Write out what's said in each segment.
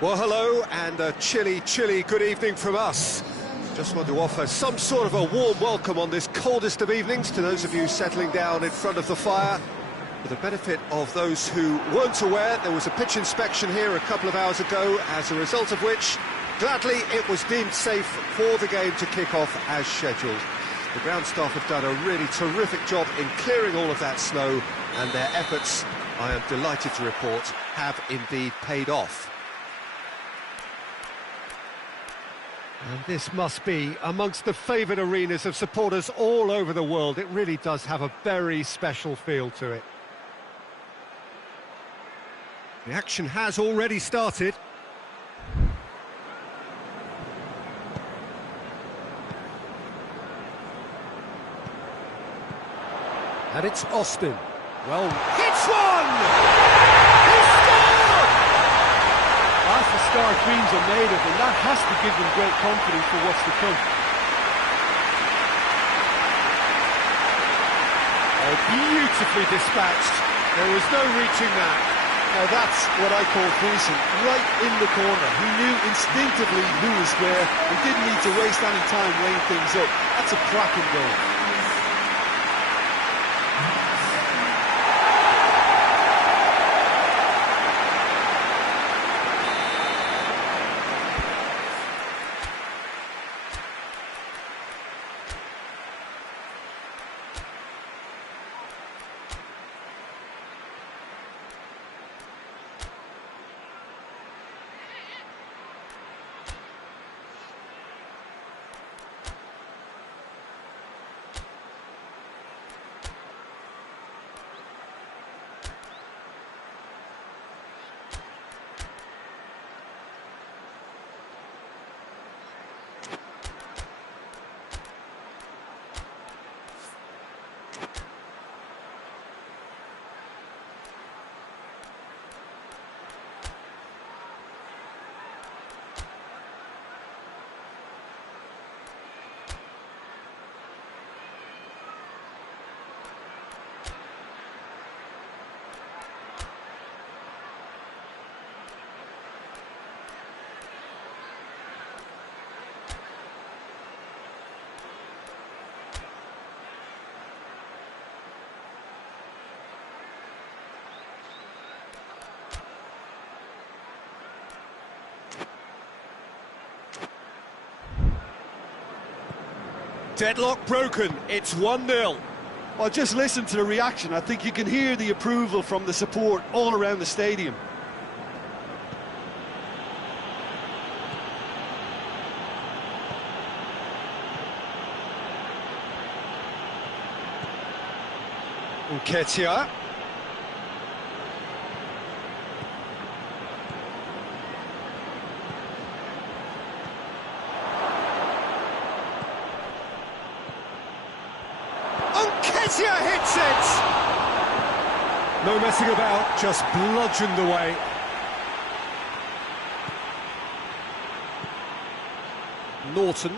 Well, hello, and a chilly good evening from us. Just want to offer some sort of a warm welcome on this coldest of evenings to those of you settling down in front of the fire. For the benefit of those who weren't aware, there was a pitch inspection here a couple of hours ago, as a result of which, gladly, it was deemed safe for the game to kick off as scheduled. The ground staff have done a really terrific job in clearing all of that snow, and their efforts, I am delighted to report, have indeed paid off. And this must be amongst the favoured arenas of supporters all over the world. It really does have a very special feel to it. The action has already started. And it's Austin. Well, hits one! That's the start dreams are made of, and that has to give them great confidence for what's to come. Oh, beautifully dispatched. There was no reaching that. Now that's what I call decent, right in the corner. He knew instinctively who was where and didn't need to waste any time laying things up. That's a cracking goal. Deadlock broken, it's 1-0. Well, just listen to the reaction. I think you can hear the approval from the support all around the stadium. Nketiah. Nketiah hits it! No messing about, just bludgeoned away. Norton.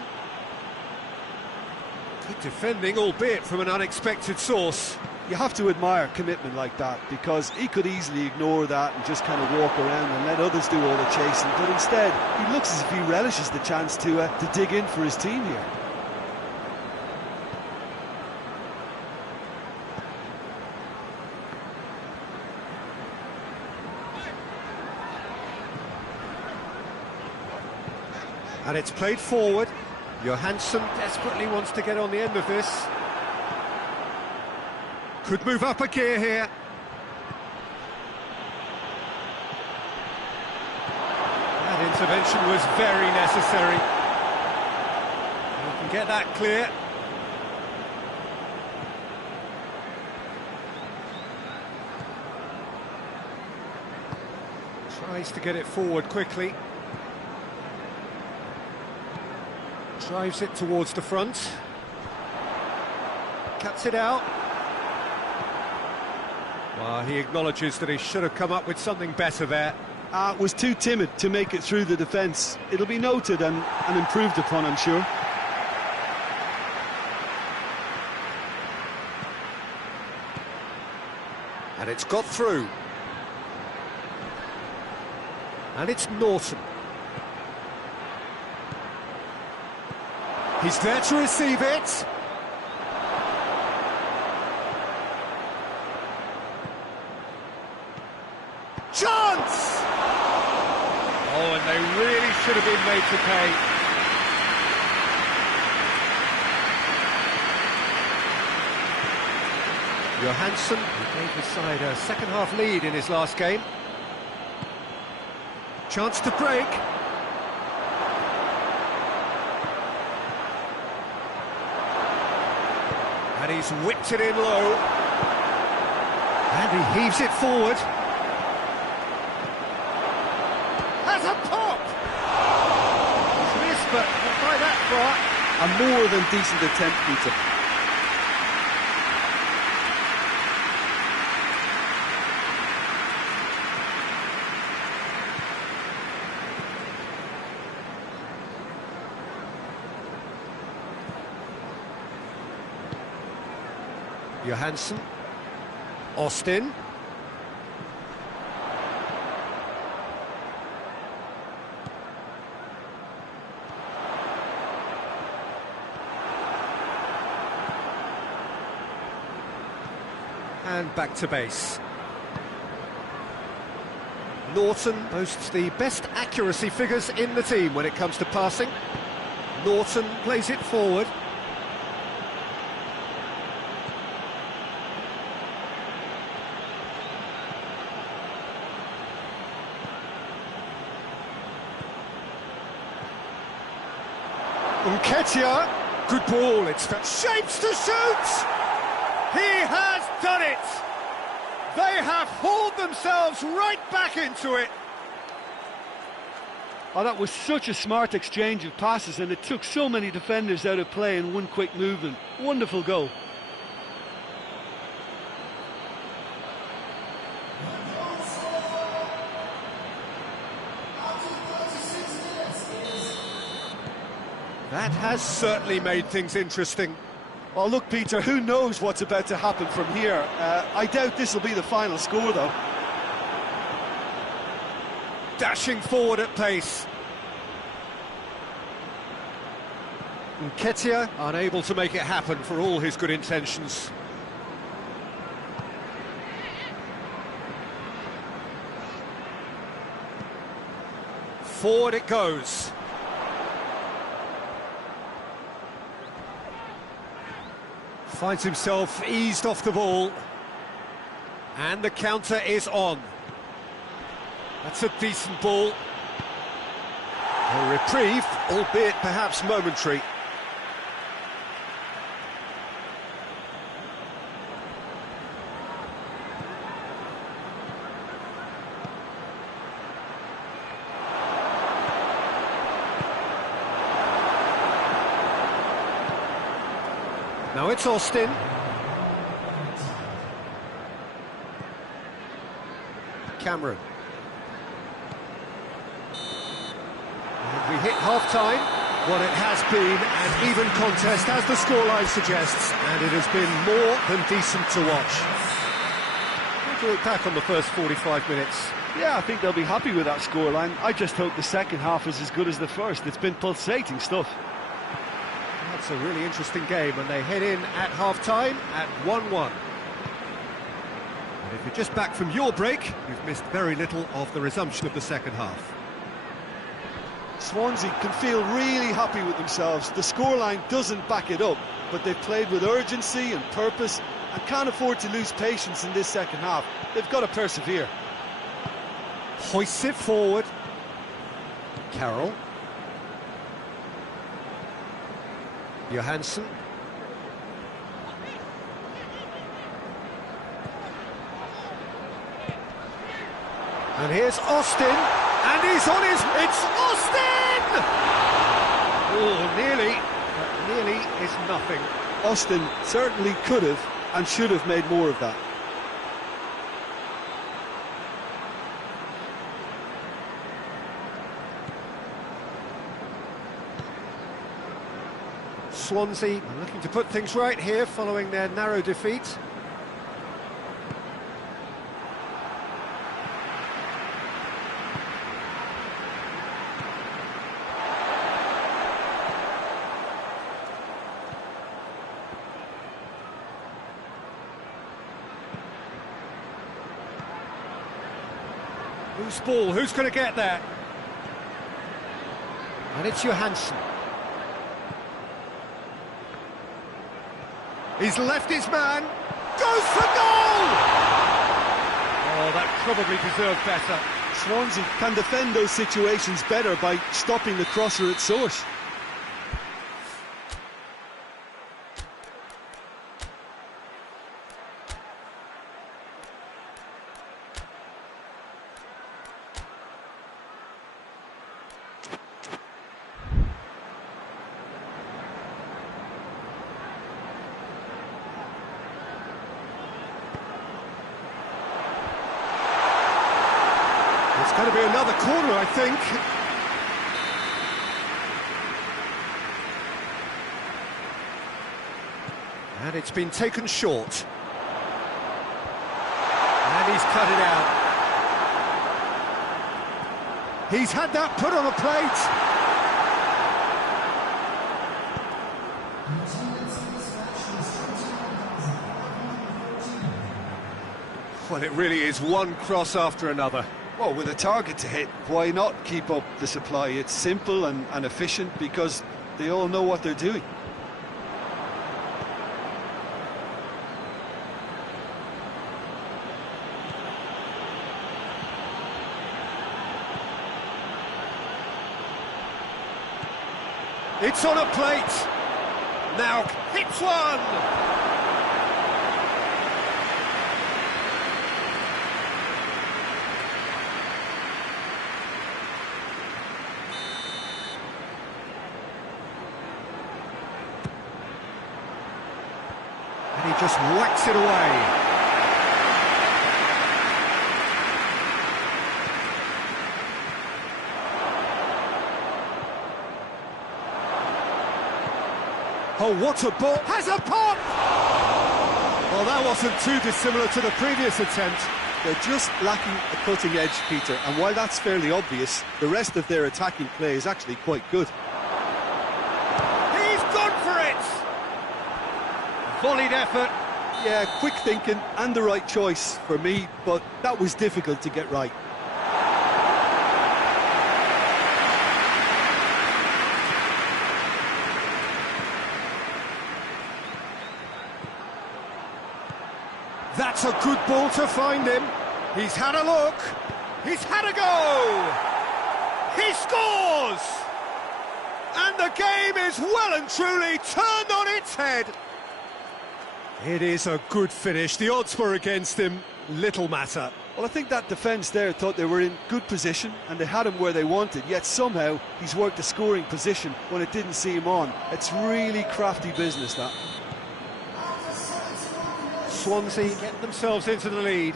Good defending, albeit from an unexpected source. You have to admire commitment like that, because he could easily ignore that and just kind of walk around and let others do all the chasing, but instead he looks as if he relishes the chance to dig in for his team here. And it's played forward. Johansson desperately wants to get on the end of this. Could move up a gear here. That intervention was very necessary. We can get that clear. Tries to get it forward quickly. Drives it towards the front. Cuts it out. Well, he acknowledges that he should have come up with something better there. Was too timid to make it through the defence. It'll be noted and improved upon, I'm sure. And it's got through. And it's Norton. He's there to receive it. Chance! Oh, and they really should have been made to pay. Johansson, who gave his side a second-half lead in his last game. Chance to break. And he's whipped it in low. And he heaves it forward. Has a pop! He's missed, but not by that far. A more than decent attempt, Peter. Johansson. Austin. And back to base. Norton boasts the best accuracy figures in the team when it comes to passing. Norton plays it forward. Nketiah, good ball, it's shapes to shoot! He has done it! They have hauled themselves right back into it! Oh, that was such a smart exchange of passes, and it took so many defenders out of play in one quick movement. Wonderful goal. That has certainly made things interesting. Well, look, Peter, who knows what's about to happen from here? I doubt this will be the final score, though. Dashing forward at pace. Nketiah unable to make it happen for all his good intentions. Forward it goes. Finds himself eased off the ball. And the counter is on. That's a decent ball. A reprieve, albeit perhaps momentary. Now it's Austin. Cameron. And we hit half-time. Well, it has been an even contest, as the scoreline suggests, and it has been more than decent to watch. How do you look back on the first 45 minutes? Yeah, I think they'll be happy with that scoreline. I just hope the second half is as good as the first. It's been pulsating stuff. That's a really interesting game, and they head in at half-time at 1-1. And if you're just back from your break, you've missed very little of the resumption of the second half. Swansea can feel really happy with themselves. The scoreline doesn't back it up, but they've played with urgency and purpose and can't afford to lose patience in this second half. They've got to persevere. Hoists it forward. Carroll. Johansson. And here's Austin, and he's on his... It's Austin! Oh, nearly, but nearly is nothing. Austin certainly could have and should have made more of that. Swansea are looking to put things right here following their narrow defeat. Whose ball? Who's going to get there? And it's Johansson. He's left his man. Goes for goal! Oh, that probably deserved better. Swansea can defend those situations better by stopping the crosser at source. It's going to be another corner, I think. And it's been taken short. And he's cut it out. He's had that put on a plate. Well, it really is one cross after another. Well, with a target to hit, why not keep up the supply? It's simple and efficient because they all know what they're doing. It's on a plate. Now hits one. And he just whacks it away. Oh, what a ball! Has a pop! Well, that wasn't too dissimilar to the previous attempt. They're just lacking a cutting edge, Peter, and while that's fairly obvious, the rest of their attacking play is actually quite good. He's gone for it! Volleyed effort. Yeah, quick thinking and the right choice for me, but that was difficult to get right. That's a good ball to find him. He's had a look. He's had a go. He scores! And the game is well and truly turned on its head. It is a good finish. The odds were against him. Little matter. Well, I think that defence there thought they were in good position and they had him where they wanted, yet somehow he's worked a scoring position when it didn't see him on. It's really crafty business, that. Swansea get themselves into the lead.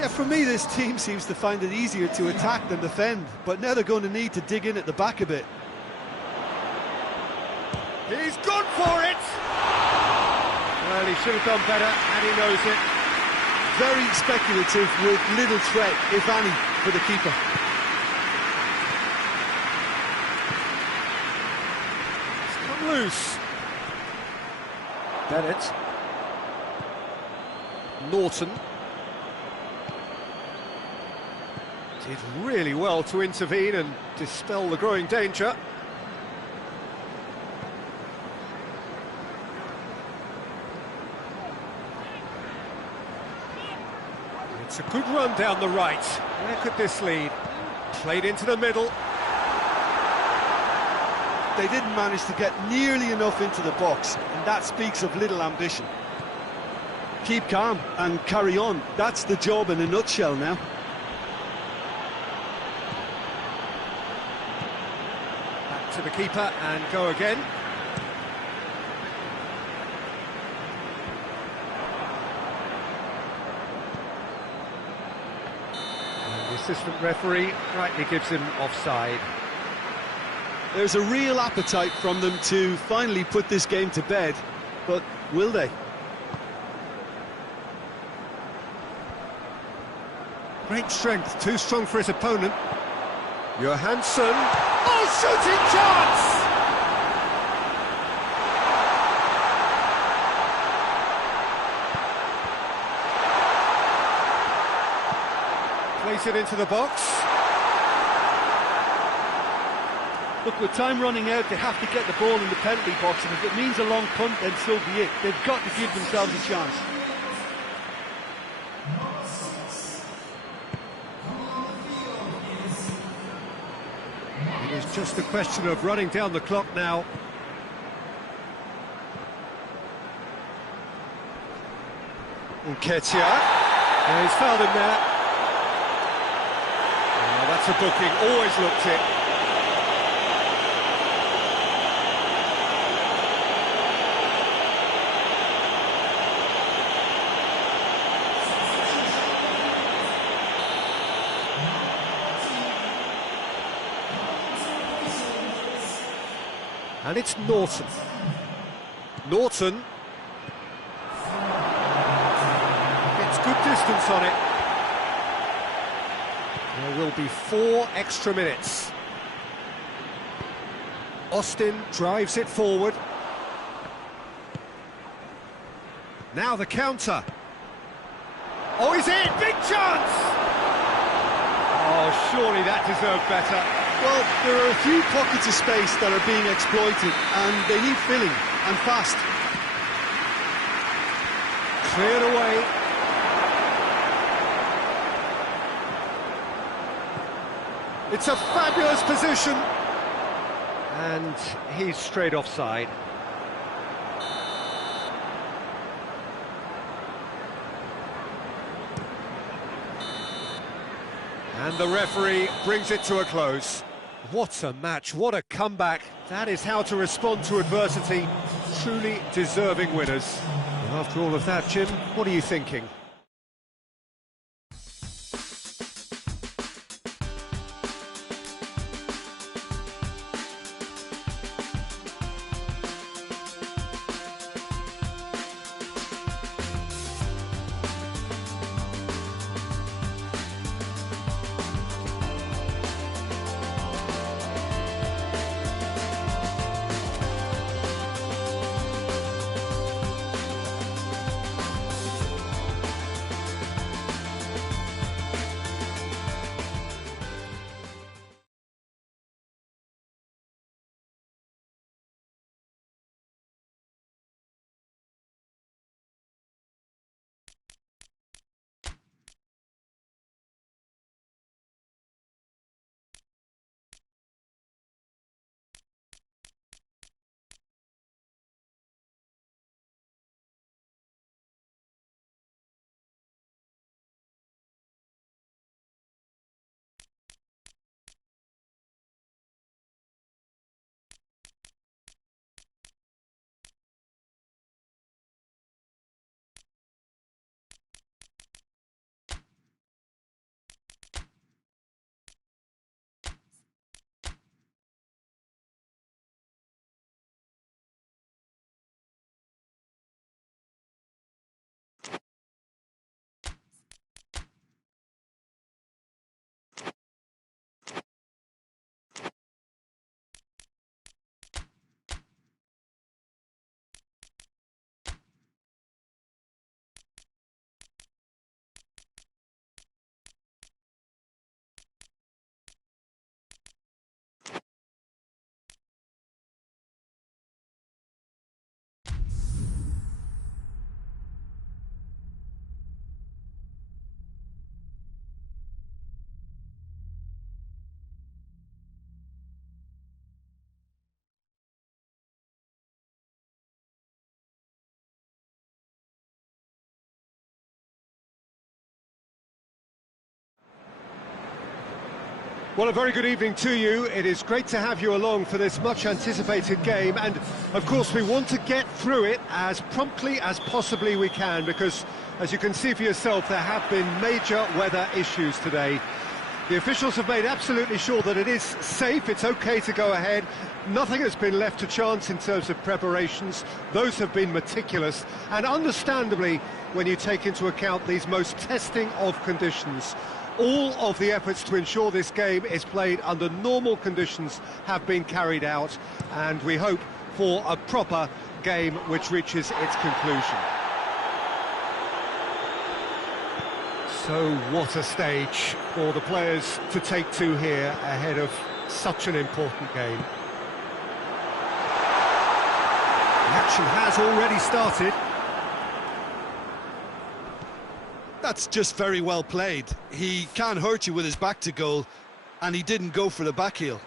Yeah, for me, this team seems to find it easier to attack than defend, but now they're going to need to dig in at the back a bit. He's gone for it! Well, he should have done better, and he knows it. Very speculative with little threat, if any, for the keeper. It's come loose. Bennett. Norton. Did really well to intervene and dispel the growing danger. It's a good run down the right. Where could this lead? Played into the middle. They didn't manage to get nearly enough into the box, and that speaks of little ambition. Keep calm and carry on. That's the job in a nutshell now. Back to the keeper and go again. And the assistant referee rightly gives him offside. There's a real appetite from them to finally put this game to bed, but will they? Great strength, too strong for his opponent. Johansson. Oh, shooting chance! Plays it into the box. Look, with time running out, they have to get the ball in the penalty box, and if it means a long punt, then so be it. They've got to give themselves a chance. It is just a question of running down the clock now. Nketiah. Yeah, he's fouled him there. Oh, that's a booking, always looked it. And it's Norton. Norton. Gets good distance on it. There will be 4 extra minutes. Austin drives it forward. Now the counter. Oh, he's in! Big chance! Oh, surely that deserved better. Well, there are a few pockets of space that are being exploited, and they need filling, and fast. Cleared away. It's a fabulous position. And he's straight offside. And the referee brings it to a close. What a match, what a comeback. That is how to respond to adversity. Truly deserving winners. And after all of that, Jim, what are you thinking? Well, a very good evening to you. It is great to have you along for this much-anticipated game, and of course we want to get through it as promptly as possibly we can, because, as you can see for yourself, there have been major weather issues today. The officials have made absolutely sure that it is safe, it's okay to go ahead. Nothing has been left to chance in terms of preparations. Those have been meticulous, and understandably, when you take into account these most testing of conditions, all of the efforts to ensure this game is played under normal conditions have been carried out, and we hope for a proper game which reaches its conclusion. So what a stage for the players to take to here ahead of such an important game. The action has already started. That's just very well played. He can't hurt you with his back to goal, and he didn't go for the back heel.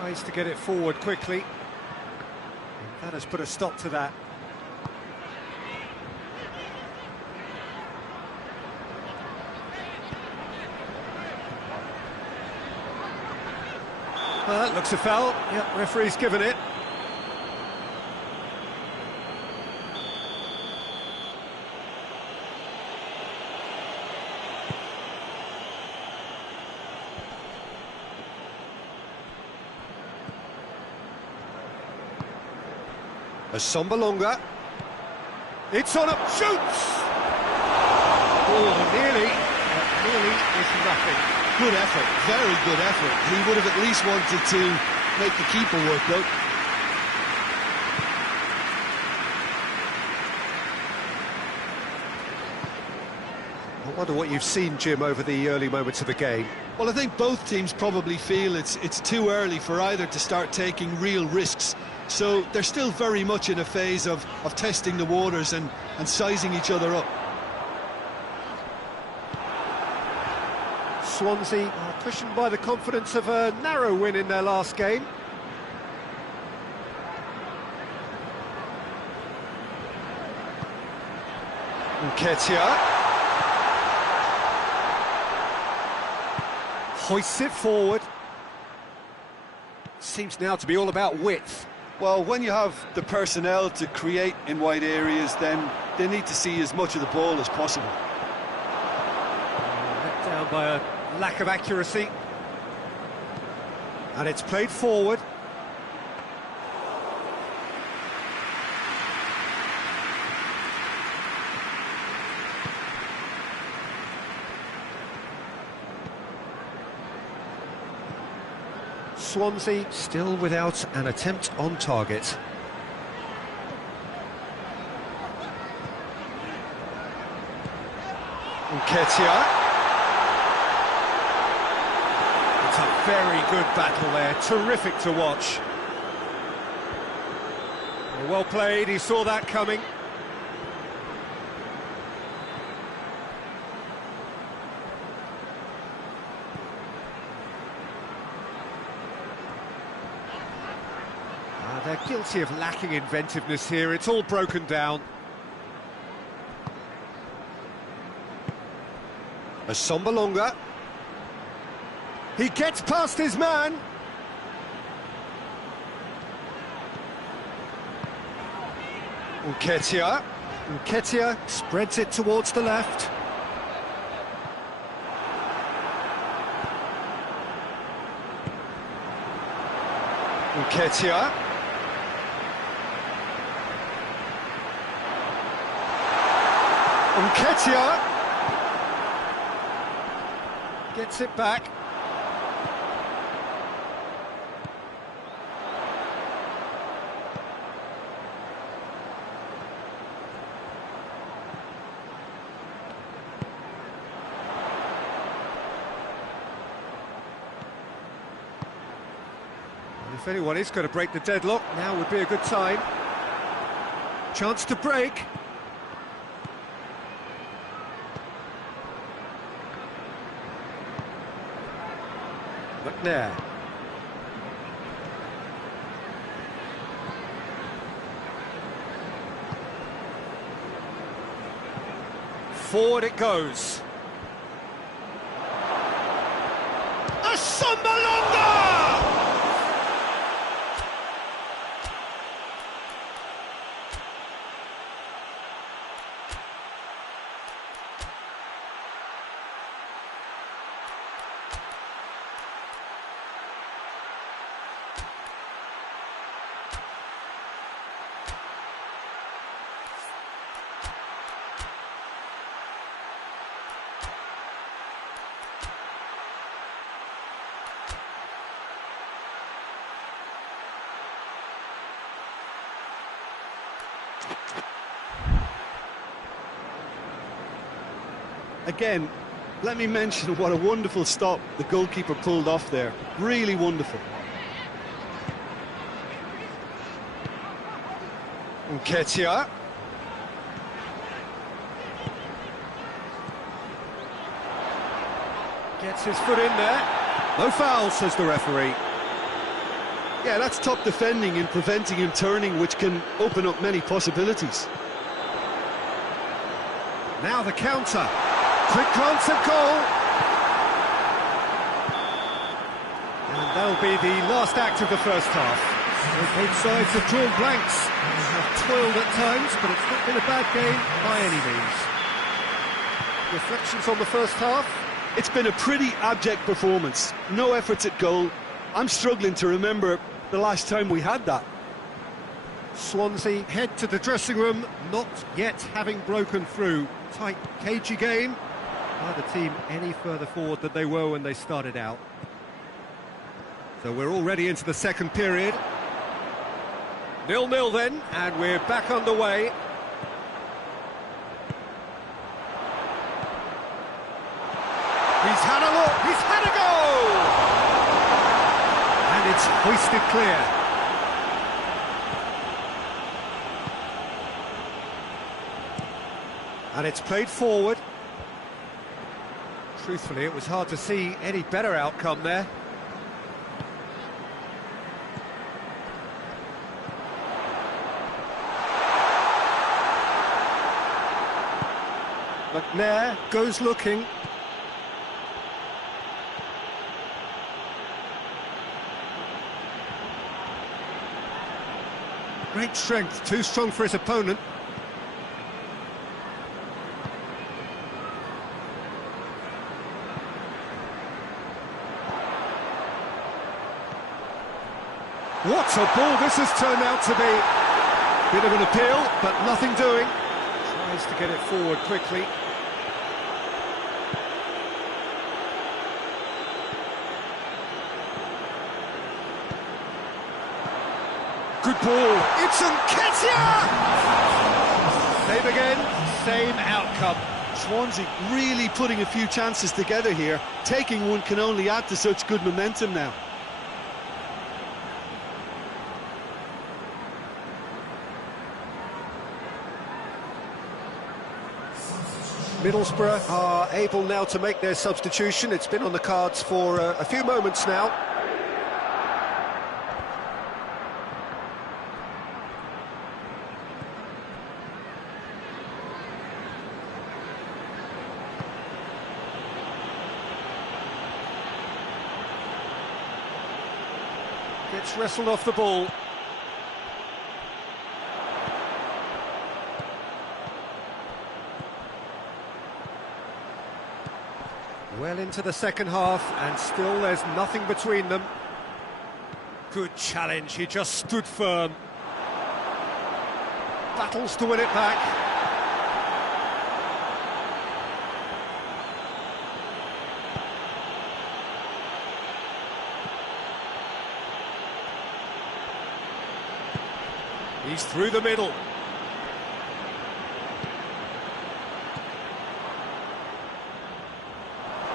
Tries to get it forward quickly. And that has put a stop to that. Well, that looks a foul. Yep, referee's given it. A Sombalonga. It's on up, shoots! Oh, nearly, but nearly is nothing. Good effort, very good effort. He would have at least wanted to make the keeper work out. I wonder what you've seen, Jim, over the early moments of the game. Well, I think both teams probably feel it's too early for either to start taking real risks. So they're still very much in a phase of testing the waters and sizing each other up. Swansea are cushioned by the confidence of a narrow win in their last game. Nketiah hoists it forward. Seems now to be all about width. Well, when you have the personnel to create in wide areas, then they need to see as much of the ball as possible. Let down by a lack of accuracy. And it's played forward. Swansea still without an attempt on target. Nketiah. It's a very good battle there, terrific to watch. Well played, he saw that coming. They're guilty of lacking inventiveness here, it's all broken down. A Sombalonga. He gets past his man. Nketiah. Nketiah spreads it towards the left. Nketiah. Nketiah gets it back. And if anyone is going to break the deadlock, now would be a good time. Chance to break. McNair. Forward it goes. A Sombalonga! Again, let me mention what a wonderful stop the goalkeeper pulled off there. Really wonderful. Nketiah. Gets his foot in there. No foul, says the referee. Yeah, that's top defending and preventing him turning, which can open up many possibilities. Now the counter. Quick glance at goal. And that'll be the last act of the first half. Both sides have drawn blanks. They have toiled at times, but it's not been a bad game by any means. Reflections on the first half? It's been a pretty abject performance. No efforts at goal. I'm struggling to remember the last time we had that. Swansea head to the dressing room, not yet having broken through. Tight, cagey game. Are the team any further forward than they were when they started out? So we're already into the second period. 0-0 then, and we're back underway. He's had a look, he's had a goal! And it's hoisted clear. And it's played forward. Truthfully, it was hard to see any better outcome there. McNair goes looking. Great strength, too strong for his opponent. What a ball this has turned out to be. Bit of an appeal, but nothing doing. Tries to get it forward quickly. Good ball. It's Nketiah! Save again, same outcome. Swansea really putting a few chances together here. Taking one can only add to such good momentum now. Middlesbrough are able now to make their substitution. It's been on the cards for a few moments now. Gets wrestled off the ball. Well into the second half, and still there's nothing between them. Good challenge, he just stood firm. Battles to win it back. He's through the middle.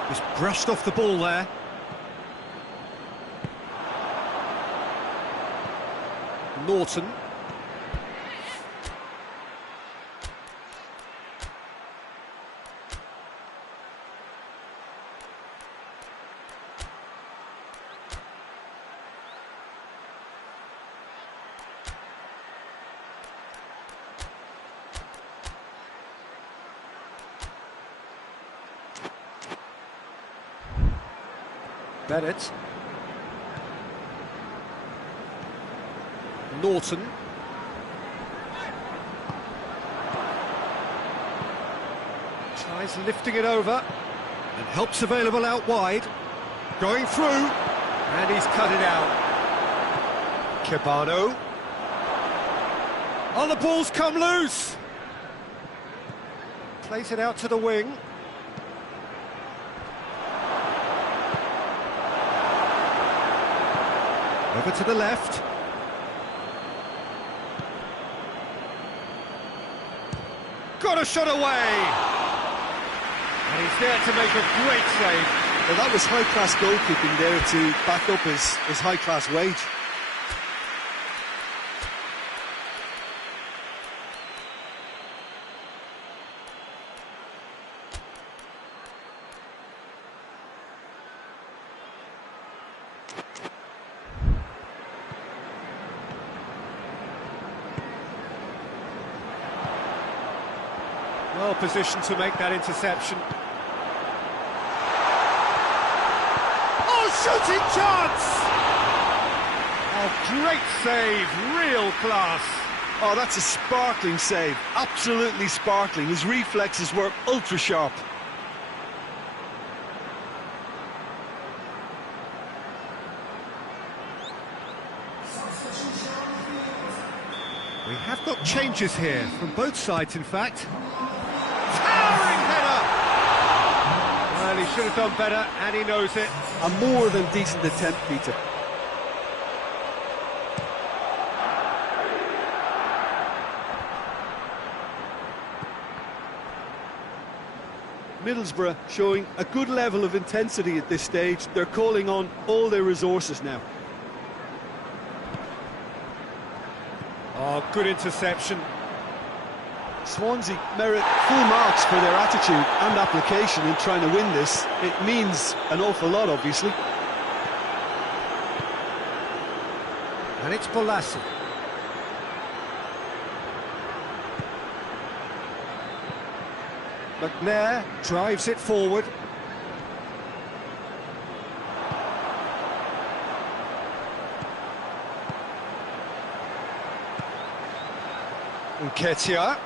Just brushed off the ball there. Norton. Bennett. Norton. Tries lifting it over, and help's available out wide. Going through, and he's cut it out. Cabano. Oh, the ball's come loose! Plays it out to the wing. Over to the left. got a shot away! And he's there to make a great save. Well, that was high-class goalkeeping there to back up his high-class wage. Well positioned to make that interception. Oh, shooting chance! Oh, great save, real class. Oh, that's a sparkling save, absolutely sparkling. His reflexes were ultra sharp. We have got changes here, from both sides in fact. Towering header! Well, he should have done better, and he knows it. A more than decent attempt, Peter. Middlesbrough showing a good level of intensity at this stage. They're calling on all their resources now. Oh, good interception. Swansea merit full marks for their attitude and application in trying to win this. It means an awful lot, obviously. And it's Bolassi. McNair drives it forward. Nketiah.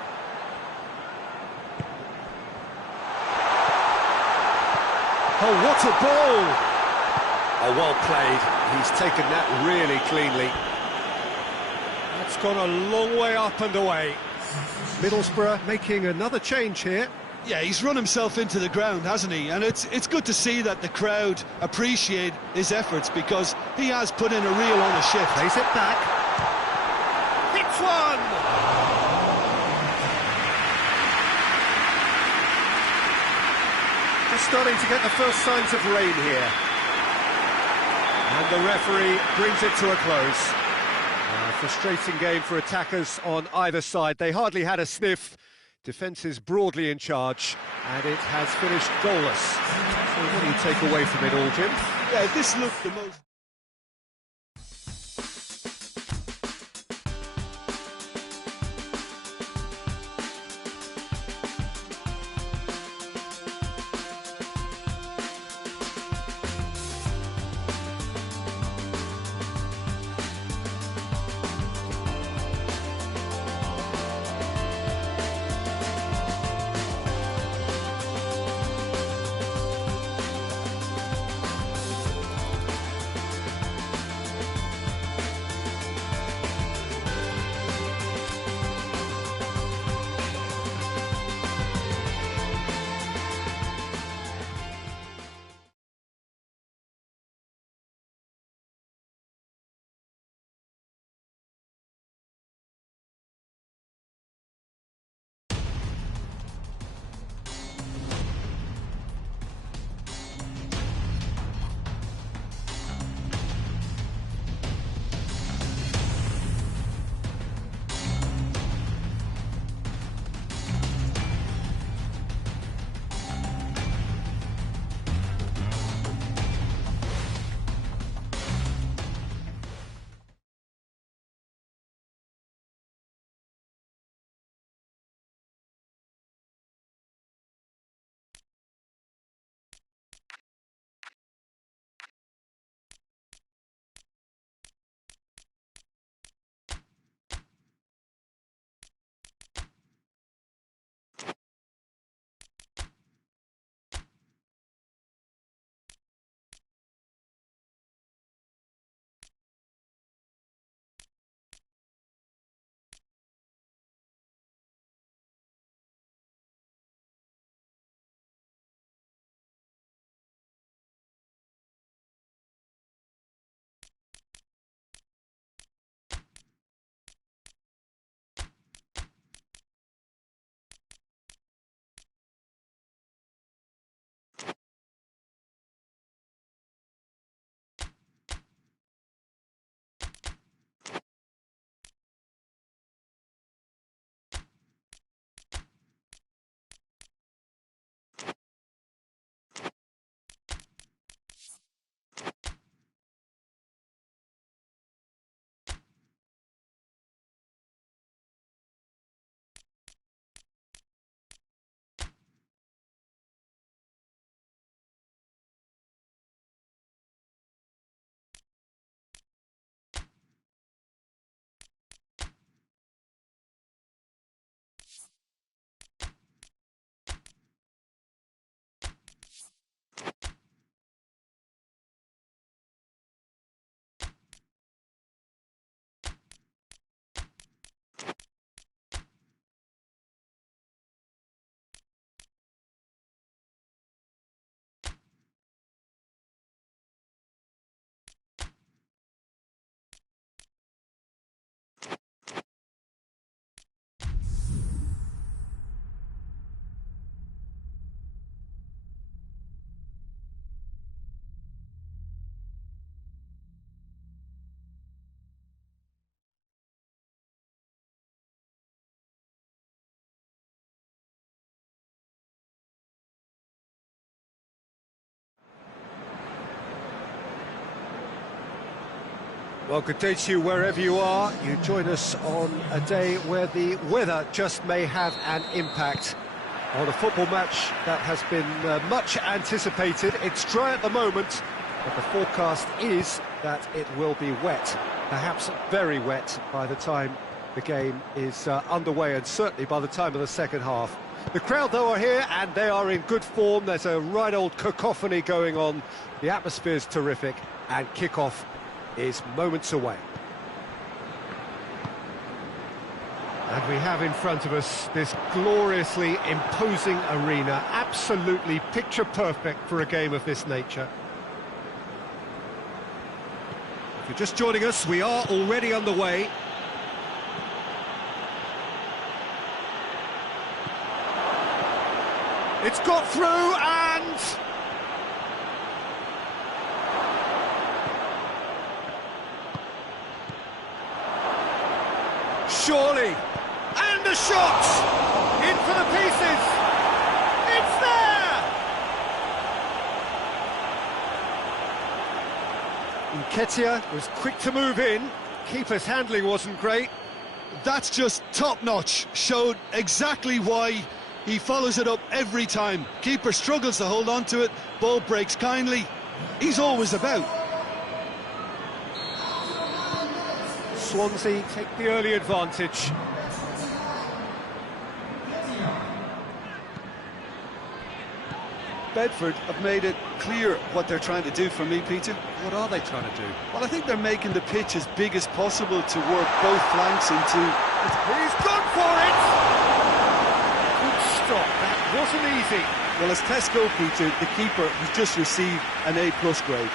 Oh, what a ball! Oh, well played. He's taken that really cleanly. That's gone a long way up and away. Middlesbrough making another change here. Yeah, he's run himself into the ground, hasn't he? And it's good to see that the crowd appreciate his efforts, because he has put in a real honest shift. Plays it back. Hits one! Just starting to get the first signs of rain here. And the referee brings it to a close. A frustrating game for attackers on either side. They hardly had a sniff. Defence is broadly in charge, and it has finished goalless. So what do you take away from it all, Jim? Yeah, this looked the most... Well, good day to you wherever you are. You join us on a day where the weather just may have an impact on a football match that has been much anticipated. It's dry at the moment, but the forecast is that it will be wet, perhaps very wet by the time the game is underway, and certainly by the time of the second half. The crowd, though, are here, and they are in good form. There's a right old cacophony going on. The atmosphere's terrific, and kick-off is moments away. And we have in front of us this gloriously imposing arena, absolutely picture perfect for a game of this nature. If you're just joining us, we are already underway. It's got through, and surely, and a shot in for the pieces. It's there. Nketiah was quick to move in. Keeper's handling wasn't great. That's just top-notch. Showed exactly why he follows it up every time. Keeper struggles to hold on to it, ball breaks kindly. He's always about. Swansea take the early advantage. Bedford have made it clear what they're trying to do for me, Peter. What are they trying to do? Well, I think they're making the pitch as big as possible to work both flanks into... He's gone for it! Stop. That wasn't easy. Well, as tests go, Peter, the keeper has just received an A+ grade.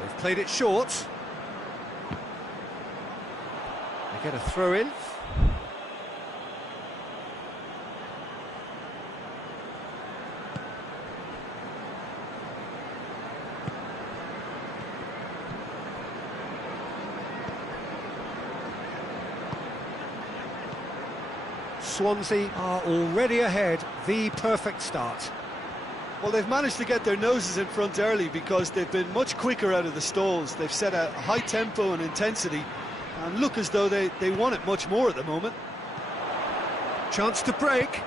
They've played it short. They get a throw in. Swansea are already ahead, the perfect start. Well, they've managed to get their noses in front early because they've been much quicker out of the stalls. They've set a high tempo and intensity and look as though they want it much more at the moment. Chance to break.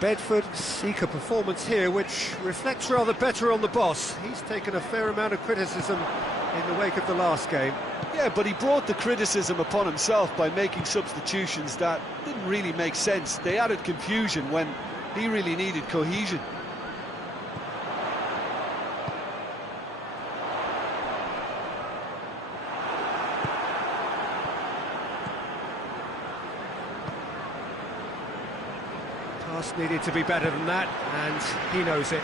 Bedford seek a performance here which reflects rather better on the boss. He's taken a fair amount of criticism in the wake of the last game. Yeah, but he brought the criticism upon himself by making substitutions that didn't really make sense. They added confusion when he really needed cohesion. Pass needed to be better than that, and he knows it.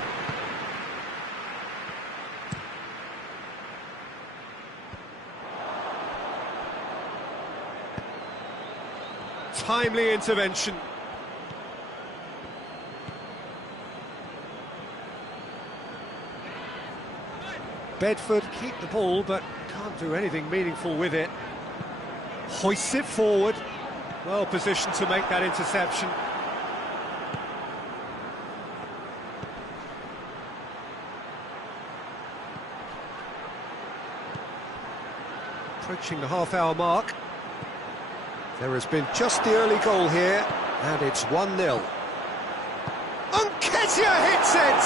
Timely intervention. Bedford keep the ball, but can't do anything meaningful with it. Hoists it forward. Well positioned to make that interception. Approaching the half-hour mark. There has been just the early goal here, and it's 1-0. Nketiah hits it!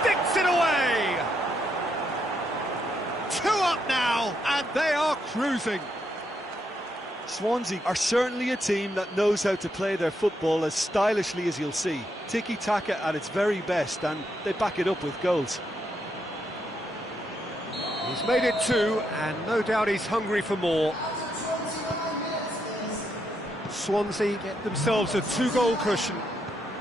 Sticks it away! 2 up now, and they are cruising. Swansea are certainly a team that knows how to play their football as stylishly as you'll see. Tiki-taka at its very best, and they back it up with goals. He's made it 2, and no doubt he's hungry for more. Swansea get themselves a 2-goal cushion.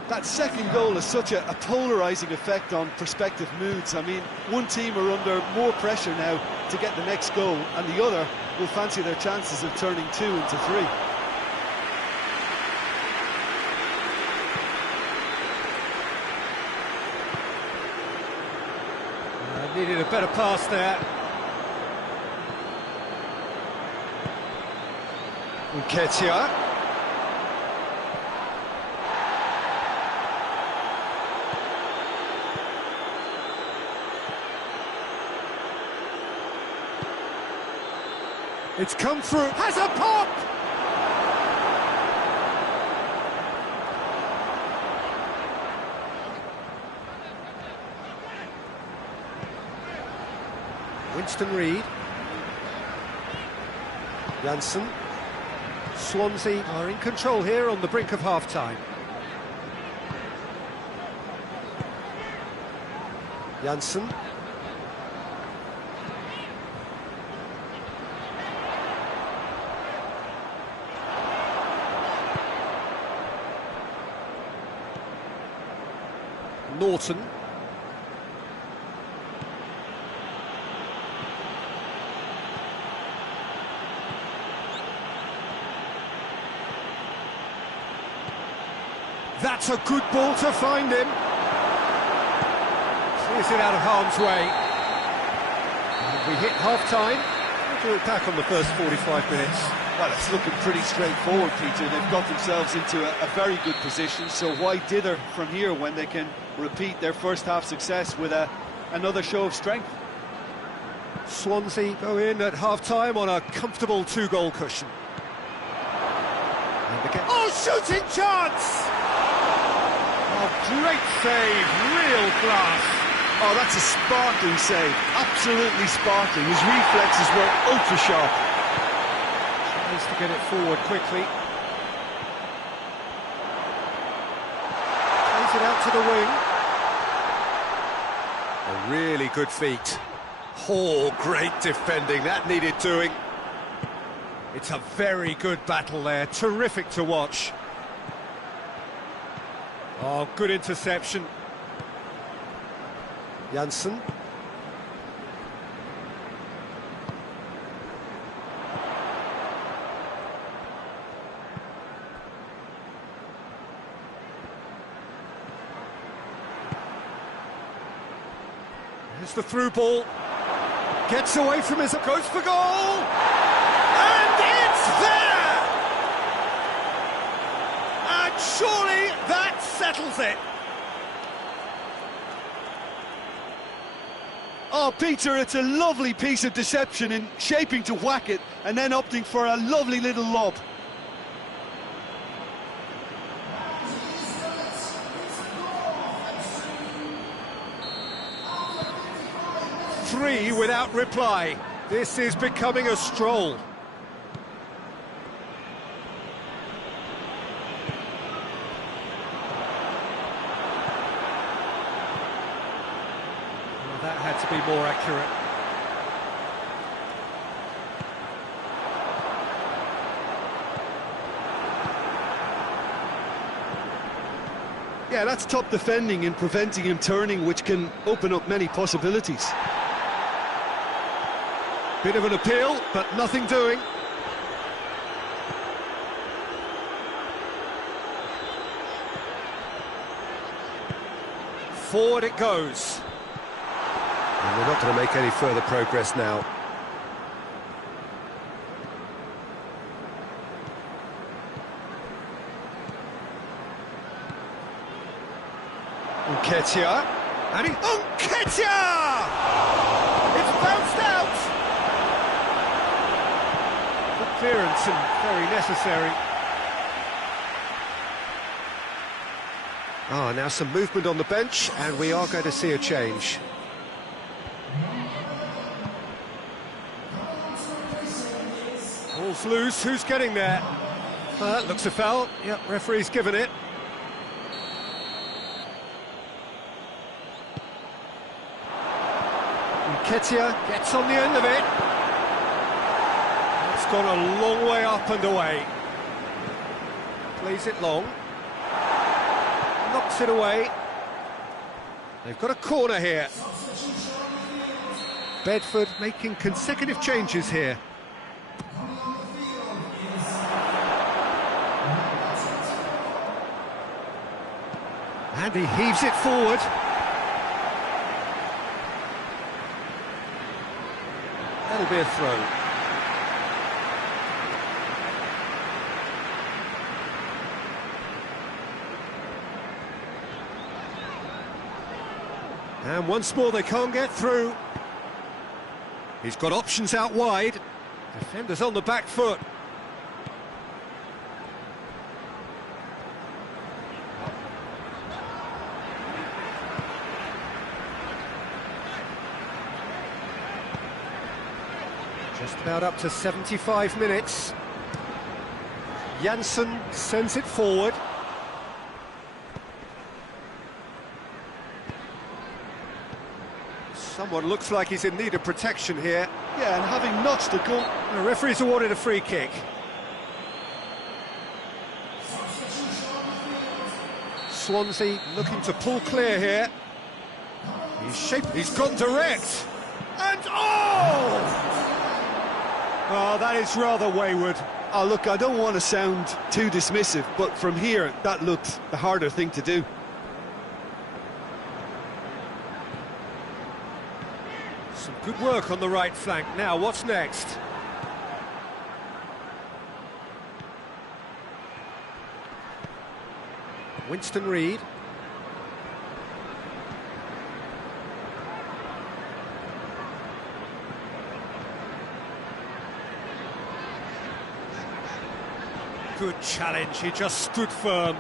That second goal has such a polarising effect on prospective moods. I mean, one team are under more pressure now to get the next goal, and the other will fancy their chances of turning 2 into 3. Needed a better pass there. Nketiah. It's come through, has a pop! Winston Reid. Janssen. Swansea are in control here on the brink of half-time. Janssen. Norton. That's a good ball to find him. Clears it out of harm's way. And we hit half-time. What do we look back on the first 45 minutes? Well, it's looking pretty straightforward, Peter. They've got themselves into a very good position, so why dither from here when they can repeat their first half success with another show of strength? Swansea go in at half-time on a comfortable two-goal cushion. And again. Oh, shooting chance! Oh, great save, real class. Oh, that's a sparkling save, absolutely sparkling. His reflexes were ultra-sharp. Tries to get it forward quickly. Plays it out to the wing. A really good feat. Oh, great defending, that needed doing. It's a very good battle there, terrific to watch. Oh, good interception. Janssen. There's the through ball. Gets away from his... Goes for goal! And it's there! And surely that settles it. Oh, Peter, it's a lovely piece of deception in shaping to whack it and then opting for a lovely little lob. Three without reply. This is becoming a stroll. Well, that had to be more accurate. Yeah, that's top defending and preventing him turning, which can open up many possibilities. Bit of an appeal, but nothing doing. Forward it goes. And we're not going to make any further progress now. Nketiah. And Nketiah! It's bounced out! Clearance and very necessary. Now some movement on the bench, and we are going to see a change. Ball's loose, who's getting there? That looks a foul. Yep, referee's given it. Nketiah gets on the end of it. It's gone a long way up and away. Plays it long. Knocks it away. They've got a corner here. Bedford making consecutive changes here. And he heaves it forward. That'll be a throw. And once more they can't get through. He's got options out wide. Defenders on the back foot. Just about up to 75 minutes. Janssen sends it forward. Someone looks like he's in need of protection here. Yeah, and having notched the goal... The referee's awarded a free kick. Swansea looking to pull clear here. He's gone direct. And oh! Oh, that is rather wayward. Oh, look, I don't want to sound too dismissive, but from here, that looked the harder thing to do. Some good work on the right flank. Now, what's next? Winston Reid. Good challenge, he just stood firm.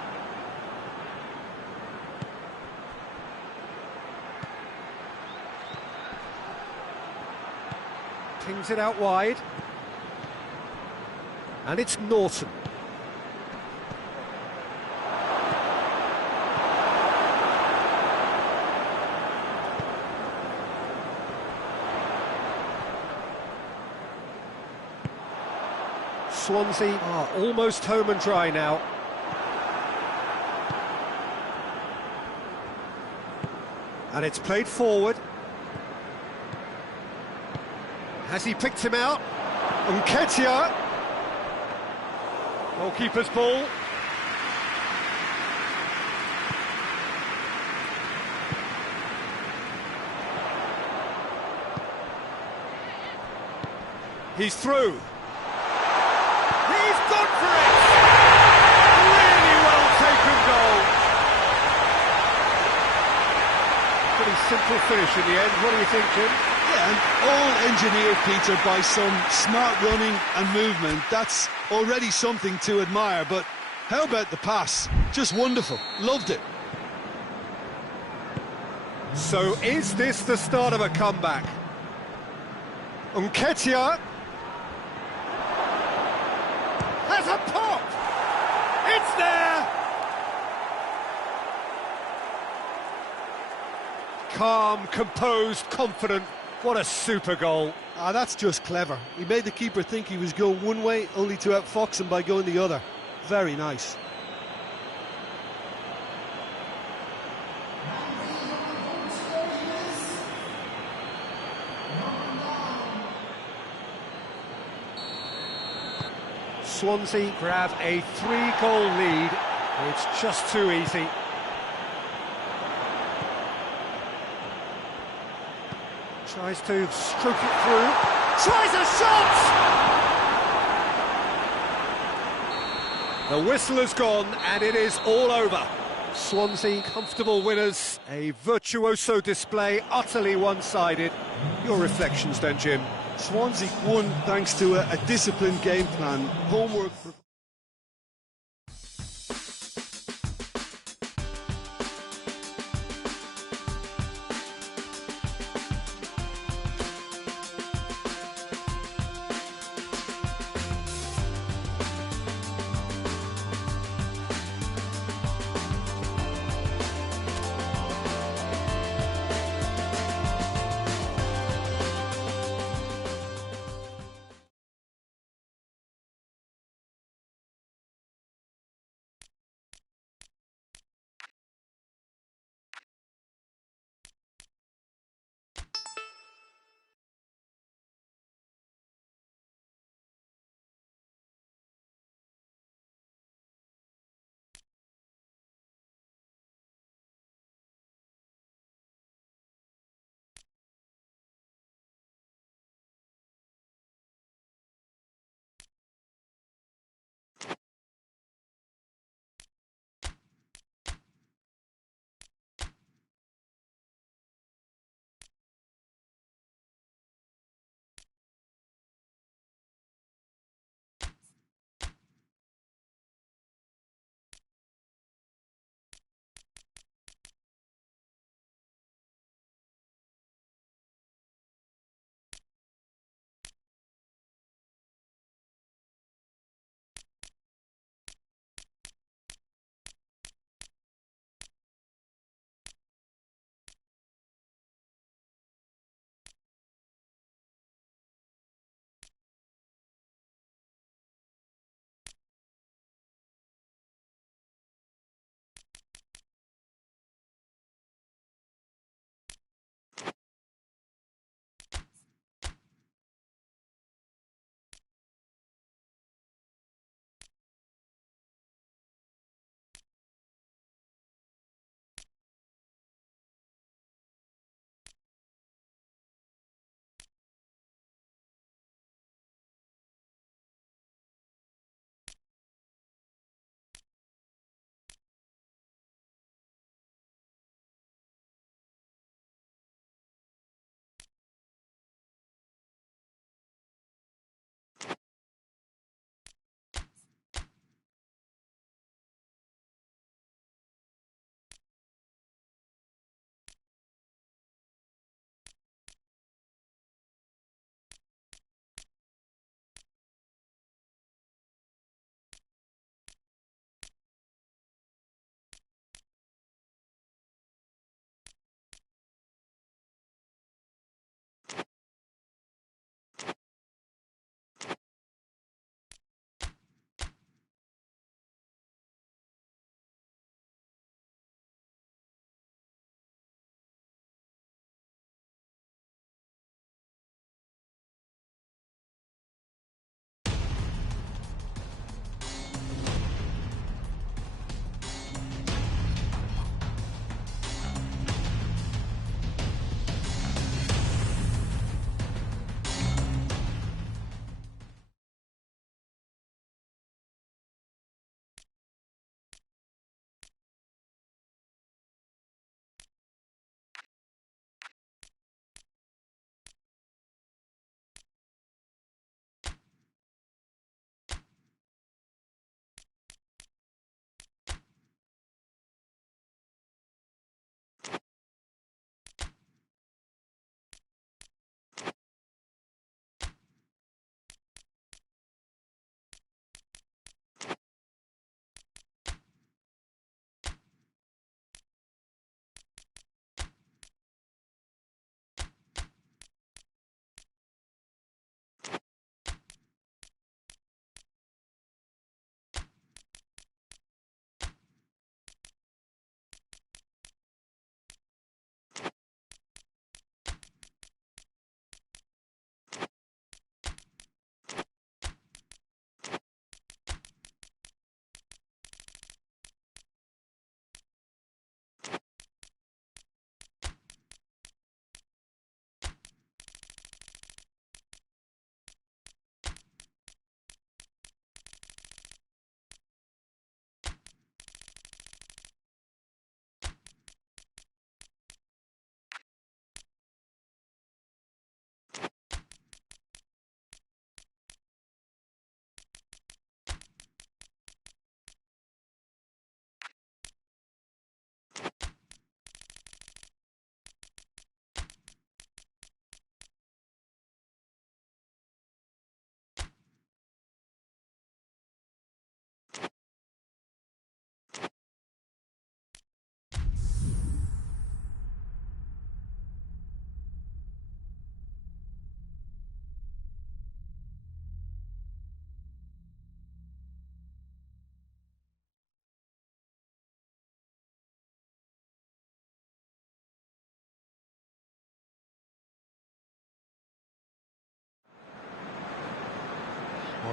Pings it out wide. And it's Norton. Swansea are almost home and dry now. And it's played forward. Has he picked him out? Nketiah. Goalkeeper's ball. He's through. He's gone for it! Really well taken goal. Pretty simple finish in the end. What do you think, Jim? Yeah, and all engineered, Peter, by some smart running and movement. That's already something to admire, but how about the pass? Just wonderful. Loved it. So is this the start of a comeback? Nketiah has a pop! It's there! Calm, composed, confident. What a super goal. Ah, that's just clever. He made the keeper think he was going one way, only to outfox him by going the other. Very nice. Swansea grab a 3-goal lead. It's just too easy. Tries to stroke it through. Tries a shot! The whistle has gone and it is all over. Swansea comfortable winners. A virtuoso display, utterly one-sided. Your reflections then, Jim? Swansea won thanks to a disciplined game plan. Homework...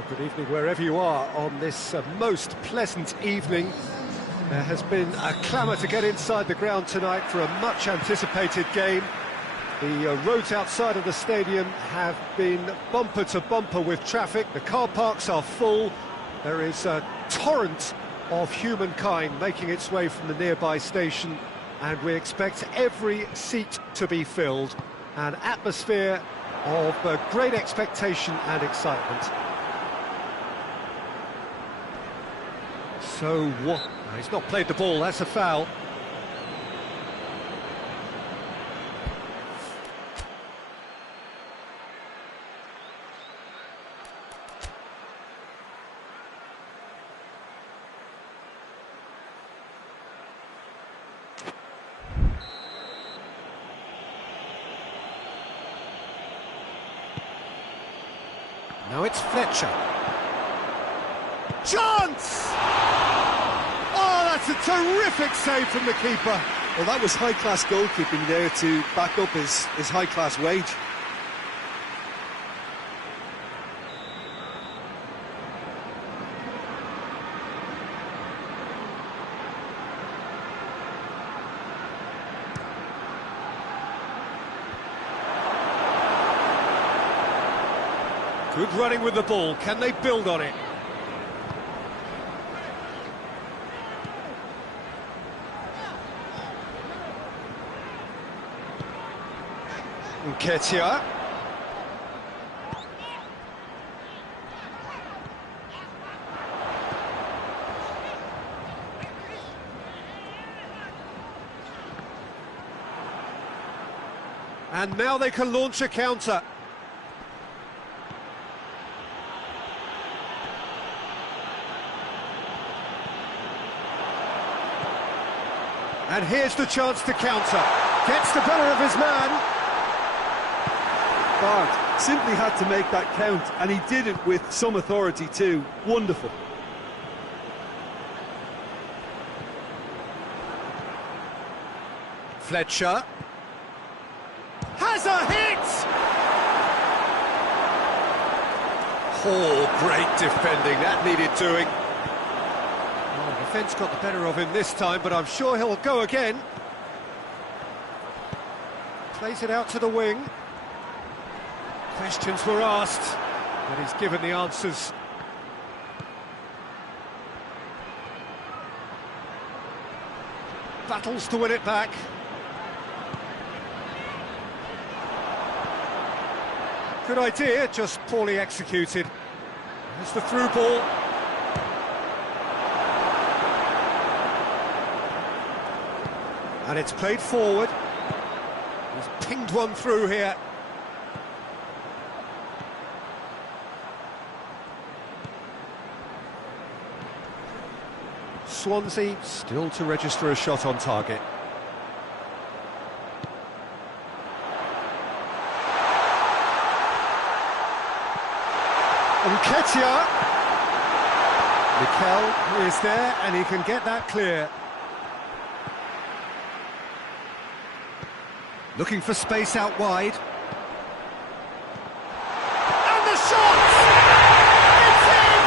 Good evening wherever you are on this most pleasant evening. There has been a clamour to get inside the ground tonight for a much-anticipated game. The roads outside of the stadium have been bumper to bumper with traffic. The car parks are full. There is a torrent of humankind making its way from the nearby station, and we expect every seat to be filled. An atmosphere of great expectation and excitement. So what? He's not played the ball, that's a foul. Now it's Fletcher. Chance! Oh, that's a terrific save from the keeper. Well, that was high-class goalkeeping there to back up his high-class wage. Good running with the ball. Can they build on it? Nketiah. And now they can launch a counter. And here's the chance to counter. Gets the better of his man. Bart simply had to make that count, and he did it with some authority too. Wonderful. Fletcher. Has a hit! Oh, great defending. That needed doing. Oh, the defence got the better of him this time, but I'm sure he'll go again. Plays it out to the wing. Questions were asked, but he's given the answers. Battles to win it back. Good idea, just poorly executed. There's the through ball. And it's played forward. He's pinged one through here. Swansea still to register a shot on target. Nketiah. Mikel is there and he can get that clear. Looking for space out wide. And the shot! It's in!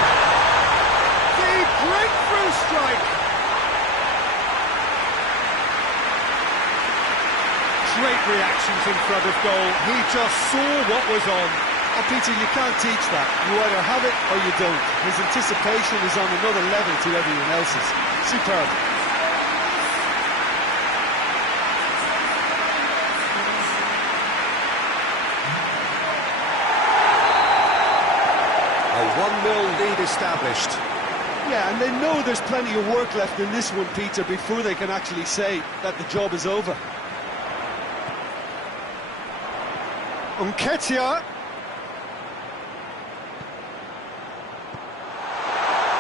The breakthrough strike! Great reactions in front of goal. He just saw what was on. Oh, Peter, you can't teach that. You either have it or you don't. His anticipation is on another level to everyone else's. Superb. A 1-0 lead established. Yeah, and they know there's plenty of work left in this one, Peter, before they can actually say that the job is over. Nketiah.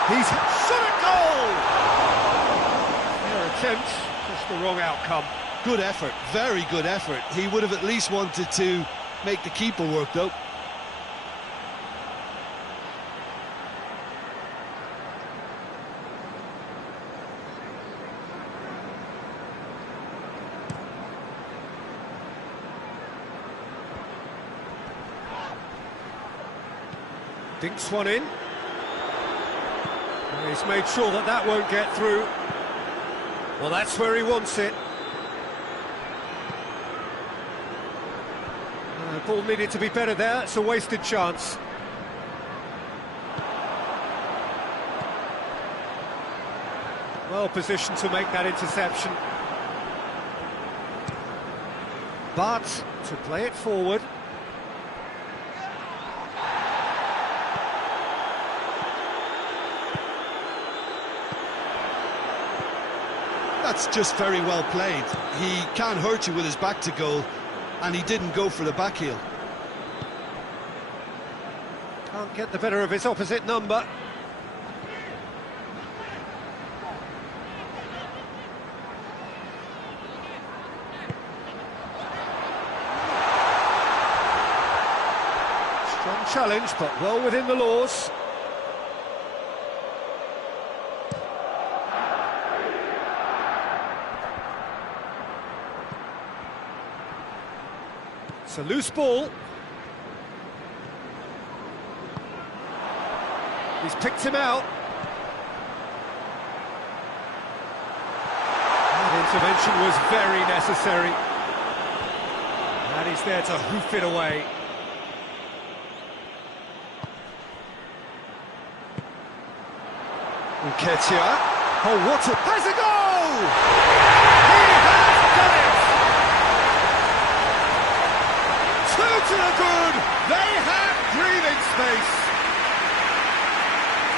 He's shot at goal! Their attempt, just the wrong outcome. Good effort, very good effort. He would have at least wanted to make the keeper work, though. Dinks one in. He's made sure that that won't get through. Well, that's where he wants it. Ball needed to be better there. It's a wasted chance. Well positioned to make that interception. But to play it forward. That's just very well played. He can't hurt you with his back to goal, and he didn't go for the back heel. Can't get the better of his opposite number. Strong challenge, but well within the laws. It's a loose ball. He's picked him out. That intervention was very necessary. And he's there to hoof it away. Nketiah. Oh, what a... Has a goal! He has done it! Two to the good! They have breathing space!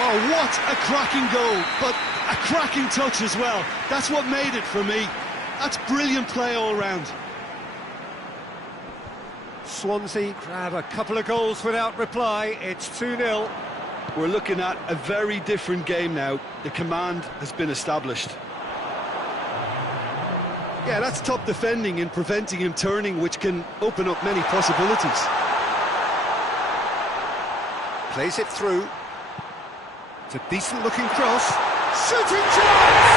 Oh, what a cracking goal, but a cracking touch as well. That's what made it for me. That's brilliant play all round. Swansea grab a couple of goals without reply. It's 2-0. We're looking at a very different game now. The command has been established. Yeah, that's top defending and preventing him turning, which can open up many possibilities. Plays it through. It's a decent-looking cross. Shooting chance!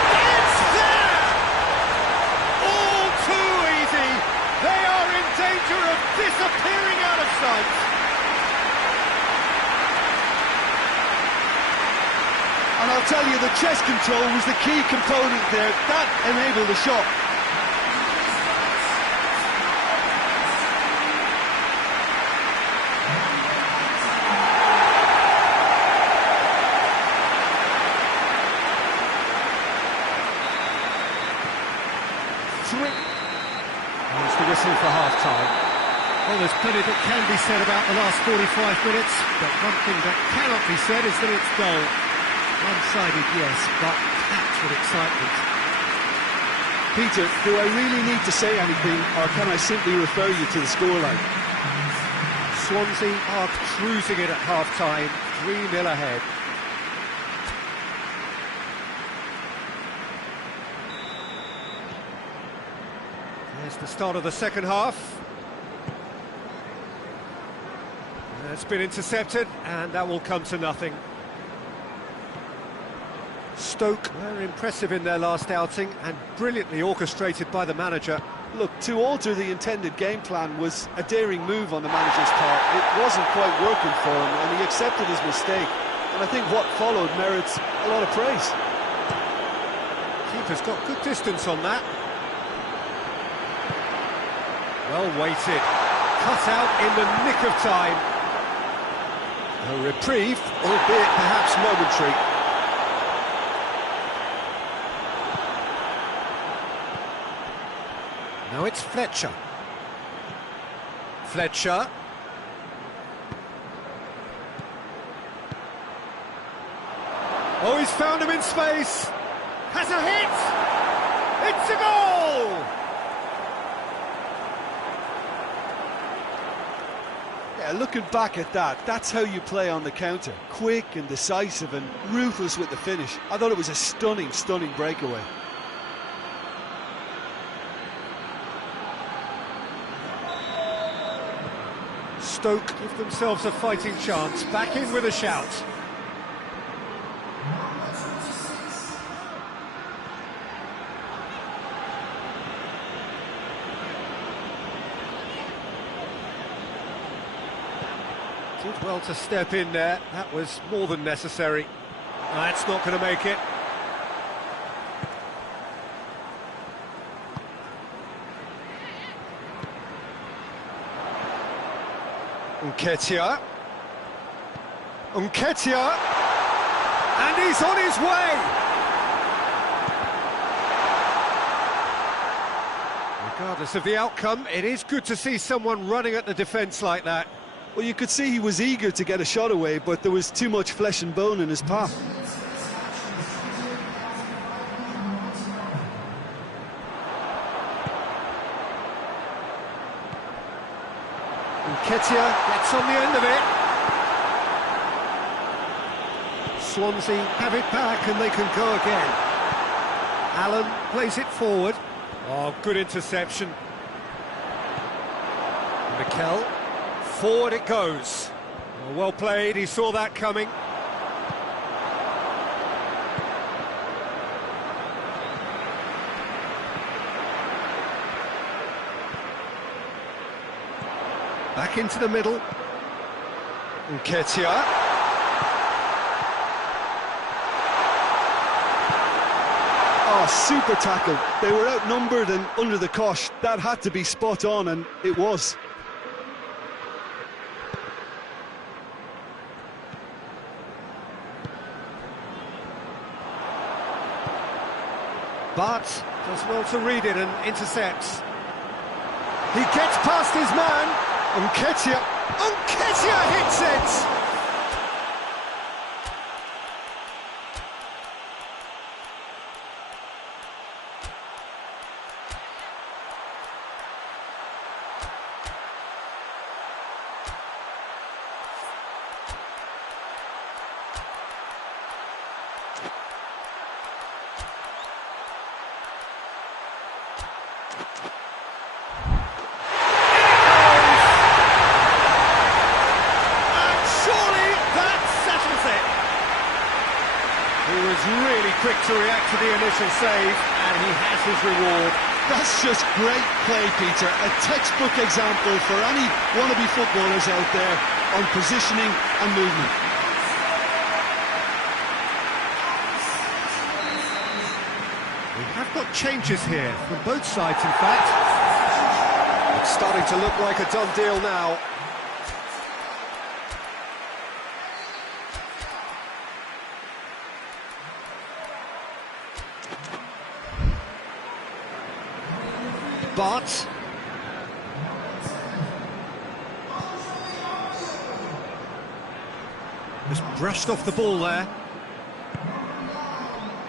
And it's there! All too easy. They are in danger of disappearing out of sight. And I'll tell you, the chest control was the key component there. That enabled the shot. There's the whistle for half-time. Well, there's plenty that can be said about the last 45 minutes, but one thing that cannot be said is that it's dull. One-sided, yes, but packed with excitement. Peter, do I really need to say anything, or can I simply refer you to the scoreline? Swansea are cruising it at half-time, 3-0 ahead. There's the start of the second half. It's been intercepted, and that will come to nothing. Stoke were impressive in their last outing and brilliantly orchestrated by the manager. Look, to alter the intended game plan was a daring move on the manager's part. It wasn't quite working for him, and he accepted his mistake. And I think what followed merits a lot of praise. Keeper's got good distance on that. Well weighted. Cut out in the nick of time. A reprieve, albeit perhaps momentary. Now it's Fletcher. Fletcher. Oh, he's found him in space. Has a hit. It's a goal. Yeah, looking back at that, that's how you play on the counter. Quick and decisive and ruthless with the finish. I thought it was a stunning, stunning breakaway. Stoke give themselves a fighting chance. Back in with a shout. Did well to step in there. That was more than necessary. That's not going to make it. Nketiah. Nketiah. And he's on his way! Regardless of the outcome, it is good to see someone running at the defence like that. Well, you could see he was eager to get a shot away, but there was too much flesh and bone in his path. Nketiah gets on the end of it. Swansea have it back and they can go again. Allen plays it forward. Oh, good interception. Mikel, forward it goes. Oh, well played, he saw that coming. Back into the middle. Nketiah. Oh, super tackle. They were outnumbered and under the cosh. That had to be spot on, and it was. But does well to read it and intercepts. He gets past his man. Nketiah hits it! He was really quick to react to the initial save, and he has his reward. That's just great play, Peter. A textbook example for any wannabe footballers out there on positioning and movement. We have got changes here, from both sides in fact. It's starting to look like a done deal now. But just brushed off the ball there,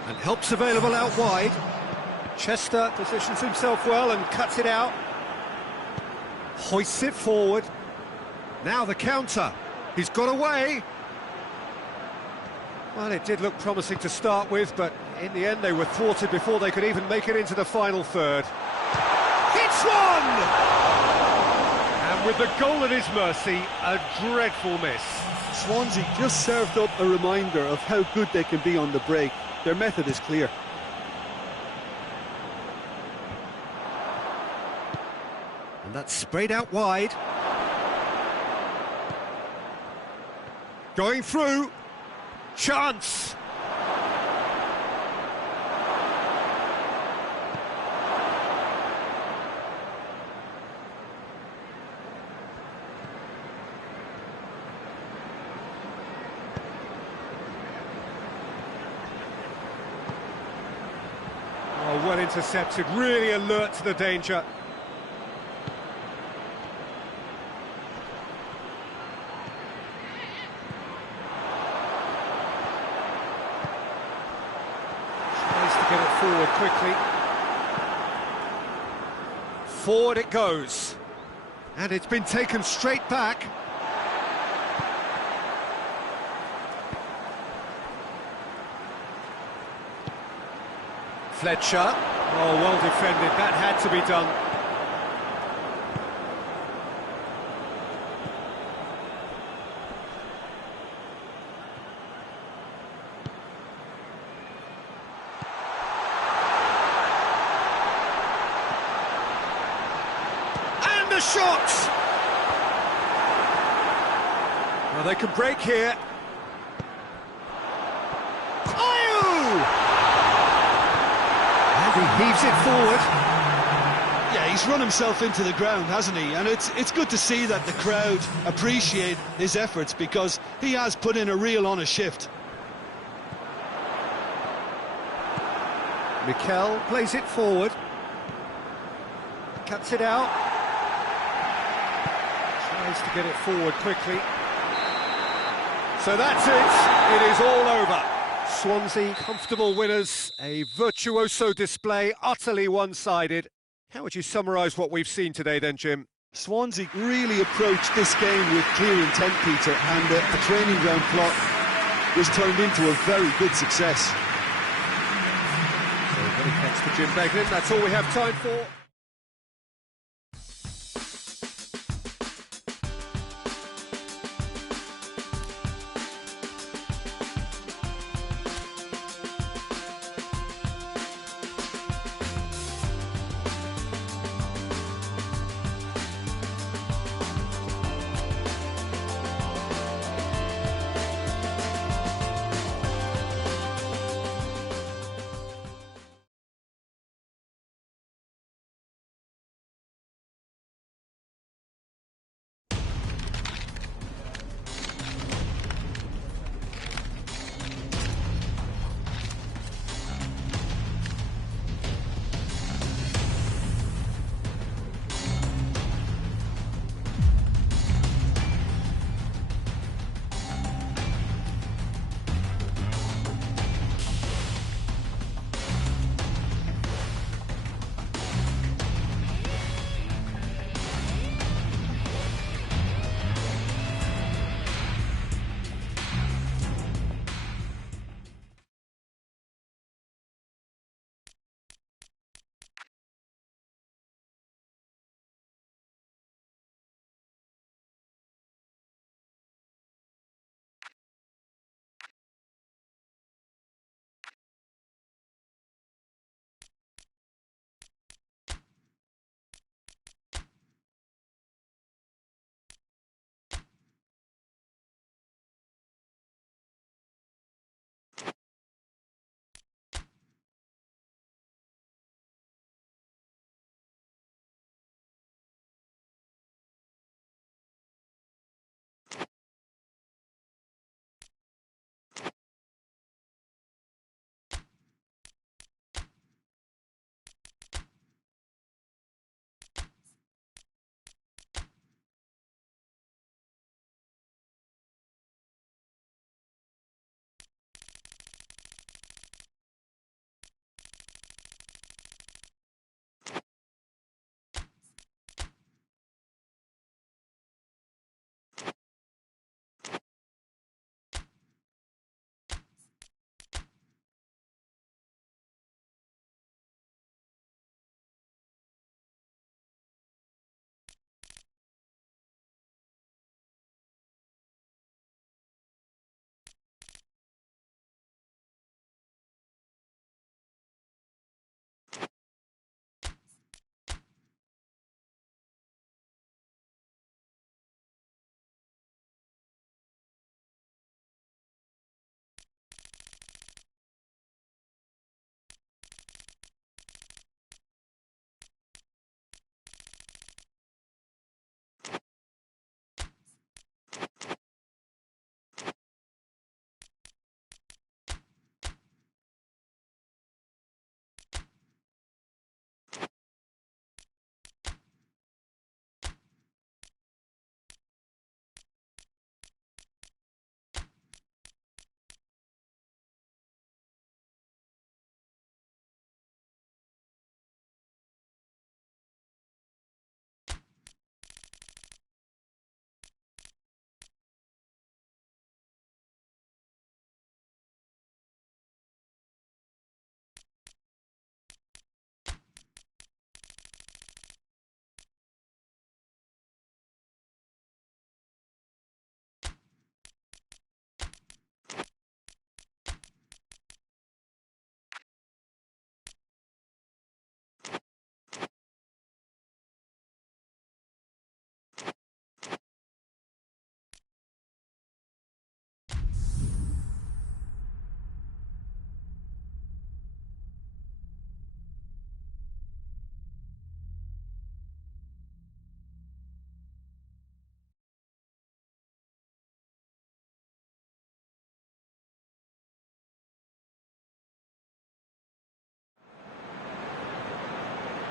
and help's available out wide. Chester positions himself well and cuts it out, hoists it forward. Now the counter, he's got away. Well, it did look promising to start with, but in the end they were thwarted before they could even make it into the final third. Hits one! And with the goal at his mercy, a dreadful miss. Swansea just served up a reminder of how good they can be on the break. Their method is clear. And that's sprayed out wide. Going through. Chance! Oh, well intercepted, really alert to the danger. Tries to get it forward quickly. Forward it goes. And it's been taken straight back. Fletcher, oh, well defended, that had to be done. And the shot! they can break here. Ayew! And he heaves it forward. Yeah, he's run himself into the ground, hasn't he? And it's good to see that the crowd appreciate his efforts, because he has put in a real honest shift. Mikel plays it forward. Cuts it out. Tries to get it forward quickly. So that's it. It is all over. Swansea, comfortable winners. A virtuoso display, utterly one-sided. How would you summarise what we've seen today then, Jim? Swansea really approached this game with clear intent, Peter, and a training ground plot was turned into a very good success. So many thanks to Jim Beglin. That's all we have time for.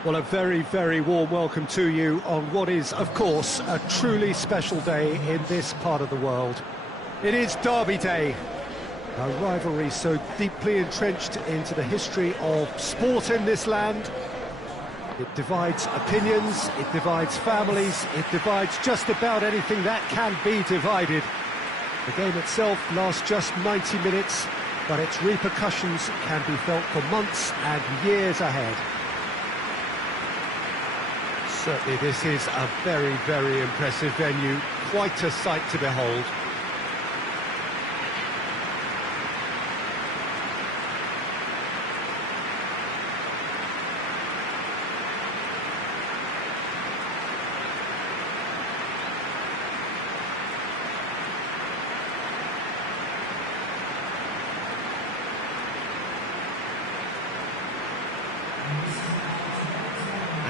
Well, a very, very warm welcome to you on what is, of course, a truly special day in this part of the world. It is Derby Day, a rivalry so deeply entrenched into the history of sport in this land. It divides opinions, it divides families, it divides just about anything that can be divided. The game itself lasts just 90 minutes, but its repercussions can be felt for months and years ahead. Certainly this is a very, very impressive venue, quite a sight to behold.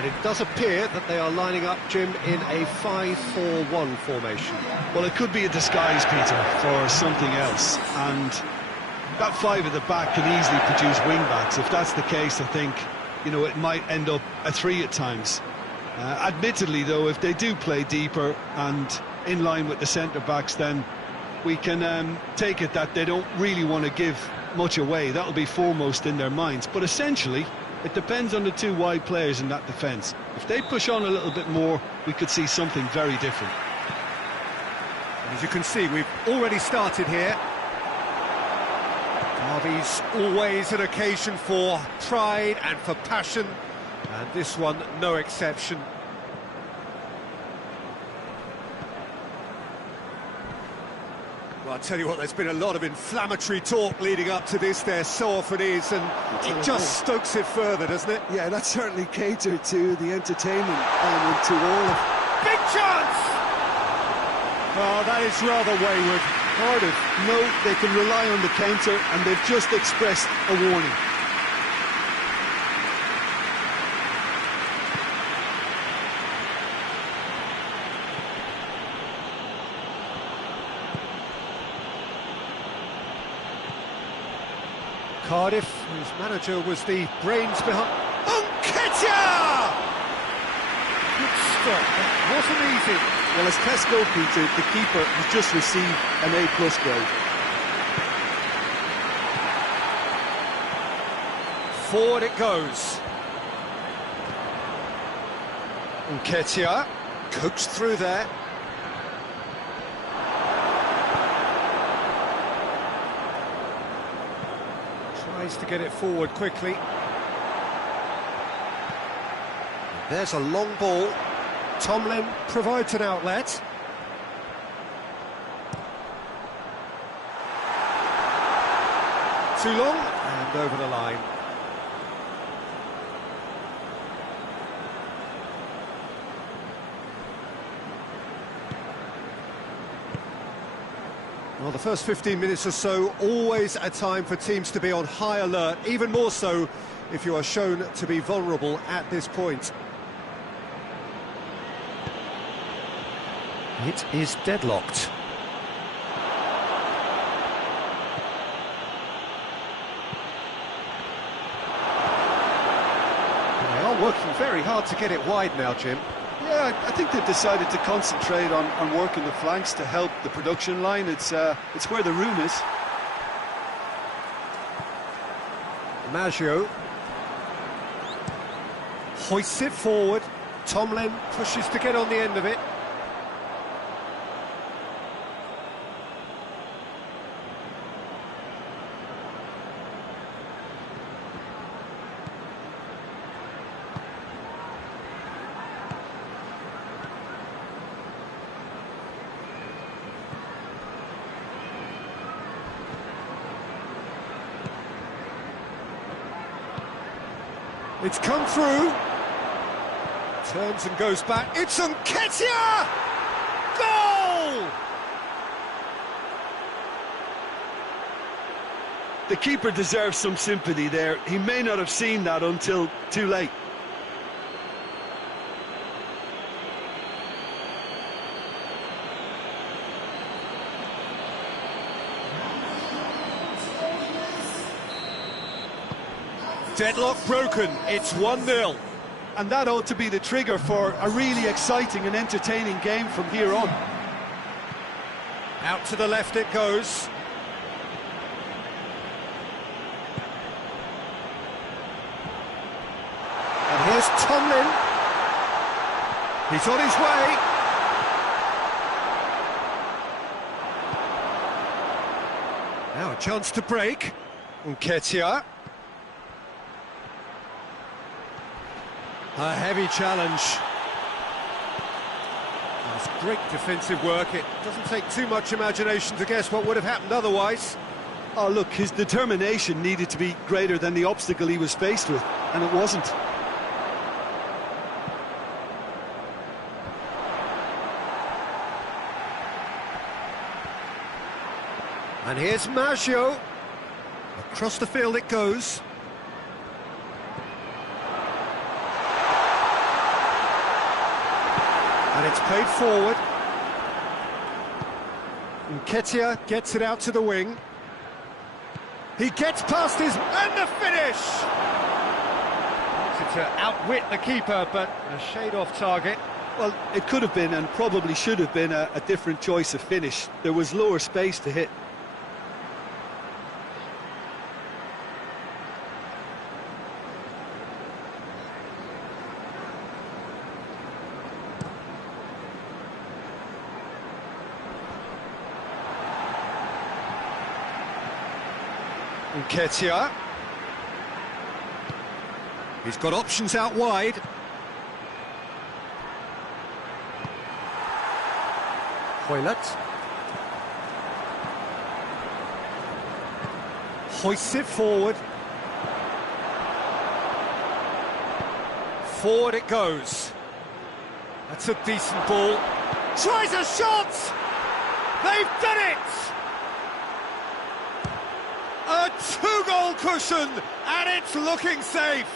It does appear that they are lining up, Jim, in a 5-4-1 formation. Well, it could be a disguise, Peter, for something else. And that five at the back can easily produce wing-backs. If that's the case, I think, you know, it might end up a three at times. Admittedly, though, if they do play deeper and in line with the centre-backs, then we can take it that they don't really want to give much away. That'll be foremost in their minds. But essentially, it depends on the two wide players in that defence. If they push on a little bit more, we could see something very different. And as you can see, we've already started here. Derby's always an occasion for pride and for passion, and this one no exception. Well, I'll tell you what, there's been a lot of inflammatory talk leading up to this, there so often is, and it just stokes it further, doesn't it? Yeah, that certainly catered to the entertainment element to all of... Big chance! Oh, that is rather wayward. Cardiff know they can rely on the counter, and they've just expressed a warning. Cardiff, whose manager was the brains behind... Nketiah! Good stop, that wasn't easy. Well, as tests go, Peter, the keeper has just received an A+ grade. Forward it goes. Nketiah, coaxed through there. Tries to get it forward quickly. There's a long ball. Tomlin provides an outlet. Too long, and over the line. Well, the first 15 minutes or so, always a time for teams to be on high alert, even more so if you are shown to be vulnerable at this point. It is deadlocked. They are working very hard to get it wide now, Jim. Yeah, I think they've decided to concentrate on working the flanks to help the production line. It's where the room is. Maggio hoists it forward. Tomlin pushes to get on the end of it. It's come through. Turns and goes back. It's Nketiah! Goal! The keeper deserves some sympathy there. He may not have seen that until too late. Deadlock broken, it's 1-0. and that ought to be the trigger for a really exciting and entertaining game from here on. Out to the left it goes. And here's Tomlin. He's on his way. Now a chance to break. Nketiah. A heavy challenge. That's great defensive work. It doesn't take too much imagination to guess what would have happened otherwise. Oh, look, his determination needed to be greater than the obstacle he was faced with, and it wasn't. And here's Maggio. Across the field it goes. And it's played forward. Nketiah gets it out to the wing. He gets past his... and the finish! Wanted to outwit the keeper, but a shade off target. Well, it could have been, and probably should have been, a different choice of finish. There was lower space to hit. Nketiah. He's got options out wide. Hoylett. Hoists it forward. Forward it goes. That's a decent ball. Tries a shot! They've done it! A two-goal cushion, and it's looking safe.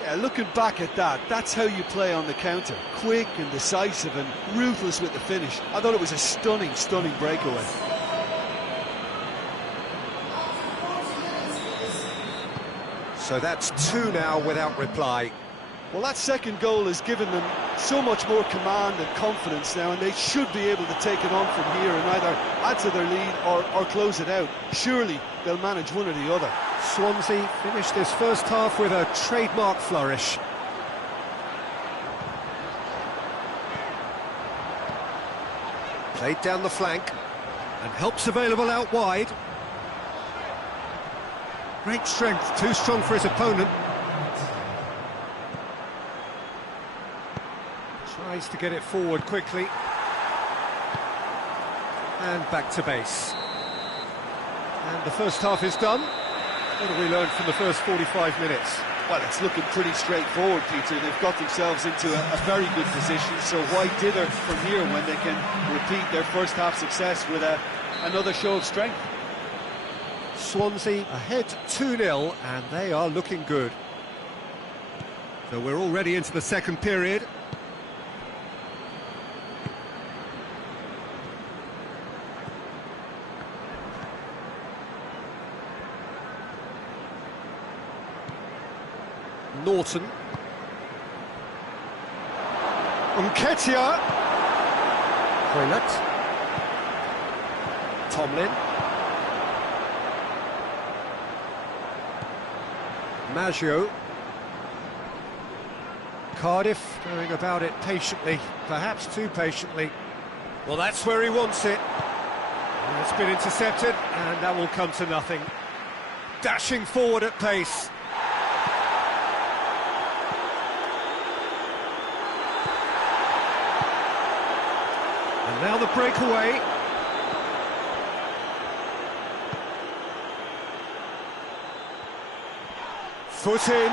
Yeah, looking back at that, that's how you play on the counter. Quick and decisive and ruthless with the finish. I thought it was a stunning, stunning breakaway. So that's two now without reply. Well, that second goal has given them so much more command and confidence now, and they should be able to take it on from here and either add to their lead or close it out. Surely they'll manage one or the other. Swansea finished this first half with a trademark flourish. Played down the flank, and help's available out wide. Great strength, too strong for his opponent. Tries to get it forward quickly. And back to base. And the first half is done. What have we learned from the first 45 minutes? Well, it's looking pretty straightforward, Peter. They've got themselves into a very good position, so why dither from here when they can repeat their first half success with another show of strength? Swansea ahead 2-0, and they are looking good. So we're already into the second period. Norton. Nketiah. Hoylett. Tomlin. Maggio. Cardiff going about it patiently, perhaps too patiently. Well, that's where he wants it. And it's been intercepted, and that will come to nothing. Dashing forward at pace. And now the breakaway. Foot in.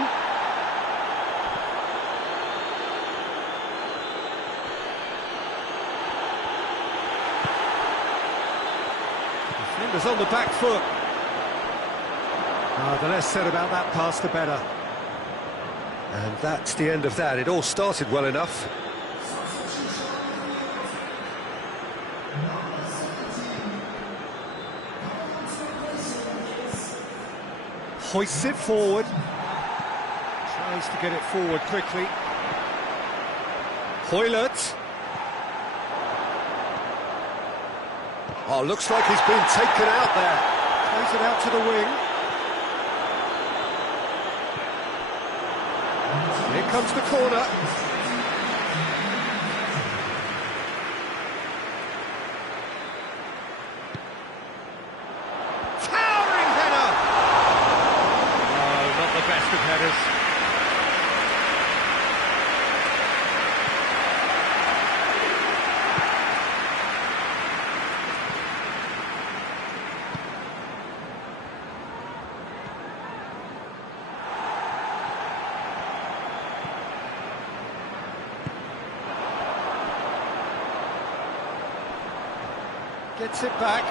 Defenders on the back foot. The less said about that pass, the better. And that's the end of that. It all started well enough. Hoists it forward. Tries to get it forward quickly. Hoylett. Oh, looks like he's been taken out there. Plays it out to the wing. Here comes the corner. Towering header! Oh, not the best of headers. Gets it back.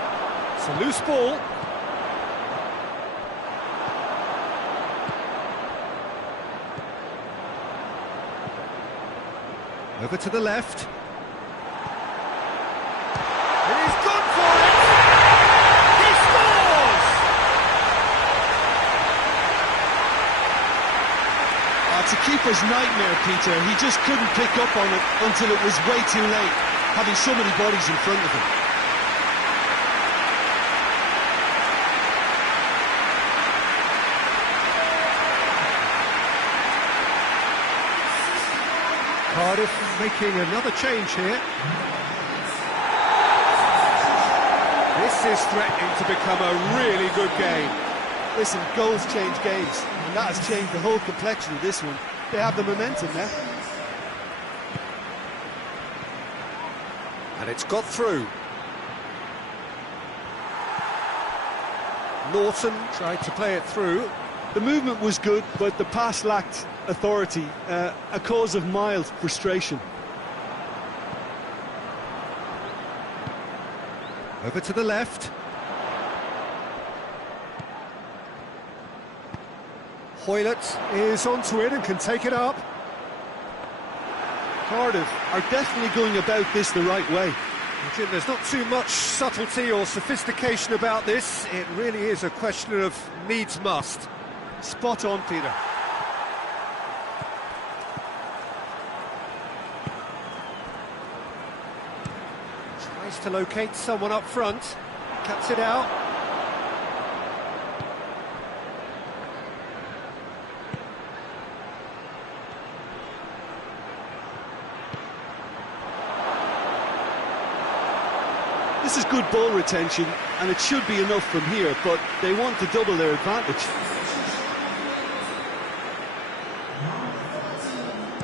It's a loose ball. Over to the left. And he's gone for it! He scores! It's a keeper's nightmare, Peter. He just couldn't pick up on it until it was way too late, having so many bodies in front of him. Cardiff making another change here. This is threatening to become a really good game. Listen, goals change games, and that has changed the whole complexion of this one. They have the momentum now. And it's got through. Norton tried to play it through. The movement was good, but the pass lacked authority, a cause of mild frustration. Over to the left. Hoylett is onto it and can take it up. Cardiff are definitely going about this the right way. Jim, there's not too much subtlety or sophistication about this. It really is a question of needs must. Spot on, Peter. Tries to locate someone up front. Cuts it out. This is good ball retention, and it should be enough from here, but they want to double their advantage.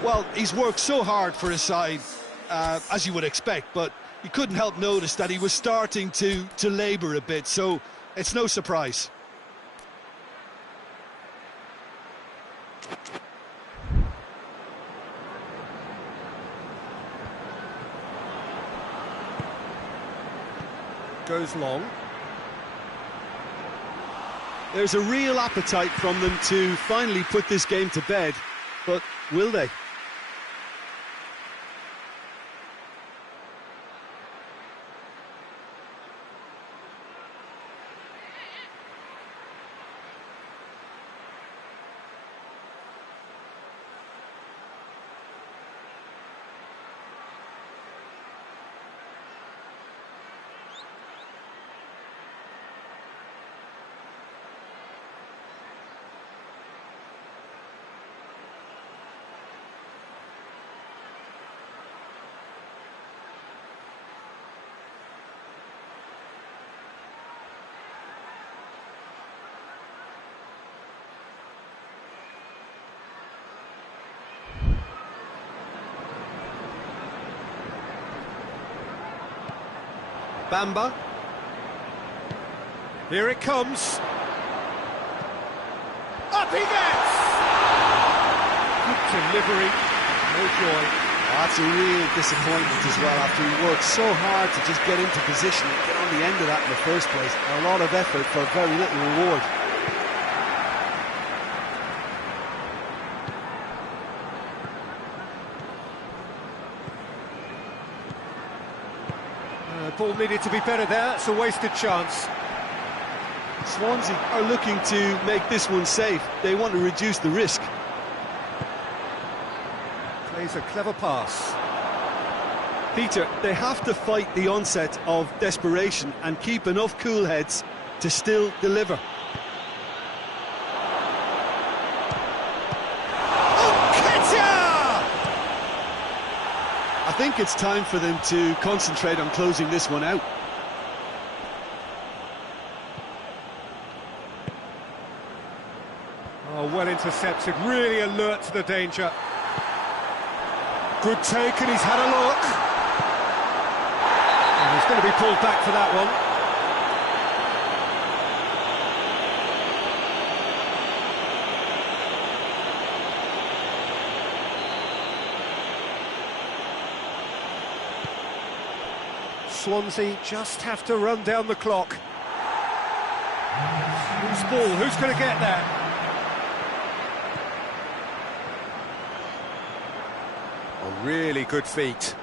Well, he's worked so hard for his side, as you would expect, but you couldn't help notice that he was starting to labour a bit, so it's no surprise. Goes long. There's a real appetite from them to finally put this game to bed, but will they? Bamba. Here it comes. Up he gets! Good delivery, no joy. That's a real disappointment as well, after he worked so hard to just get into position and get on the end of that in the first place. A lot of effort for very little reward. Ball needed to be better there, it's a wasted chance. Swansea are looking to make this one safe. They want to reduce the risk. Plays a clever pass. Peter, they have to fight the onset of desperation and keep enough cool heads to still deliver. I think it's time for them to concentrate on closing this one out. Oh, well intercepted, really alert to the danger. Good take, and he's had a look. And he's going to be pulled back for that one. Swansea just have to run down the clock. Who's ball? Who's going to get there? Oh, really good feet.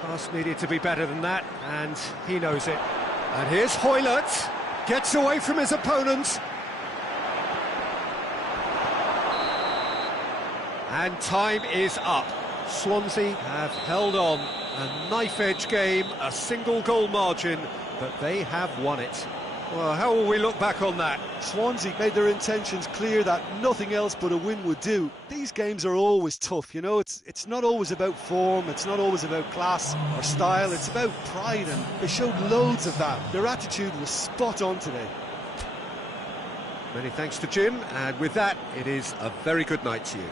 Pass needed to be better than that, and he knows it. And here's Hoylett, gets away from his opponent. And time is up. Swansea have held on, a knife-edge game, a single-goal margin, but they have won it. Well, how will we look back on that? Swansea made their intentions clear that nothing else but a win would do. These games are always tough, you know, it's not always about form, it's not always about class or style, it's about pride, and they showed loads of that. Their attitude was spot on today. Many thanks to Jim, and with that, it is a very good night to you.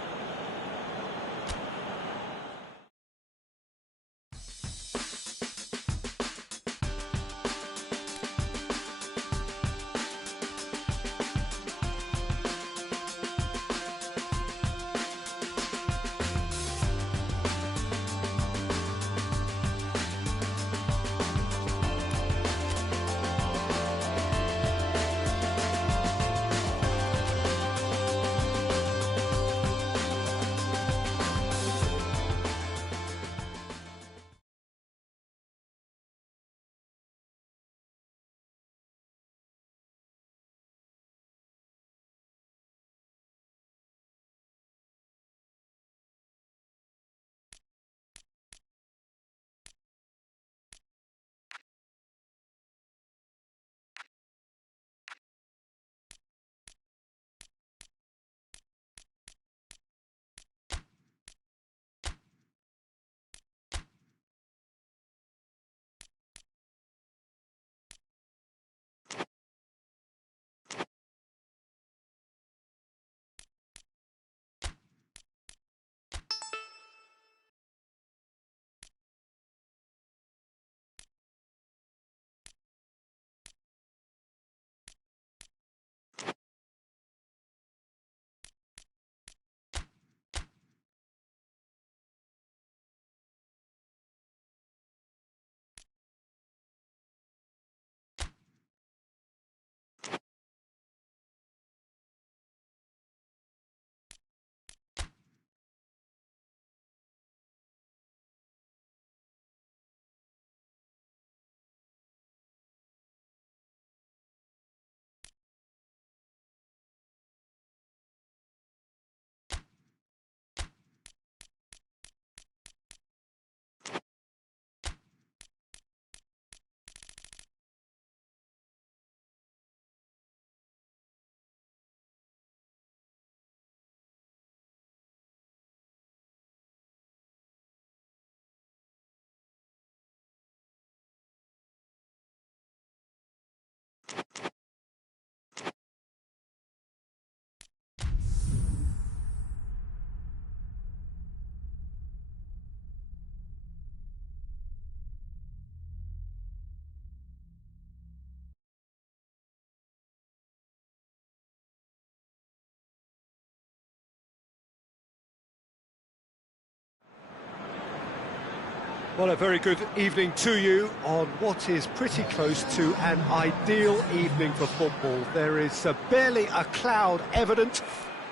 Well, a very good evening to you on what is pretty close to an ideal evening for football. There is barely a cloud evident.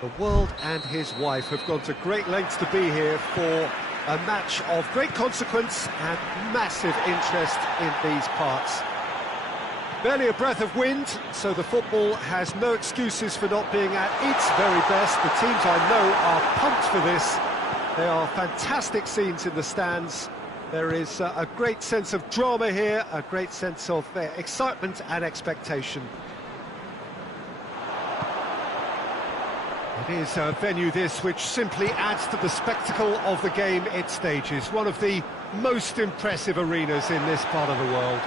The world and his wife have gone to great lengths to be here for A match of great consequence and massive interest in these parts. Barely a breath of wind, so the football has no excuses for not being at its very best. The teams I know are pumped for this. There are fantastic scenes in the stands. There is a great sense of drama here, a great sense of excitement and expectation. It is a venue this which simply adds to the spectacle of the game it stages. One of the most impressive arenas in this part of the world.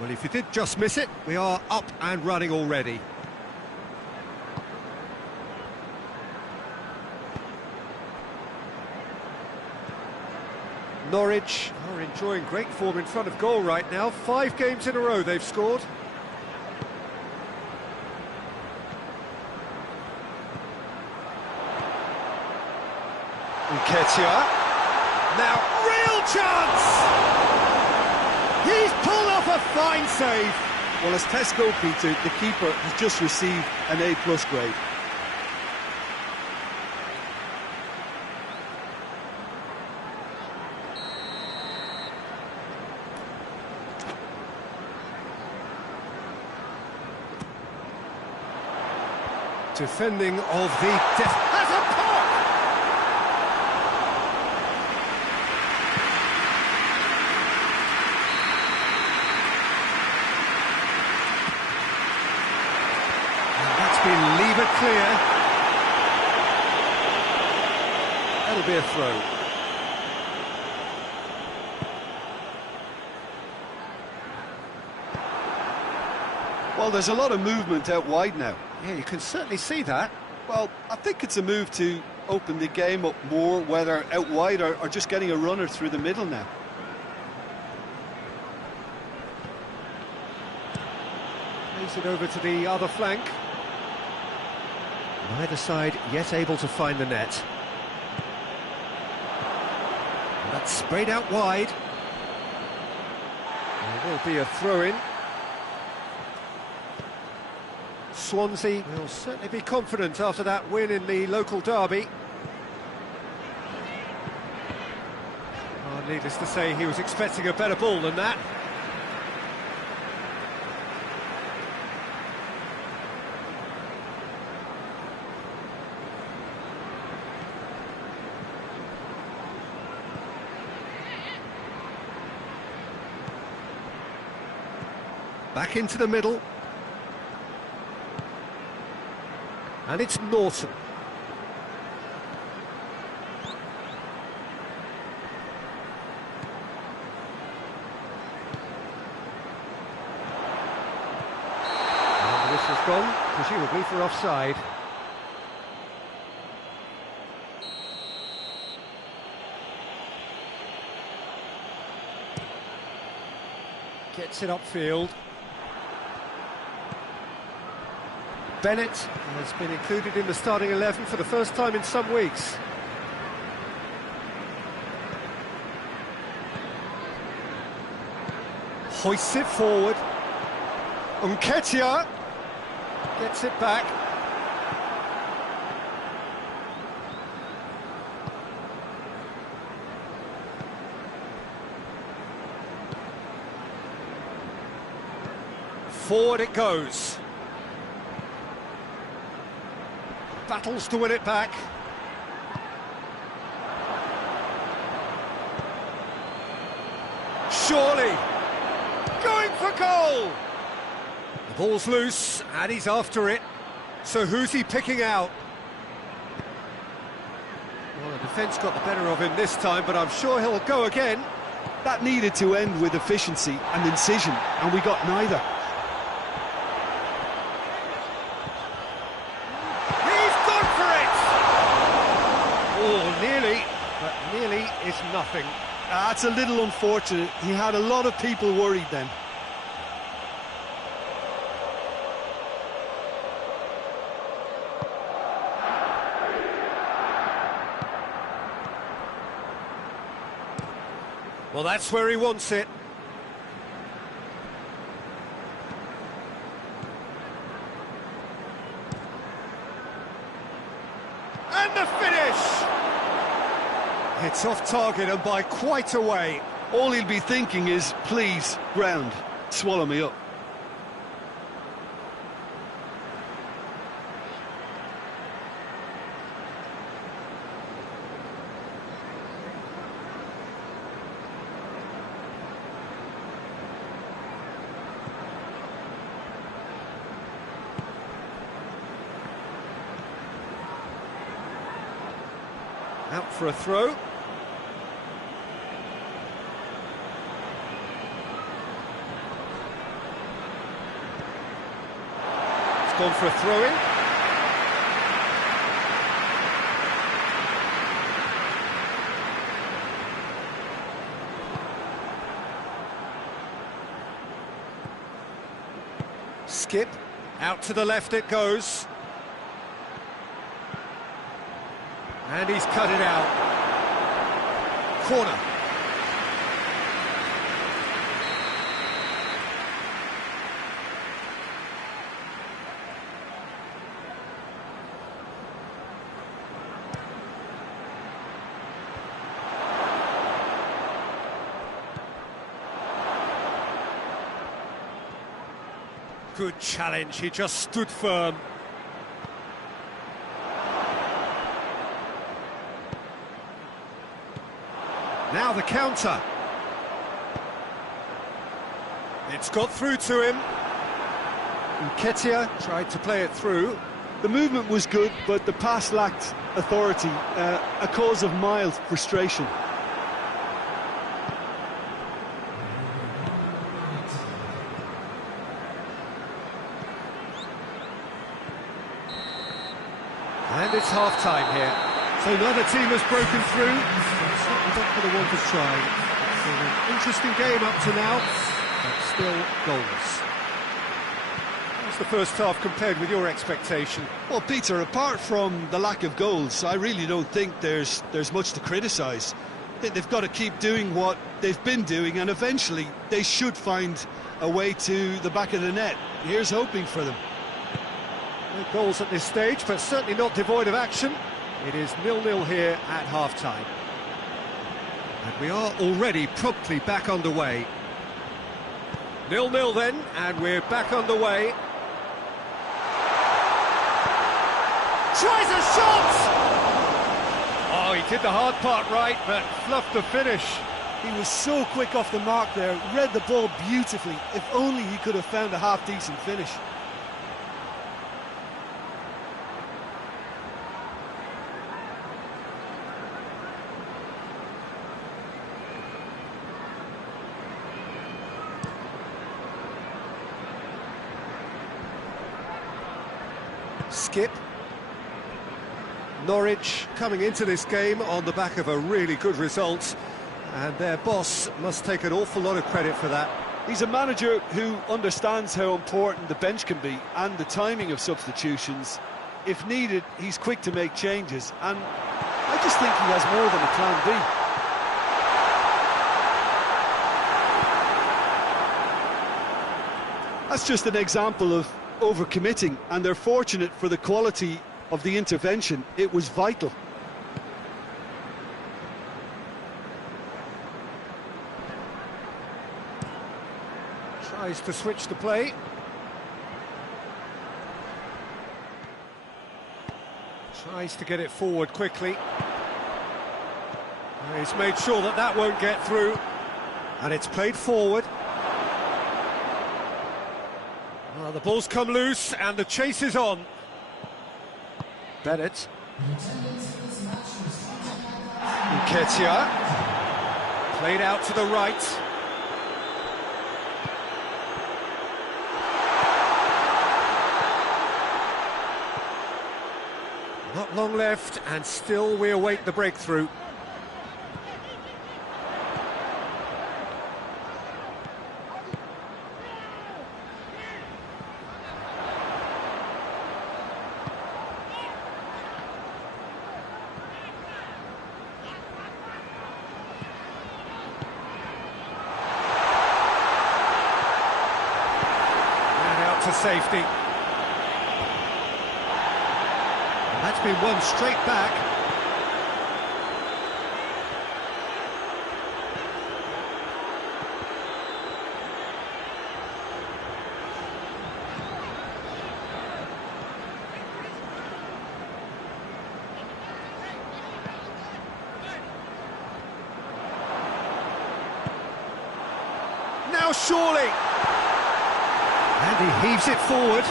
Well, if you did just miss it, we are up and running already. Norwich are enjoying great form in front of goal right now. 5 games in a row they've scored. Nketiah. Now, real chance! He's pulled off a fine save. Well, as test goalkeeper, the keeper has just received an A+ grade. Defending of the has a pop! And that's been lever clear. That'll be a throw. Well, there's a lot of movement out wide now. Yeah, you can certainly see that. Well, I think it's a move to open the game up more, whether out wide or just getting a runner through the middle now. Plays it over to the other flank. Neither side yet able to find the net. And that's sprayed out wide. There will be a throw-in. Swansea will certainly be confident after that win in the local derby. Oh, needless to say, he was expecting a better ball than that. Back into the middle. And it's Norton. And the whistle's gone, presumably for offside. Gets it upfield. Bennett has been included in the starting 11 for the first time in some weeks. Hoists it forward. Nketiah gets it back. Forward it goes. Battles to win it back. Surely going for goal. The ball's loose and he's after it. So who's he picking out? Well, the defence got the better of him this time, but I'm sure he'll go again. That needed to end with efficiency and incision, and we got neither. Oh, nearly, but nearly is nothing. That's a little unfortunate. He had a lot of people worried then. Well, that's where he wants it. And the finish! It's off target and by quite a way. All he'll be thinking is, please, ground, swallow me up. Out for a throw. It's gone for a throw-in. Skip. Out to the left it goes. And he's cut it out. Corner. Good challenge, he just stood firm. Now the counter. It's got through to him. Nketiah tried to play it through. The movement was good, but the pass lacked authority, a cause of mild frustration. And it's half-time here. So neither team has broken through. Not for the want of trying. It's been an interesting game up to now, but still goalless. How's the first half compared with your expectation? Well, Peter, apart from the lack of goals, I really don't think there's much to criticise. They've got to keep doing what they've been doing, and eventually they should find a way to the back of the net. Here's hoping for them. No goals at this stage, but certainly not devoid of action. It is 0-0 here at half-time. And we are already promptly back underway. 0-0 then, and we're back underway. Tries a shot! Oh, he did the hard part right, but fluffed the finish. He was so quick off the mark there, read the ball beautifully. If only he could have found a half-decent finish. Skip. Norwich coming into this game on the back of a really good result, and their boss must take an awful lot of credit for that. He's a manager who understands how important the bench can be and the timing of substitutions. If needed, he's quick to make changes, and I just think he has more than a plan B. That's just an example of overcommitting, and they're fortunate for the quality of the intervention. It was vital. Tries to switch the play. Tries to get it forward quickly. He's made sure that that won't get through, and it's played forward. Well, the ball's come loose and the chase is on. Bennett. Nketiah. Played out to the right. Not long left, and still we await the breakthrough. To safety. That's been won straight back. surely! And he heaves it forward.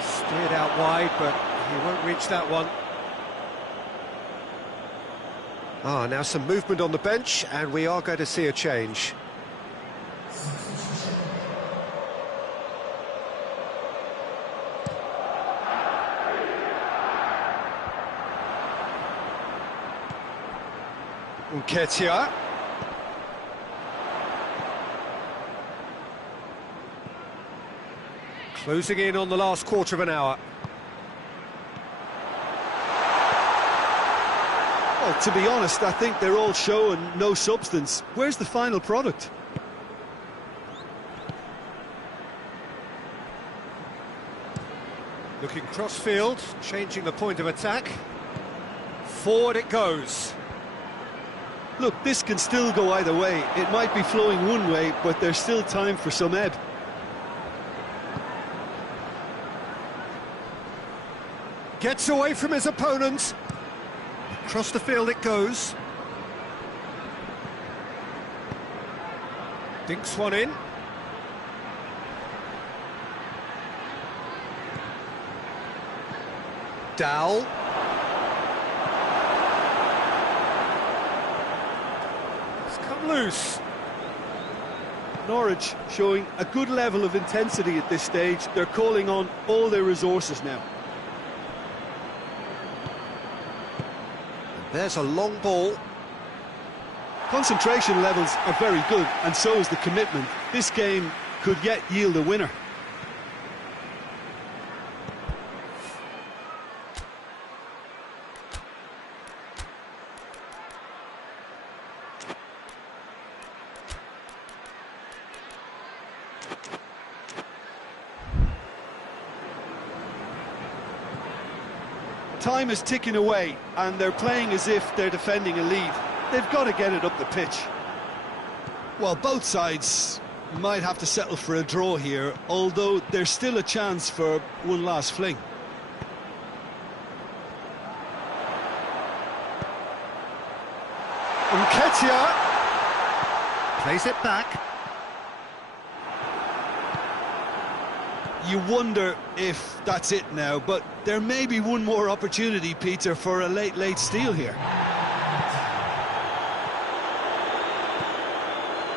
Steered out wide, but he won't reach that one. Now some movement on the bench, and we are going to see a change. Nketiah. Closing in on the last quarter of an hour. Well, to be honest, I think they're all show and no substance. Where's the final product? Looking cross-field, changing the point of attack. Forward it goes. Look, this can still go either way. It might be flowing one way, but there's still time for some ebb. Gets away from his opponent. Across the field it goes. Dinks one in. Dowell. It's come loose. Norwich showing a good level of intensity at this stage. They're calling on all their resources now. There's a long ball. Concentration levels are very good, and so is the commitment. This game could yet yield a winner. Time is ticking away, and they're playing as if they're defending a lead. They've got to get it up the pitch. Well, both sides might have to settle for a draw here, although there's still a chance for one last fling. Nketiah plays it back. You wonder if that's it now, but there may be one more opportunity, Peter, for a late steal here.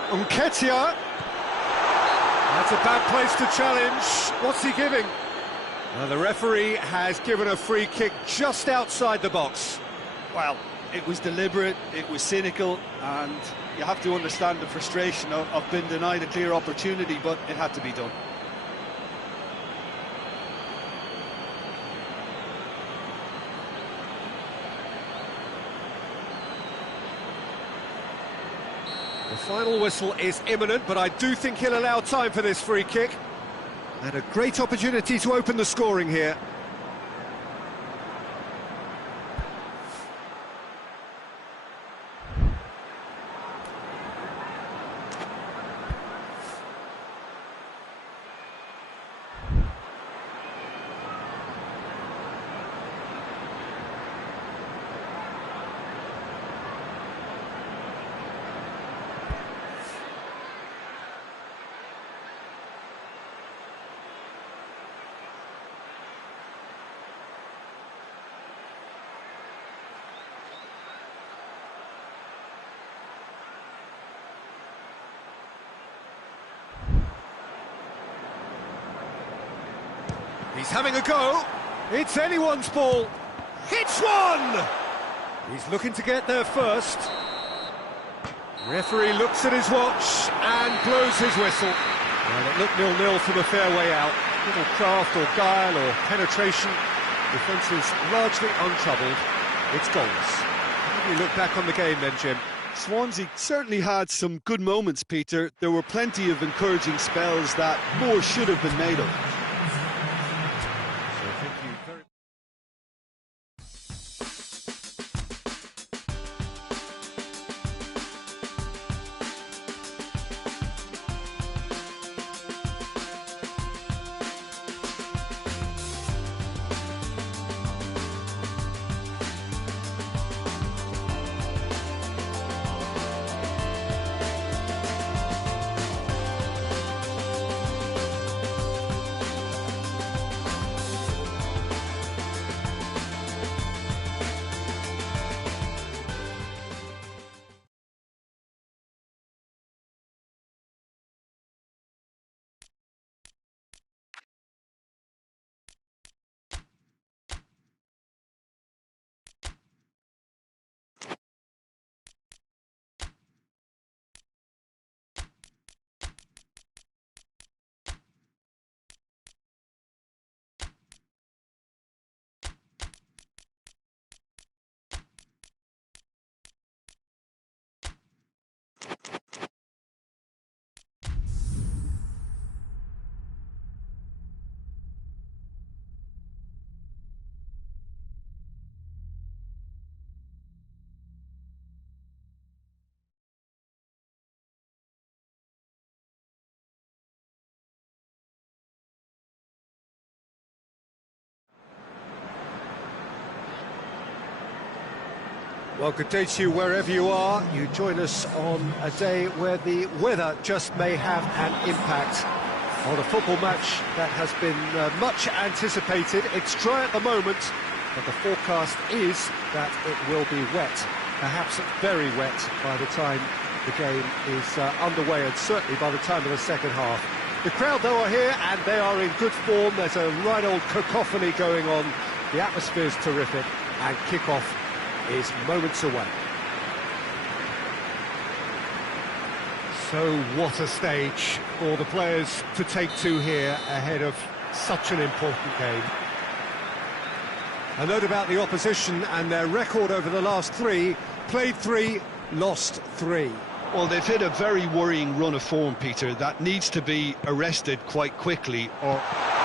Nketiah. That's a bad place to challenge. What's he giving? The referee has given a free kick just outside the box. Well, it was deliberate, it was cynical, and you have to understand the frustration of being denied a clear opportunity, but it had to be done. The final whistle is imminent, but I do think he'll allow time for this free kick. And a great opportunity to open the scoring here. He's having a go. It's anyone's ball. Hits one! He's looking to get there first. Referee looks at his watch and blows his whistle. Well, it looked 0-0 from a fair way out. Little craft or guile or penetration. Defence is largely untroubled. It's goals. How do you look back on the game then, Jim? Swansea certainly had some good moments, Peter. There were plenty of encouraging spells that more should have been made of. Well, good day to you wherever you are. You join us on a day where the weather just may have an impact on a football match that has been much anticipated. It's dry at the moment, but the forecast is that it will be wet, perhaps very wet by the time the game is underway, and certainly by the time of the second half. The crowd, though, are here, and they are in good form. There's a right old cacophony going on. The atmosphere's terrific, and kick-off is moments away. So what a stage for the players to take to here ahead of such an important game. A note about the opposition and their record over the last three: played 3, lost 3. Well, they've hit a very worrying run of form, Peter, that needs to be arrested quite quickly, or...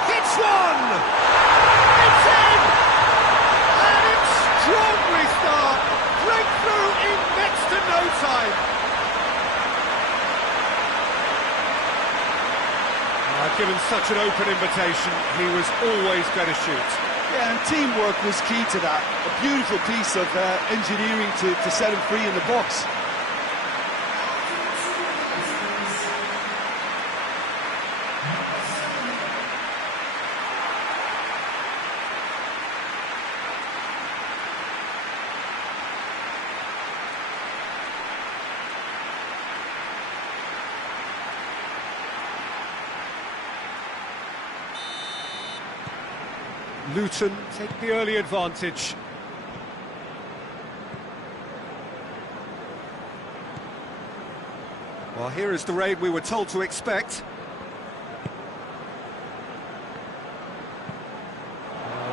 Hits one! It's in! An extraordinary start! Breakthrough in next to no time! Given such an open invitation, he was always going to shoot. Yeah, and teamwork was key to that. A beautiful piece of engineering to set him free in the box. Luton take the early advantage. Well, here is the raid we were told to expect.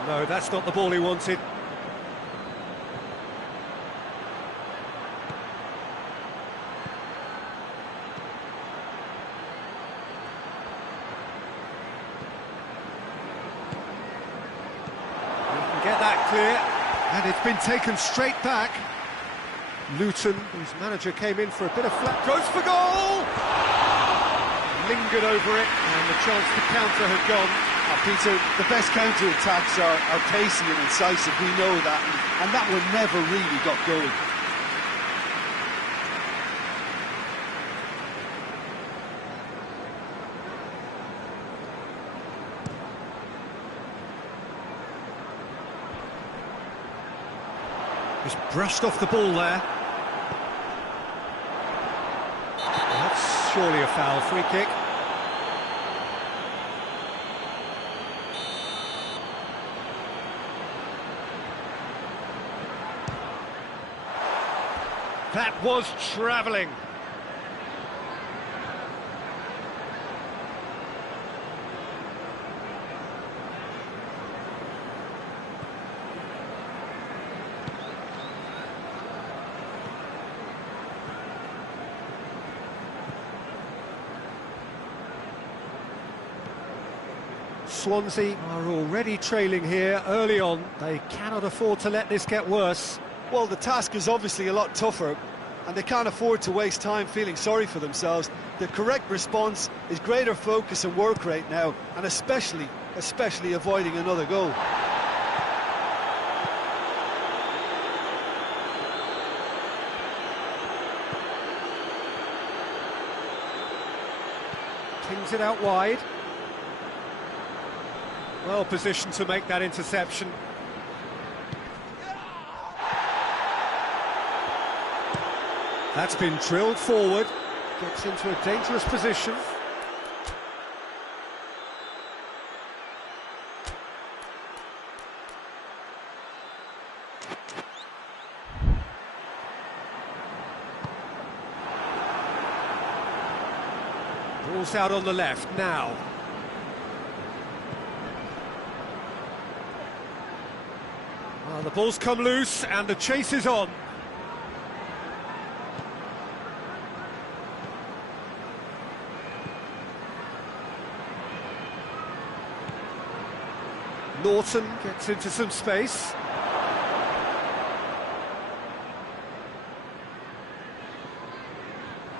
No, that's not the ball he wanted. Get that clear, and it's been taken straight back. Luton, whose manager came in for a bit of flat, goes for goal! Lingered over it, and the chance to counter had gone. Peter, the best counter-attacks are pacey and incisive, we know that, and that one never really got going. Just brushed off the ball there. Well, that's surely a foul. Free kick. That was travelling. Swansea are already trailing here early on. They cannot afford to let this get worse. Well, the task is obviously a lot tougher, and they can't afford to waste time feeling sorry for themselves. The correct response is greater focus and work rate now, and especially avoiding another goal. Kings it out wide. Well positioned to make that interception. That's been drilled forward. Gets into a dangerous position. Ball's out on the left now. Well, the ball's come loose and the chase is on. Norton gets into some space.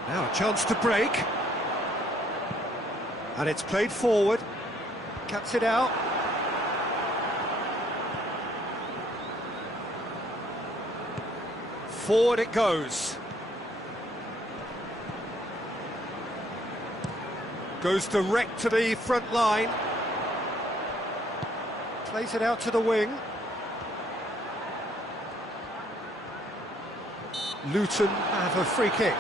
Now a chance to break. And it's played forward. Cuts it out. Forward it goes. Goes direct to the front line. Plays it out to the wing. Luton have a free kick.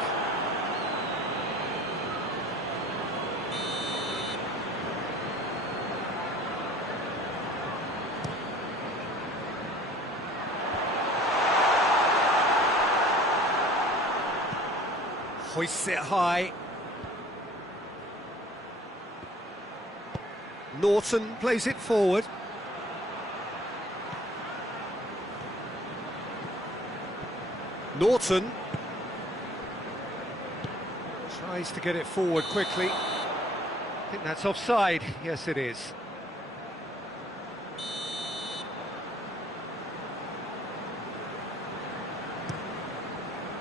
Hoists it high. Norton plays it forward. Norton tries to get it forward quickly. I think that's offside. Yes, it is.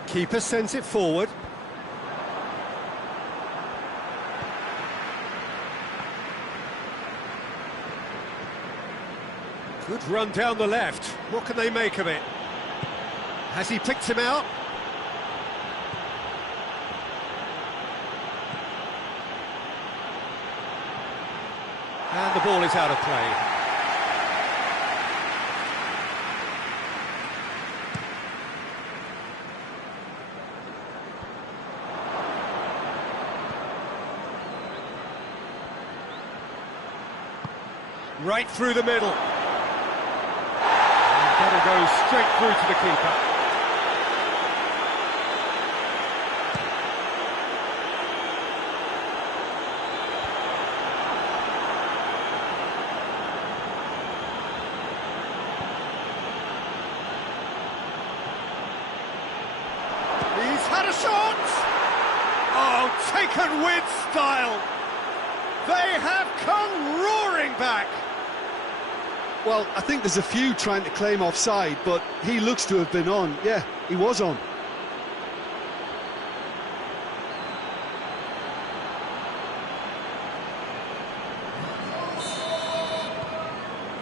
Keeper sends it forward. Good run down the left. What can they make of it? Has he picked him out? And the ball is out of play. Right through the middle. That'll go straight through to the keeper. He's had a shot! Oh, taken with style! They have come roaring back! Well, I think there's a few trying to claim offside, but he looks to have been on. Yeah, he was on.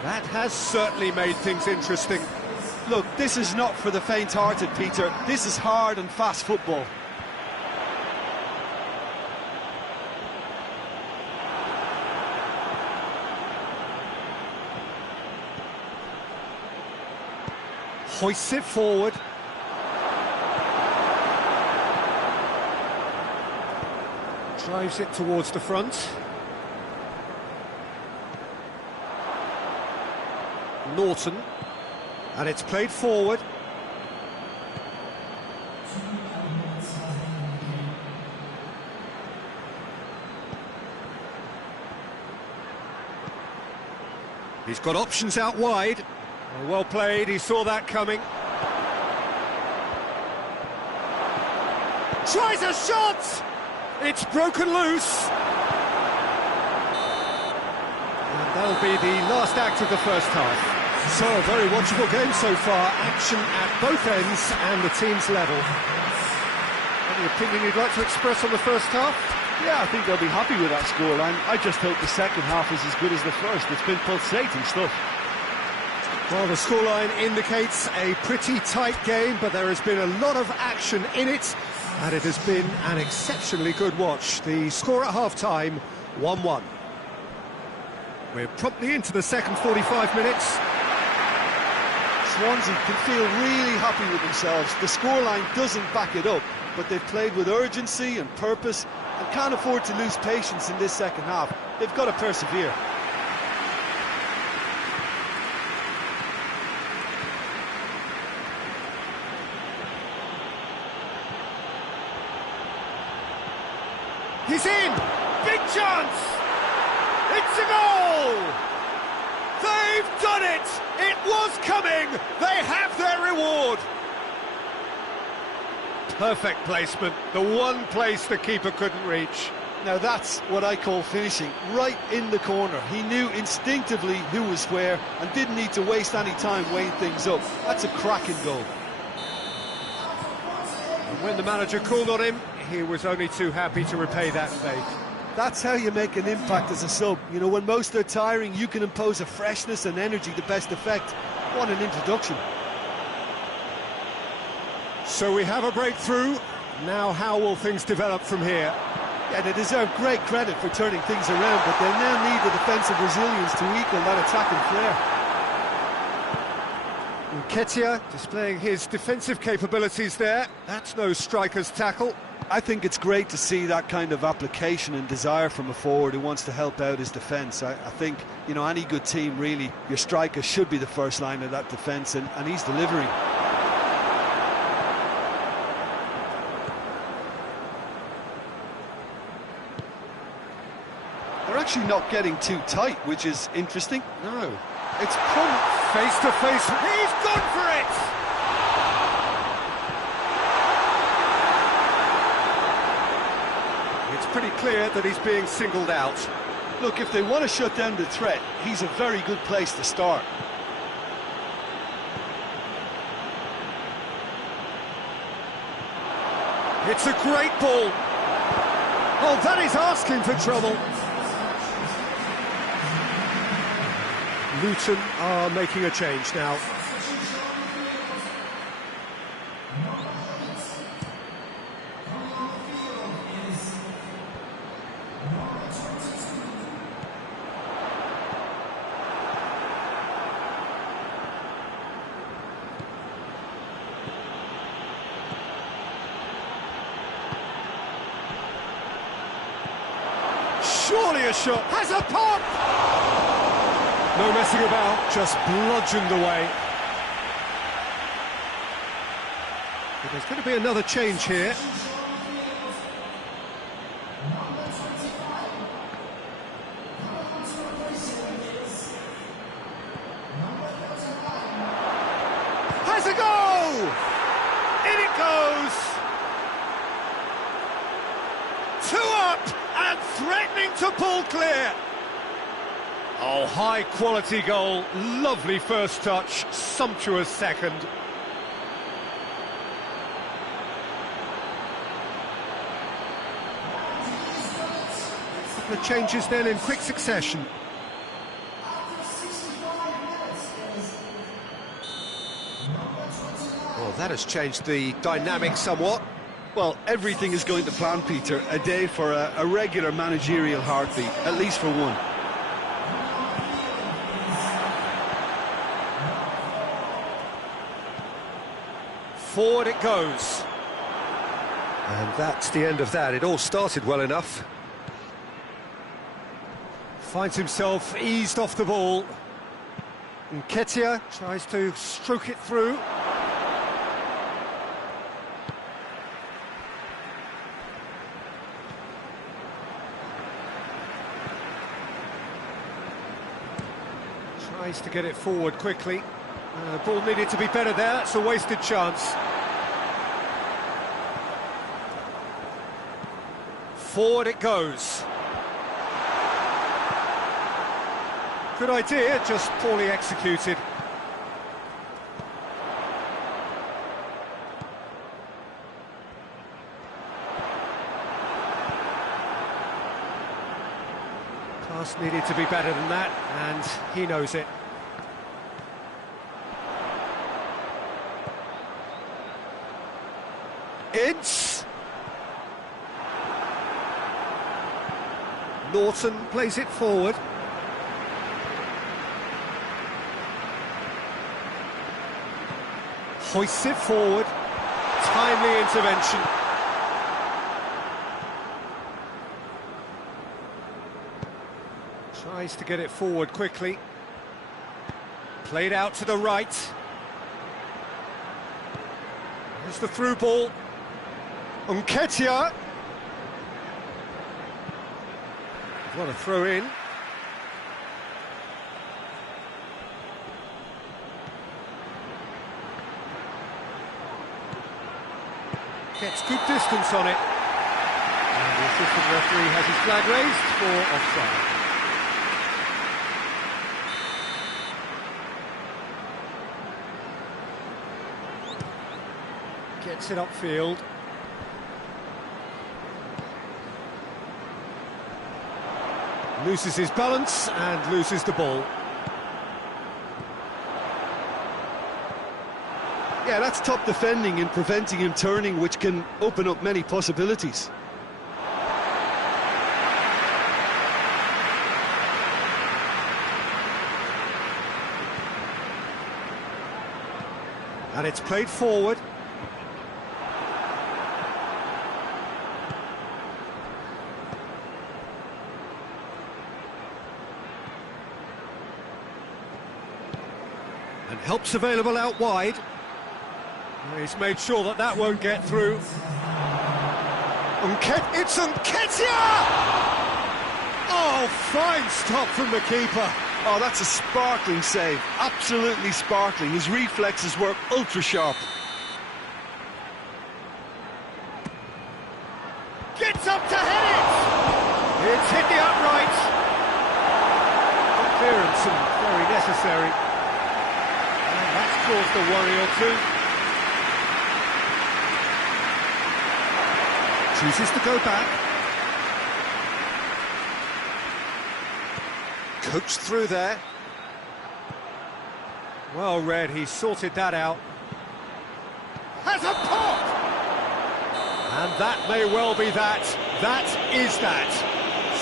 That has certainly made things interesting. Look, this is not for the faint-hearted, Peter. This is hard and fast football. Hoists it forward. Drives it towards the front. Norton. And it's played forward. He's got options out wide. Well played, he saw that coming. Tries a shot! It's broken loose. And that'll be the last act of the first half. So, a very watchable game so far. Action at both ends and the team's level. Any opinion you'd like to express on the first half? Yeah, I think they'll be happy with that scoreline. I just hope the second half is as good as the first. It's been pulsating stuff. Well, the scoreline indicates a pretty tight game, but there has been a lot of action in it, and it has been an exceptionally good watch. The score at half-time, 1-1. We're promptly into the second 45 minutes. Swansea can feel really happy with themselves. The scoreline doesn't back it up, but they've played with urgency and purpose and can't afford to lose patience in this second half. They've got to persevere. He's in! Big chance! It's a goal! They've done it! It was coming! They have their reward! Perfect placement, the one place the keeper couldn't reach. Now that's what I call finishing, right in the corner. He knew instinctively who was where and didn't need to waste any time weighing things up. That's a cracking goal. And when the manager called on him, he was only too happy to repay that faith. That's how you make an impact as a sub. You know, when most are tiring, you can impose a freshness and energy to best effect. What an introduction. So we have a breakthrough. Now how will things develop from here? Yeah, they deserve great credit for turning things around, but they'll now need the defensive resilience to equal that attacking flair. Nketiah displaying his defensive capabilities there. That's no striker's tackle. I think it's great to see that kind of application and desire from a forward who wants to help out his defence. I think, you know, any good team, really, your striker should be the first line of that defence, and he's delivering. They're actually not getting too tight, which is interesting. No, it's come face to face. He's gone for it! It's pretty clear that he's being singled out. Look, if they want to shut down the threat, he's a very good place to start. It's a great ball. Oh, that is asking for trouble. Luton are making a change now. Surely a shot, has a pop! No messing about, just bludgeoned away. But there's going to be another change here. Has a goal! In it goes! 2 up and threatening to pull clear. Oh, high-quality goal, lovely first touch, sumptuous second. The changes then in quick succession. Well, that has changed the dynamic somewhat. Well, everything is going to plan, Peter. A day for a regular managerial heartbeat, at least for one. Forward it goes. And that's the end of that. It all started well enough. Finds himself eased off the ball. Nketiah tries to stroke it through. Tries to get it forward quickly. Ball needed to be better there, it's a wasted chance. Forward it goes. Good idea, just poorly executed. Pass needed to be better than that, and he knows it. Ince. Norton plays it forward. Hoists it forward. Timely intervention. Tries to get it forward quickly. Played out to the right. There's the through ball. Nketiah. What a throw in. Gets good distance on it. And the assistant referee has his flag raised for offside. Gets it upfield. Loses his balance and loses the ball. Yeah, that's top defending and preventing him turning, which can open up many possibilities. And it's played forward. And help's available out wide. He's made sure that that won't get through. It's Nketiah! Oh, fine stop from the keeper. Oh, that's a sparkling save. Absolutely sparkling. His reflexes were ultra-sharp. Gets up to head it! It's hit the upright. Good clearance and very necessary. And that's caused a worry or two. Chooses to go back. Coached through there. Well read, he sorted that out. Has a pop! And that may well be that. That is that.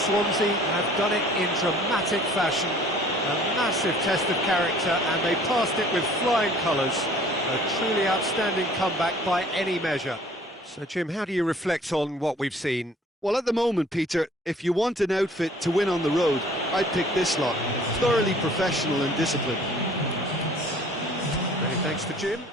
Swansea have done it in dramatic fashion. A massive test of character, and they passed it with flying colours. A truly outstanding comeback by any measure. So, Jim, how do you reflect on what we've seen? Well, at the moment, Peter, if you want an outfit to win on the road, I'd pick this lot. Thoroughly professional and disciplined. Many thanks to Jim.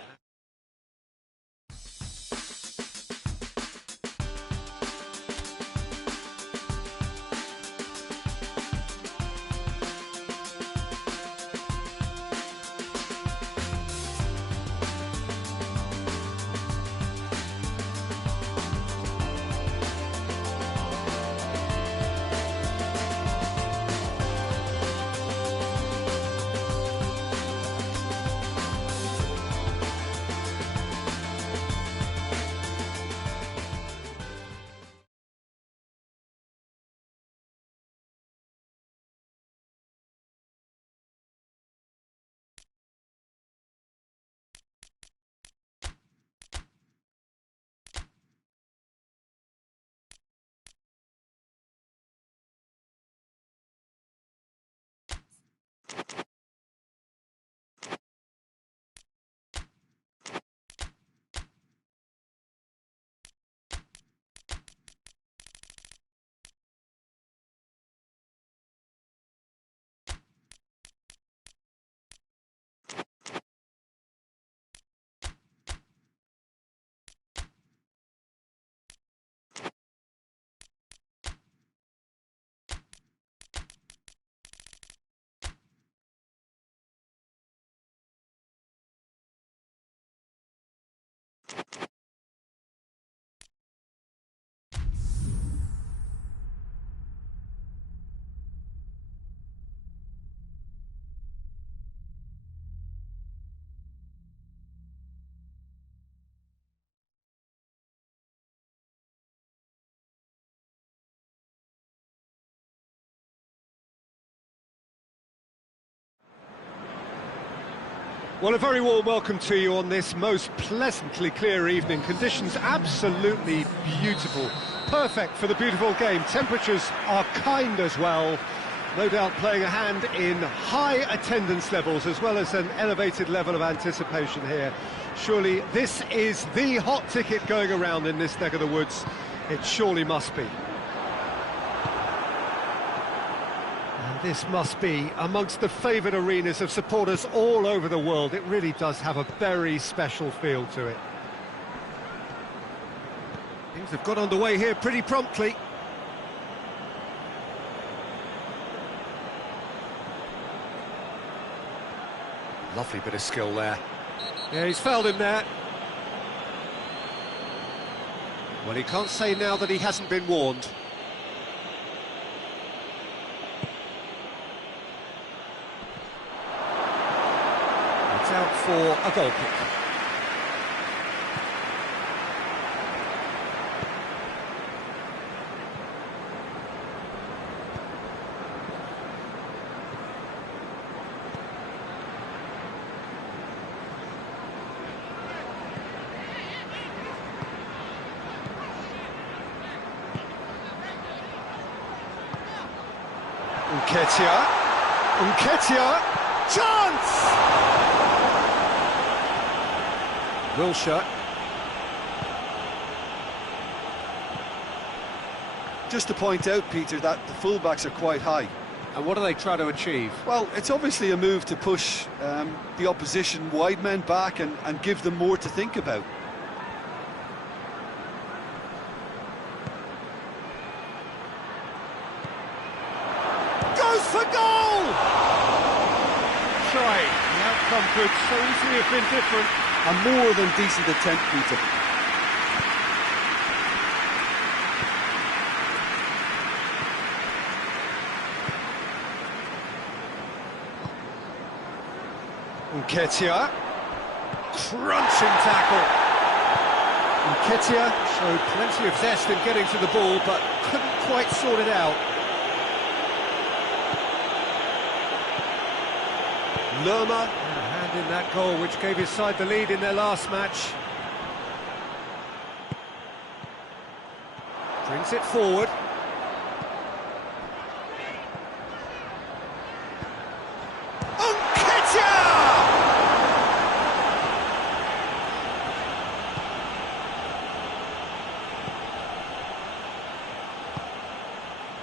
Well, a very warm welcome to you on this most pleasantly clear evening. Conditions absolutely beautiful. Perfect for the beautiful game. Temperatures are kind as well. No doubt playing a hand in high attendance levels as well as an elevated level of anticipation here. Surely this is the hot ticket going around in this neck of the woods. It surely must be. This must be amongst the favoured arenas of supporters all over the world. It really does have a very special feel to it. Things have got underway here pretty promptly. Lovely bit of skill there. Yeah, he's fouled him there. Well, he can't say now that he hasn't been warned. Out for a goal kick. Nketiah, chance! Wilshere. Just to point out, Peter, that the fullbacks are quite high. And what do they try to achieve? Well, it's obviously a move to push the opposition wide men back and give them more to think about. Goes for goal! Try. The outcome could so easily have been different. A more than decent attempt, Peter. Nketiah, crunching tackle. Nketiah showed plenty of zest in getting to the ball, but couldn't quite sort it out. Lerma had a hand in that goal, which gave his side the lead in their last match. Brings it forward.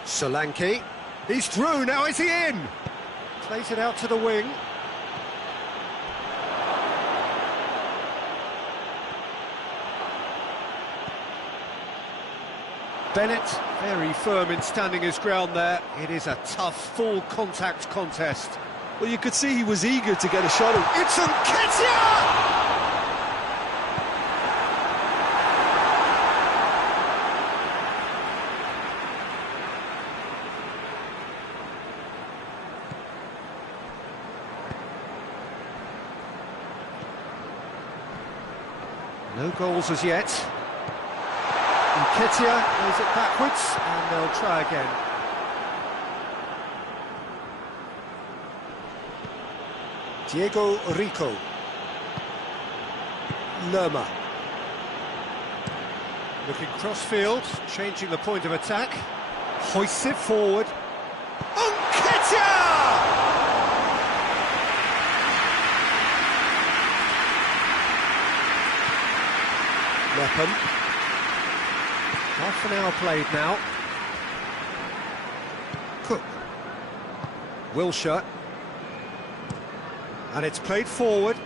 Solanke, he's through, now is he in? Plays it out to the wing. Bennett, very firm in standing his ground there. It is a tough, full contact contest. Well, you could see he was eager to get a shot at. It's Nketiah! No goals as yet. Nketiah plays it backwards, and they'll try again. Diego Rico. Lerma. Looking cross-field, changing the point of attack. Hoists it forward. Nketiah! Leppen. Half an hour played now. Cook. Wilshere. And it's played forward.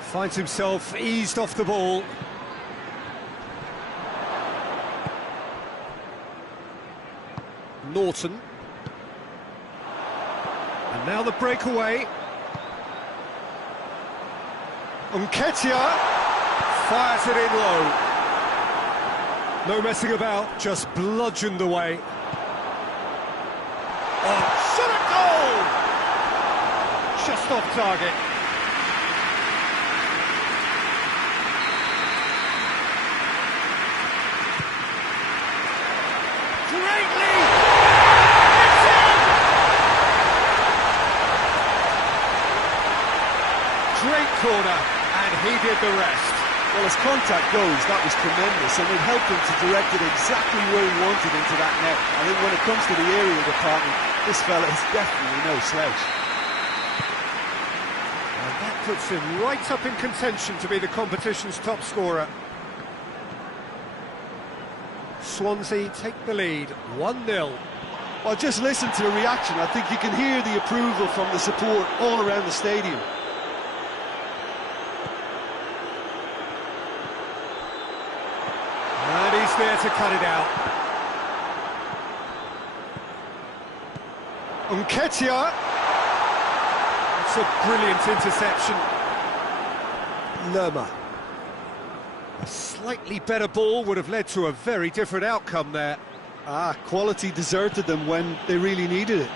Finds himself eased off the ball. Norton. And now the breakaway. Nketiah fires it in low. No messing about, just bludgeoned away. Oh, shot at goal! Just off target. Greatly! It's in! Great corner, and he did the rest. Well, as contact goes, that was tremendous, and it helped him to direct it exactly where he wanted into that net. I think when it comes to the aerial department, this fella is definitely no slouch. And that puts him right up in contention to be the competition's top scorer. Swansea take the lead, 1-0. Well, just listen to the reaction. I think you can hear the approval from the support all around the stadium. And he's there to cut it out. Nketiah. It's a brilliant interception. Lerma. A slightly better ball would have led to a very different outcome there. Quality deserted them when they really needed it.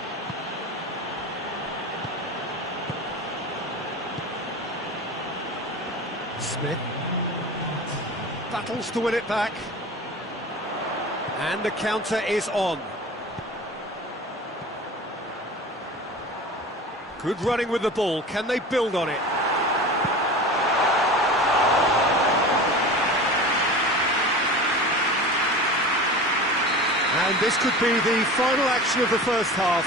Smith battles to win it back, and the counter is on. Good running with the ball, can they build on it? And this could be the final action of the first half.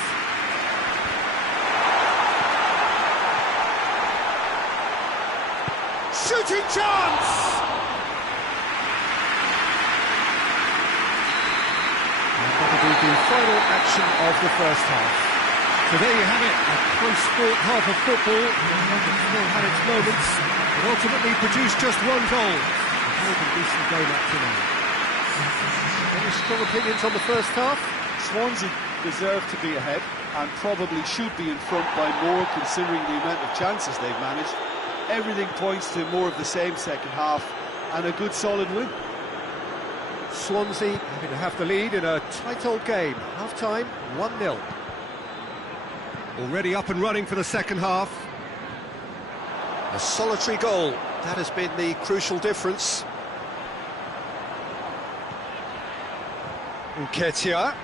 Shooting chance! And that'll be the final action of the first half. So there you have it, a close-fought half of football. It still had its moments, but ultimately produced just one goal. A very decent game up to now. Any strong opinions on the first half? Swansea deserve to be ahead and probably should be in front by more considering the amount of chances they've managed. Everything points to more of the same second half and a good solid win. Swansea happy to have the lead in a tight old game. Half-time, 1-0. Already up and running for the second half. A solitary goal, that has been the crucial difference. Nketiah,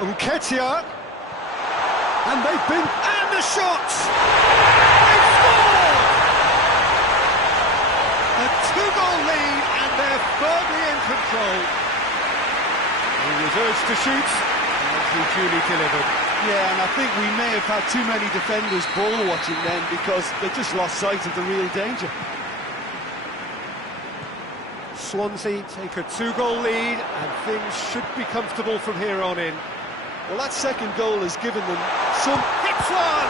and the shot! They've scored! A two-goal lead, and they're firmly in control. He was urged to shoot, and he duly delivered. Yeah, and I think we may have had too many defenders ball watching then because they just lost sight of the real danger. Swansea take a two-goal lead, and things should be comfortable from here on in. Well, that second goal has given them some... Hits one!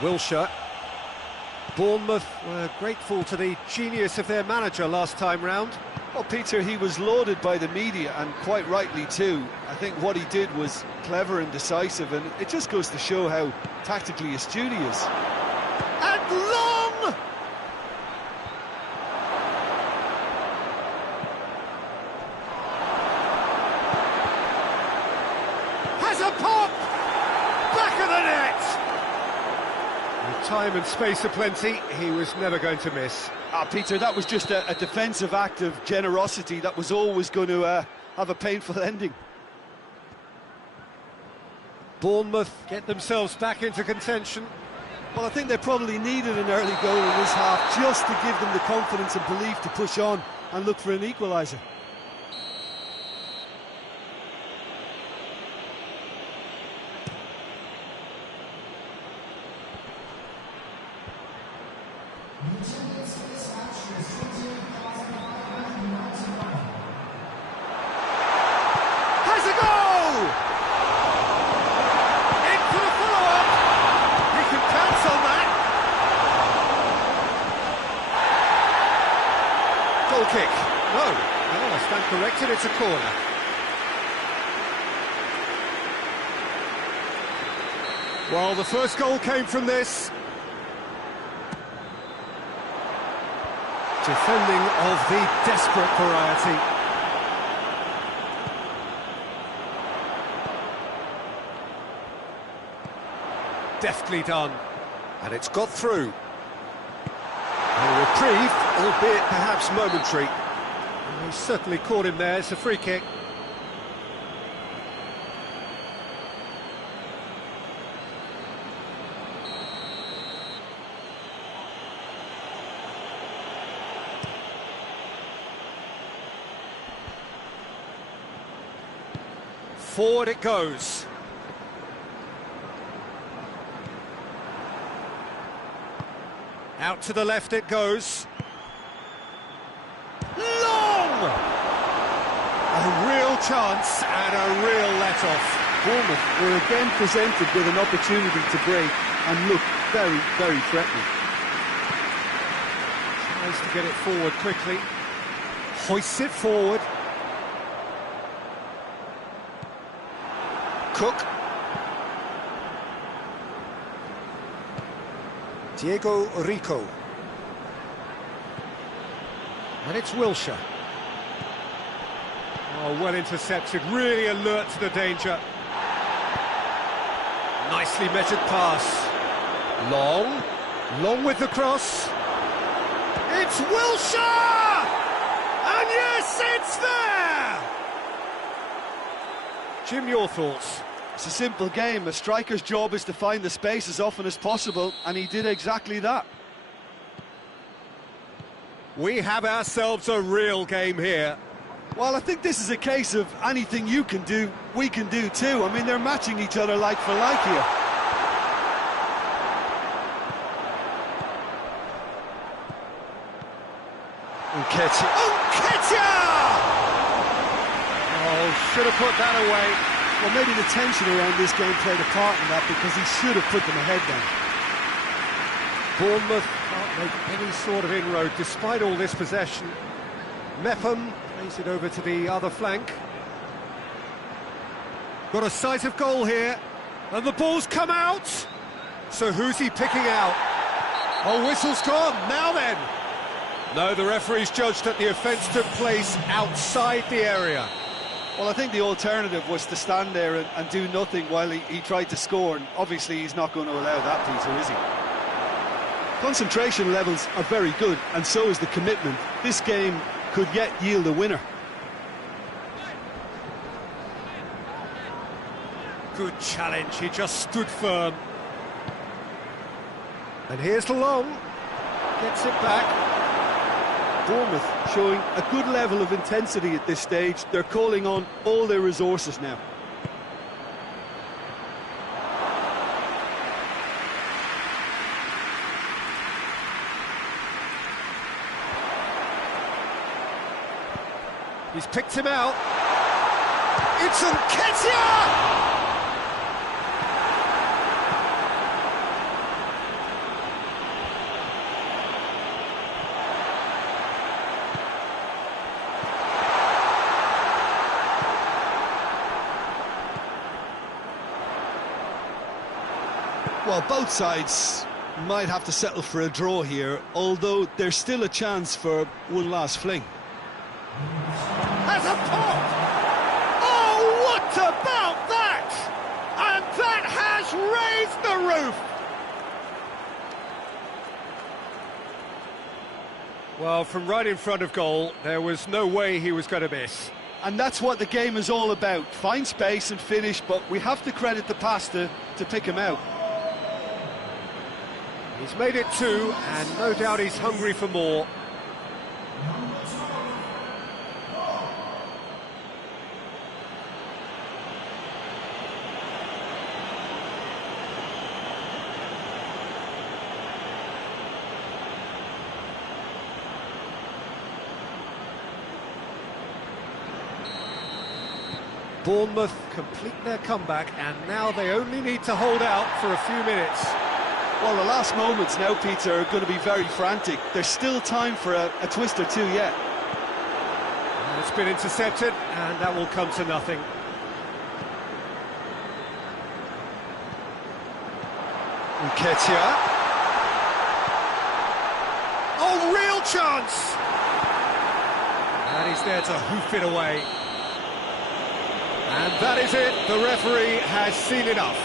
Wilshere. Bournemouth were grateful to the genius of their manager last time round. Well, Peter, he was lauded by the media, and quite rightly too. I think what he did was clever and decisive, and it just goes to show how tactically astute he is. And long! Has a pop! Back of the net! With time and space aplenty, he was never going to miss. Peter, that was just a defensive act of generosity that was always going to have a painful ending. Bournemouth get themselves back into contention. Well, I think they probably needed an early goal in this half just to give them the confidence and belief to push on and look for an equaliser. Has a goal! Into the follow-up. He can pounce on that. Goal kick. No, I stand corrected, it's a corner. Well, the first goal came from this. Defending of the desperate variety. Deftly done, and it's got through. A reprieve, albeit perhaps momentary. He certainly caught him there. It's a free kick. Forward it goes. Out to the left it goes. Long! A real chance and a real let-off. Bournemouth were again presented with an opportunity to break and look very, very threatening. Tries to get it forward quickly. Hoists it forward. Cook. Diego Rico. And it's Wilshere. Oh, well intercepted, really alert to the danger. Nicely measured pass. Long with the cross. It's Wilshere! And yes, it's there! Jim, your thoughts? It's a simple game. A striker's job is to find the space as often as possible, and he did exactly that. We have ourselves a real game here. Well, I think this is a case of anything you can do, we can do too. I mean, they're matching each other like for like here. Nketiah! Oh, should have put that away. Well, maybe the tension around this game played a part in that, because he should have put them ahead then. Bournemouth can't make any sort of inroad despite all this possession. Mepham plays it over to the other flank. Got a sight of goal here, and the ball's come out. So who's he picking out? Oh, whistle's gone, now then. No, the referee's judged that the offence took place outside the area. Well, I think the alternative was to stand there and do nothing while he tried to score, and obviously he's not going to allow that, Peter, is he? Concentration levels are very good, and so is the commitment. This game could yet yield a winner. Good challenge, he just stood firm. And here's the long, gets it back. Bournemouth showing a good level of intensity at this stage. They're calling on all their resources now. He's picked him out. It's Nketiah! Well, both sides might have to settle for a draw here, although there's still a chance for one last fling. Has a pop! Oh, what about that? And that has raised the roof! Well, from right in front of goal, there was no way he was going to miss. And that's what the game is all about. Find space and finish, but we have to credit the pass to pick him out. He's made it two, and no doubt he's hungry for more. Bournemouth complete their comeback, and now they only need to hold out for a few minutes. Well, the last moments now, Peter, are going to be very frantic. There's still time for a twist or two yet. And it's been intercepted, and that will come to nothing. Nketiah. Oh, real chance! And he's there to hoof it away. And that is it. The referee has seen enough.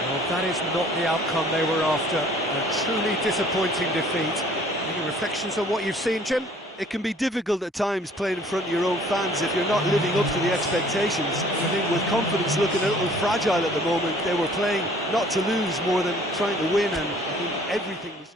Well, that is not the outcome they were after. A truly disappointing defeat. Any reflections on what you've seen, Jim? It can be difficult at times playing in front of your own fans if you're not living up to the expectations. I think with confidence looking a little fragile at the moment, they were playing not to lose more than trying to win, and I think everything was...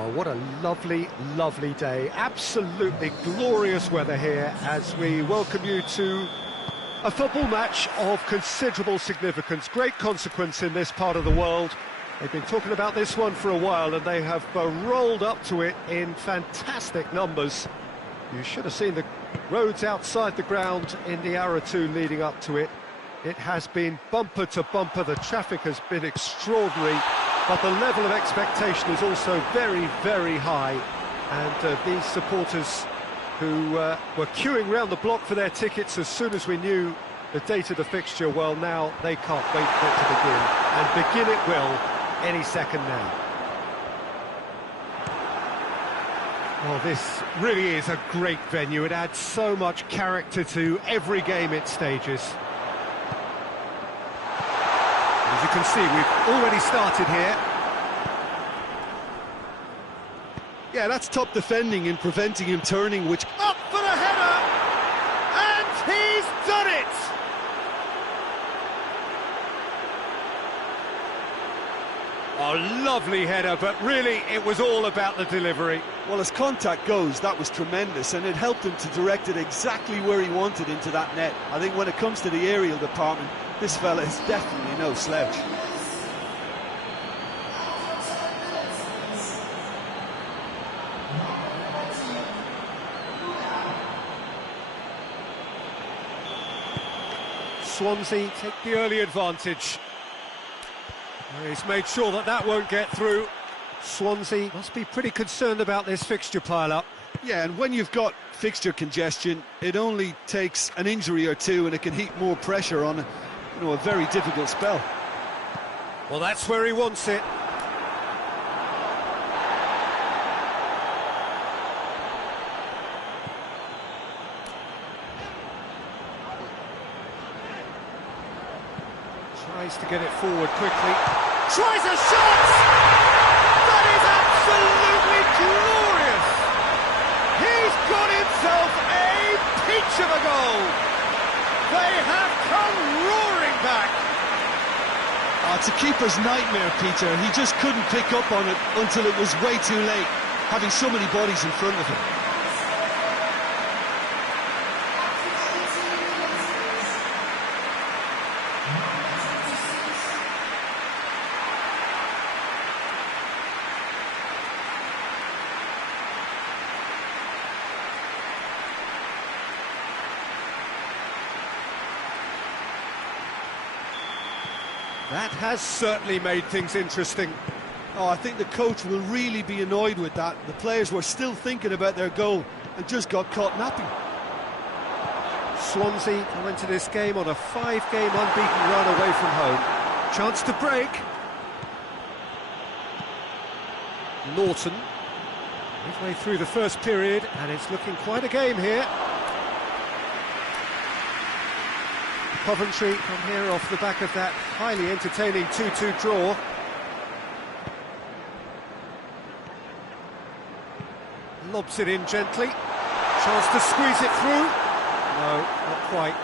Oh, what a lovely, lovely day. Absolutely glorious weather here as we welcome you to a football match of considerable significance, great consequence in this part of the world. They've been talking about this one for a while and they have rolled up to it in fantastic numbers. You should have seen the roads outside the ground in the hour or two leading up to it. It has been bumper to bumper, the traffic has been extraordinary, but the level of expectation is also very, very high. And these supporters who were queuing round the block for their tickets as soon as we knew the date of the fixture, well, now they can't wait for it to begin. And begin it will any second now. Well, this really is a great venue. It adds so much character to every game it stages. As you can see, we've already started here. Yeah, that's top defending and preventing him turning, which... Up for the header! And he's done it! A lovely header, but really it was all about the delivery. Well, as contact goes, that was tremendous, and it helped him to direct it exactly where he wanted into that net. I think when it comes to the aerial department, this fella is definitely no slouch. Swansea take the early advantage. He's made sure that that won't get through. Swansea must be pretty concerned about this fixture pile-up. Yeah, and when you've got fixture congestion, it only takes an injury or two and it can heap more pressure on, a very difficult spell. Well, that's where he wants it. Tries to get it forward quickly. Tries a shot! That is absolutely glorious! He's got himself a peach of a goal! They have come roaring back! Oh, it's a keeper's nightmare, Peter. He just couldn't pick up on it until it was way too late, having so many bodies in front of him. That has certainly made things interesting. Oh, I think the coach will really be annoyed with that. The players were still thinking about their goal and just got caught napping. Swansea come into this game on a 5-game unbeaten run away from home. Chance to break. Norton, midway through the first period, and it's looking quite a game here. Coventry come here off the back of that highly entertaining 2-2 draw. Lobs it in gently. Chance to squeeze it through. No, not quite.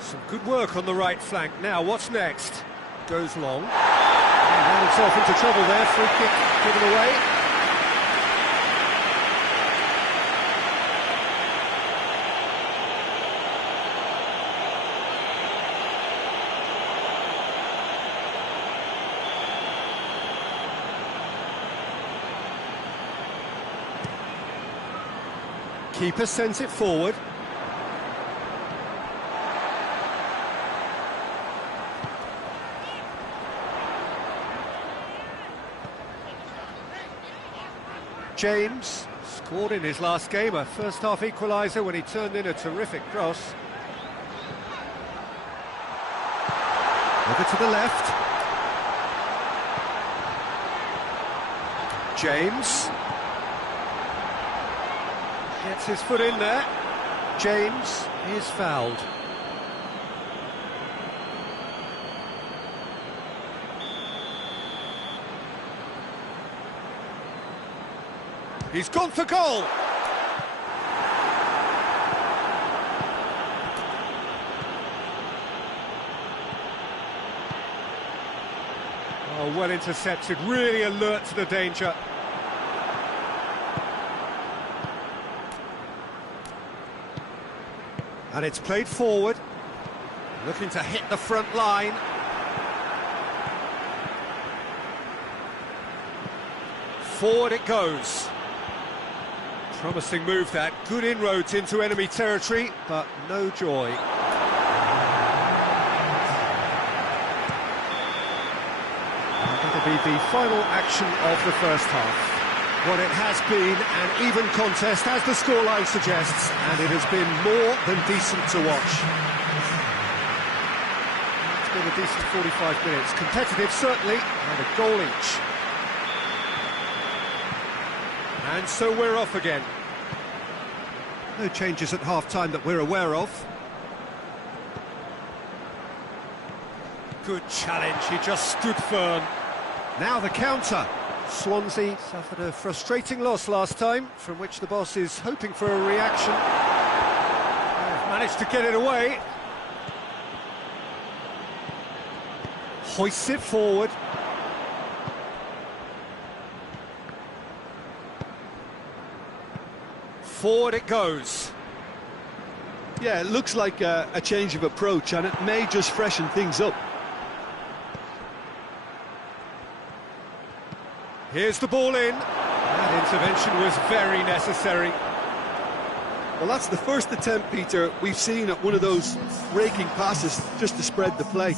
Some good work on the right flank. Now, what's next? Goes long. And ran himself into trouble there. Free kick given away. Keeper sends it forward. James scored in his last game, a first-half equaliser when he turned in a terrific cross. Over to the left. James gets his foot in there. James is fouled. He's gone for goal. Oh, well intercepted, really alert to the danger. And it's played forward, looking to hit the front line. Forward it goes. Promising move that, good inroads into enemy territory, but no joy. And that'll be the final action of the first half. Well, it has been an even contest, as the scoreline suggests, and it has been more than decent to watch. It's been a decent 45 minutes. Competitive, certainly, and a goal each. And so we're off again. No changes at half-time that we're aware of. Good challenge, he just stood firm. Now the counter. Swansea suffered a frustrating loss last time, from which the boss is hoping for a reaction. They've managed to get it away. Hoists it forward. Forward it goes. Yeah, it looks like a change of approach, and it may just freshen things up. Here's the ball in. That intervention was very necessary. Well, that's the first attempt, Peter, we've seen at one of those raking passes just to spread the play.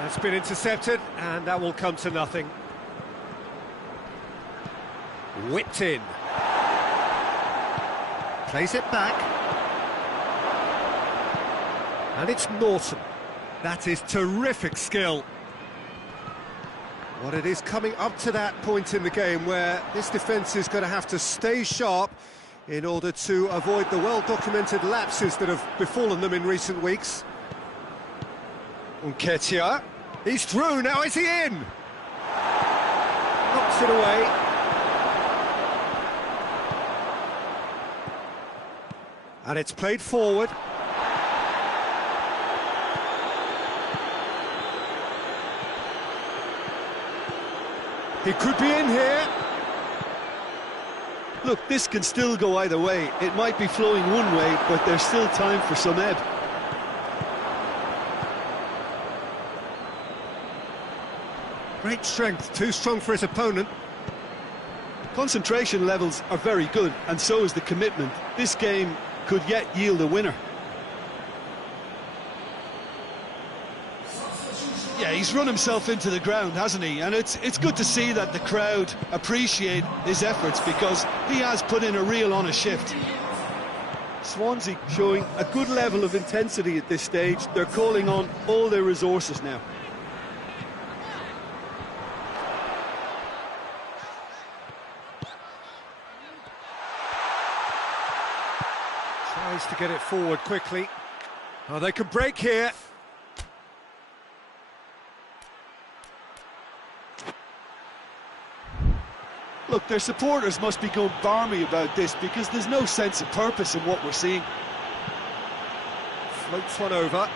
That's been intercepted, and that will come to nothing. Whipped in. Plays it back. And it's Norton. That is terrific skill. Well, it is coming up to that point in the game where this defence is going to have to stay sharp in order to avoid the well-documented lapses that have befallen them in recent weeks. Nketiah, he's through, now is he in? Knocks it away. And it's played forward. He could be in here. Look, this can still go either way. It might be flowing one way, but there's still time for some ebb. Great strength, too strong for his opponent. Concentration levels are very good, and so is the commitment. This game could yet yield a winner. Yeah, he's run himself into the ground, hasn't he? And it's good to see that the crowd appreciate his efforts, because he has put in a real honest shift. Swansea showing a good level of intensity at this stage. They're calling on all their resources now. Tries to get it forward quickly. Oh, they can break here. Look, their supporters must be going barmy about this, because there's no sense of purpose in what we're seeing. Floats one over.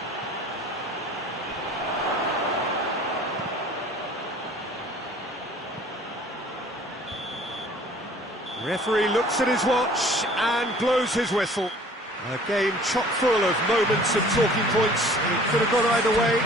Referee looks at his watch and blows his whistle. A game chock full of moments and talking points. It could have gone either way.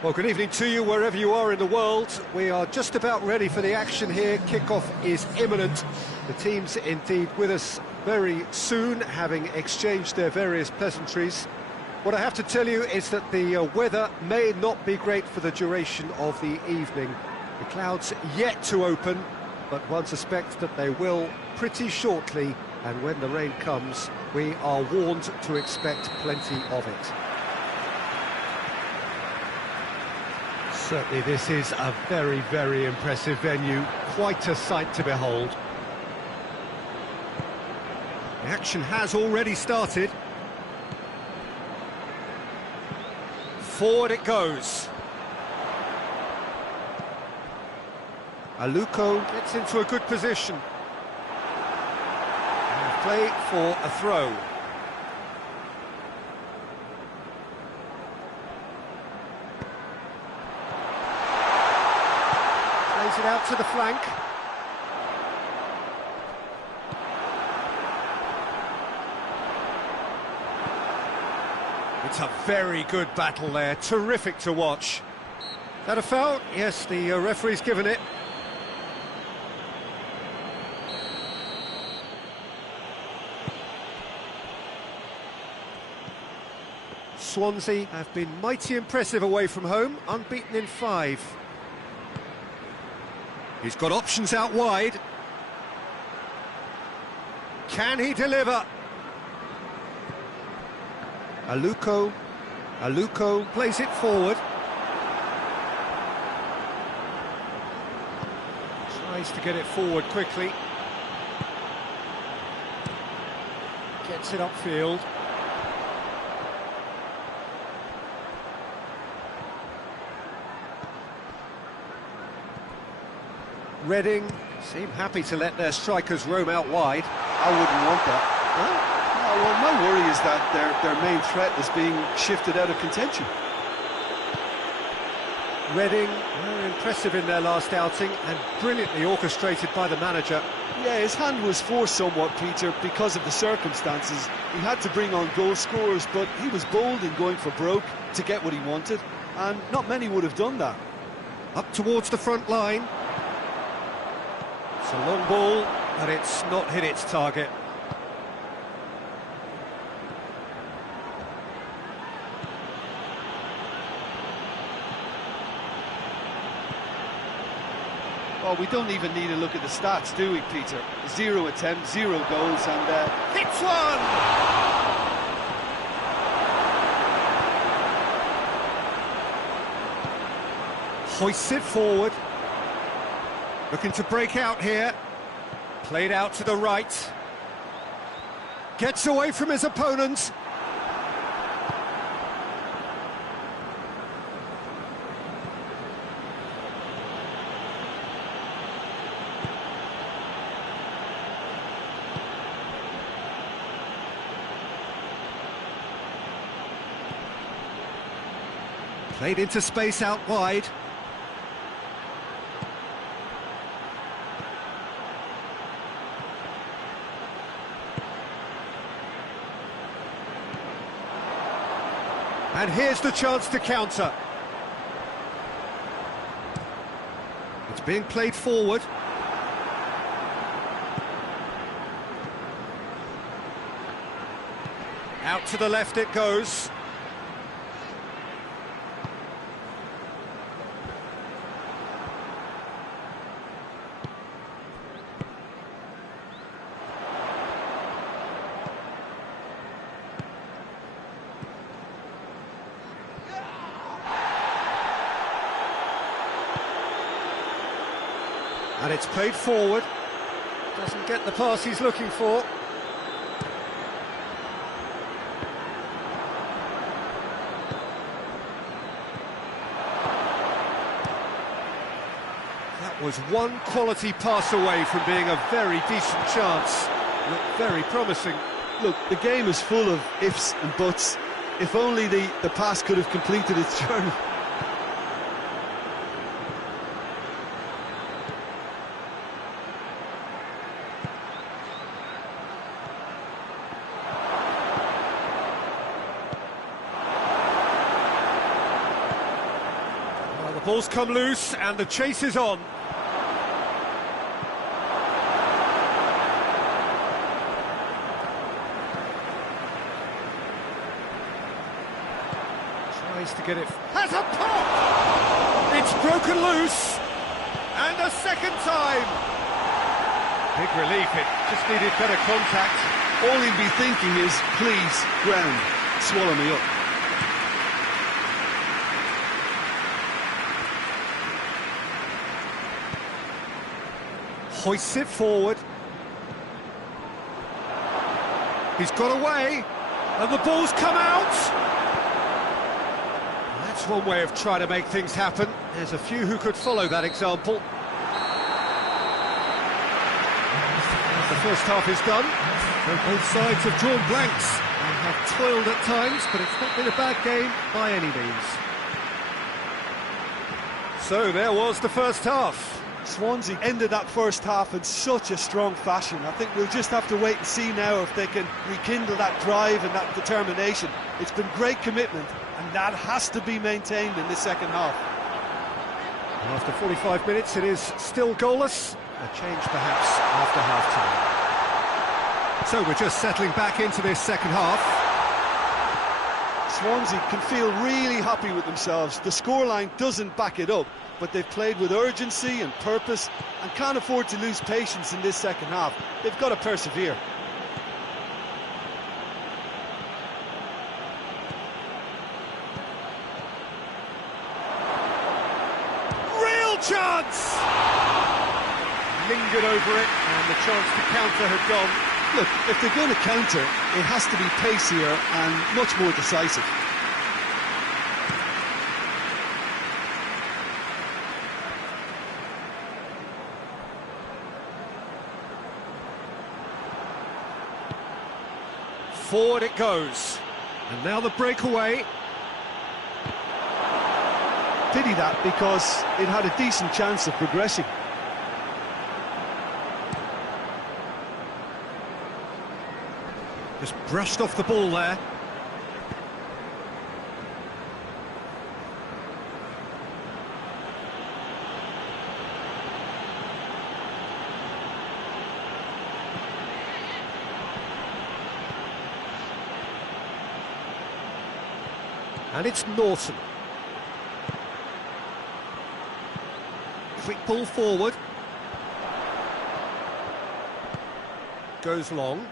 Well, good evening to you wherever you are in the world. We are just about ready for the action here. Kickoff is imminent. The team's indeed with us very soon, having exchanged their various pleasantries. What I have to tell you is that the weather may not be great for the duration of the evening. The clouds yet to open, but one suspects that they will pretty shortly, and when the rain comes, we are warned to expect plenty of it. Certainly this is a very, very impressive venue, quite a sight to behold. The action has already started. Forward it goes. Aluko gets into a good position. And play for a throw. Plays it out to the flank. It's a very good battle there, terrific to watch. That a foul? Yes, the referee's given it. Swansea have been mighty impressive away from home, unbeaten in 5. He's got options out wide. Can he deliver? Aluko plays it forward. Tries to get it forward quickly. Gets it upfield. Reading seem happy to let their strikers roam out wide. I wouldn't want that. Huh? No, well, my worry is that their main threat is being shifted out of contention. Reading were impressive in their last outing and brilliantly orchestrated by the manager. Yeah, his hand was forced somewhat, Peter, because of the circumstances. He had to bring on goal scorers, but he was bold in going for broke to get what he wanted, and not many would have done that. Up towards the front line. It's a long ball, but it's not hit its target. Well, we don't even need to look at the stats, do we, Peter? 0 attempts, 0 goals, and... Hits one! Hoists it forward. Looking to break out here. Played out to the right. Gets away from his opponents. Played into space out wide. And here's the chance to counter. It's being played forward. Out to the left it goes. And it's played forward. Doesn't get the pass he's looking for. That was one quality pass away from being a very decent chance. Looked very promising. Look, the game is full of ifs and buts. If only the pass could have completed its journey. Ball's come loose and the chase is on. Tries to get it. Has a pop! It's broken loose. And a second time. Big relief, it just needed better contact. All he'd be thinking is, please, ground, swallow me up. Hoists it forward. He's got away, and the ball's come out. That's one way of trying to make things happen. There's a few who could follow that example. The first half is done, so both sides have drawn blanks and have toiled at times, but it's not been a bad game by any means. So there was the first half. Swansea ended that first half in such a strong fashion. I think we'll just have to wait and see now if they can rekindle that drive and that determination. It's been great commitment, and that has to be maintained in the second half. After 45 minutes, it is still goalless. A change perhaps after half-time. So we're just settling back into this second half. Swansea can feel really happy with themselves. The scoreline doesn't back it up, but they've played with urgency and purpose and can't afford to lose patience in this second half. They've got to persevere. Real chance! Lingered over it, and the chance to counter had gone. Look, if they're going to counter, it has to be pacier and much more decisive. Forward it goes, and now the breakaway. Pity that, because it had a decent chance of progressing. Just brushed off the ball there. And it's Norton. Quick ball forward. Goes long.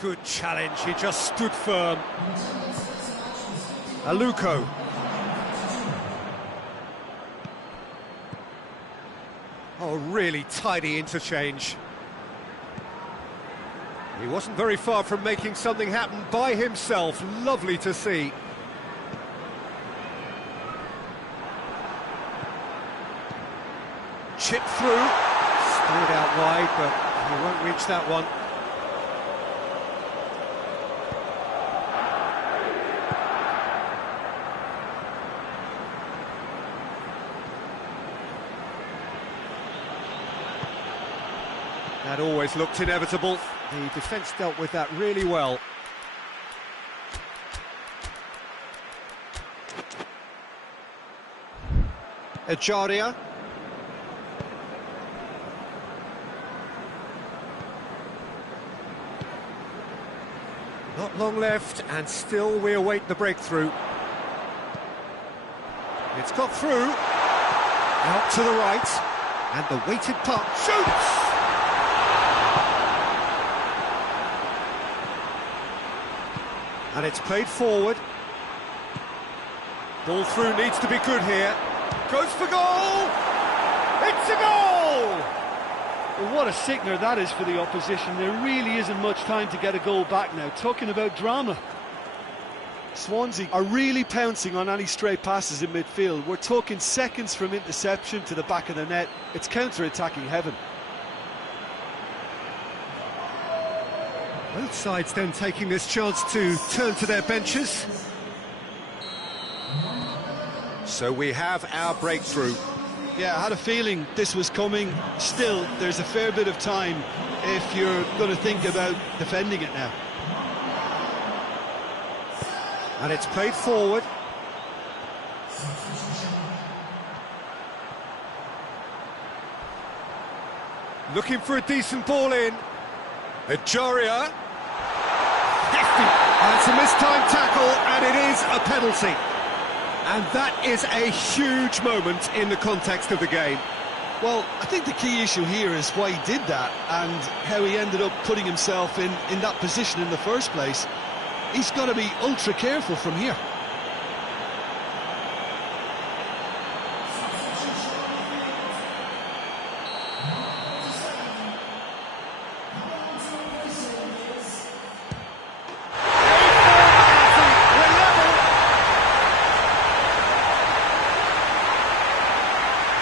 Good challenge, he just stood firm. Aluko. Oh, really tidy interchange. He wasn't very far from making something happen by himself. Lovely to see. Chip through. Steered out wide, but he won't reach that one. That always looked inevitable. The defence dealt with that really well. Ejaria. Not long left, and still we await the breakthrough. It's got through. Out to the right. And the weighted puck shoots! And it's played forward. Ball through needs to be good here. Goes for goal! It's a goal! Well, what a sickener that is for the opposition. There really isn't much time to get a goal back now. Talking about drama. Swansea are really pouncing on any stray passes in midfield. We're talking seconds from interception to the back of the net. It's counter-attacking heaven. Both sides then taking this chance to turn to their benches. So we have our breakthrough. Yeah, I had a feeling this was coming. Still, there's a fair bit of time if you're going to think about defending it now. And it's played forward. Looking for a decent ball in. Ejaria. Hefty. That's a mistimed tackle, and it is a penalty. And that is a huge moment in the context of the game. Well, I think the key issue here is why he did that and how he ended up putting himself in that position in the first place. He's got to be ultra careful from here.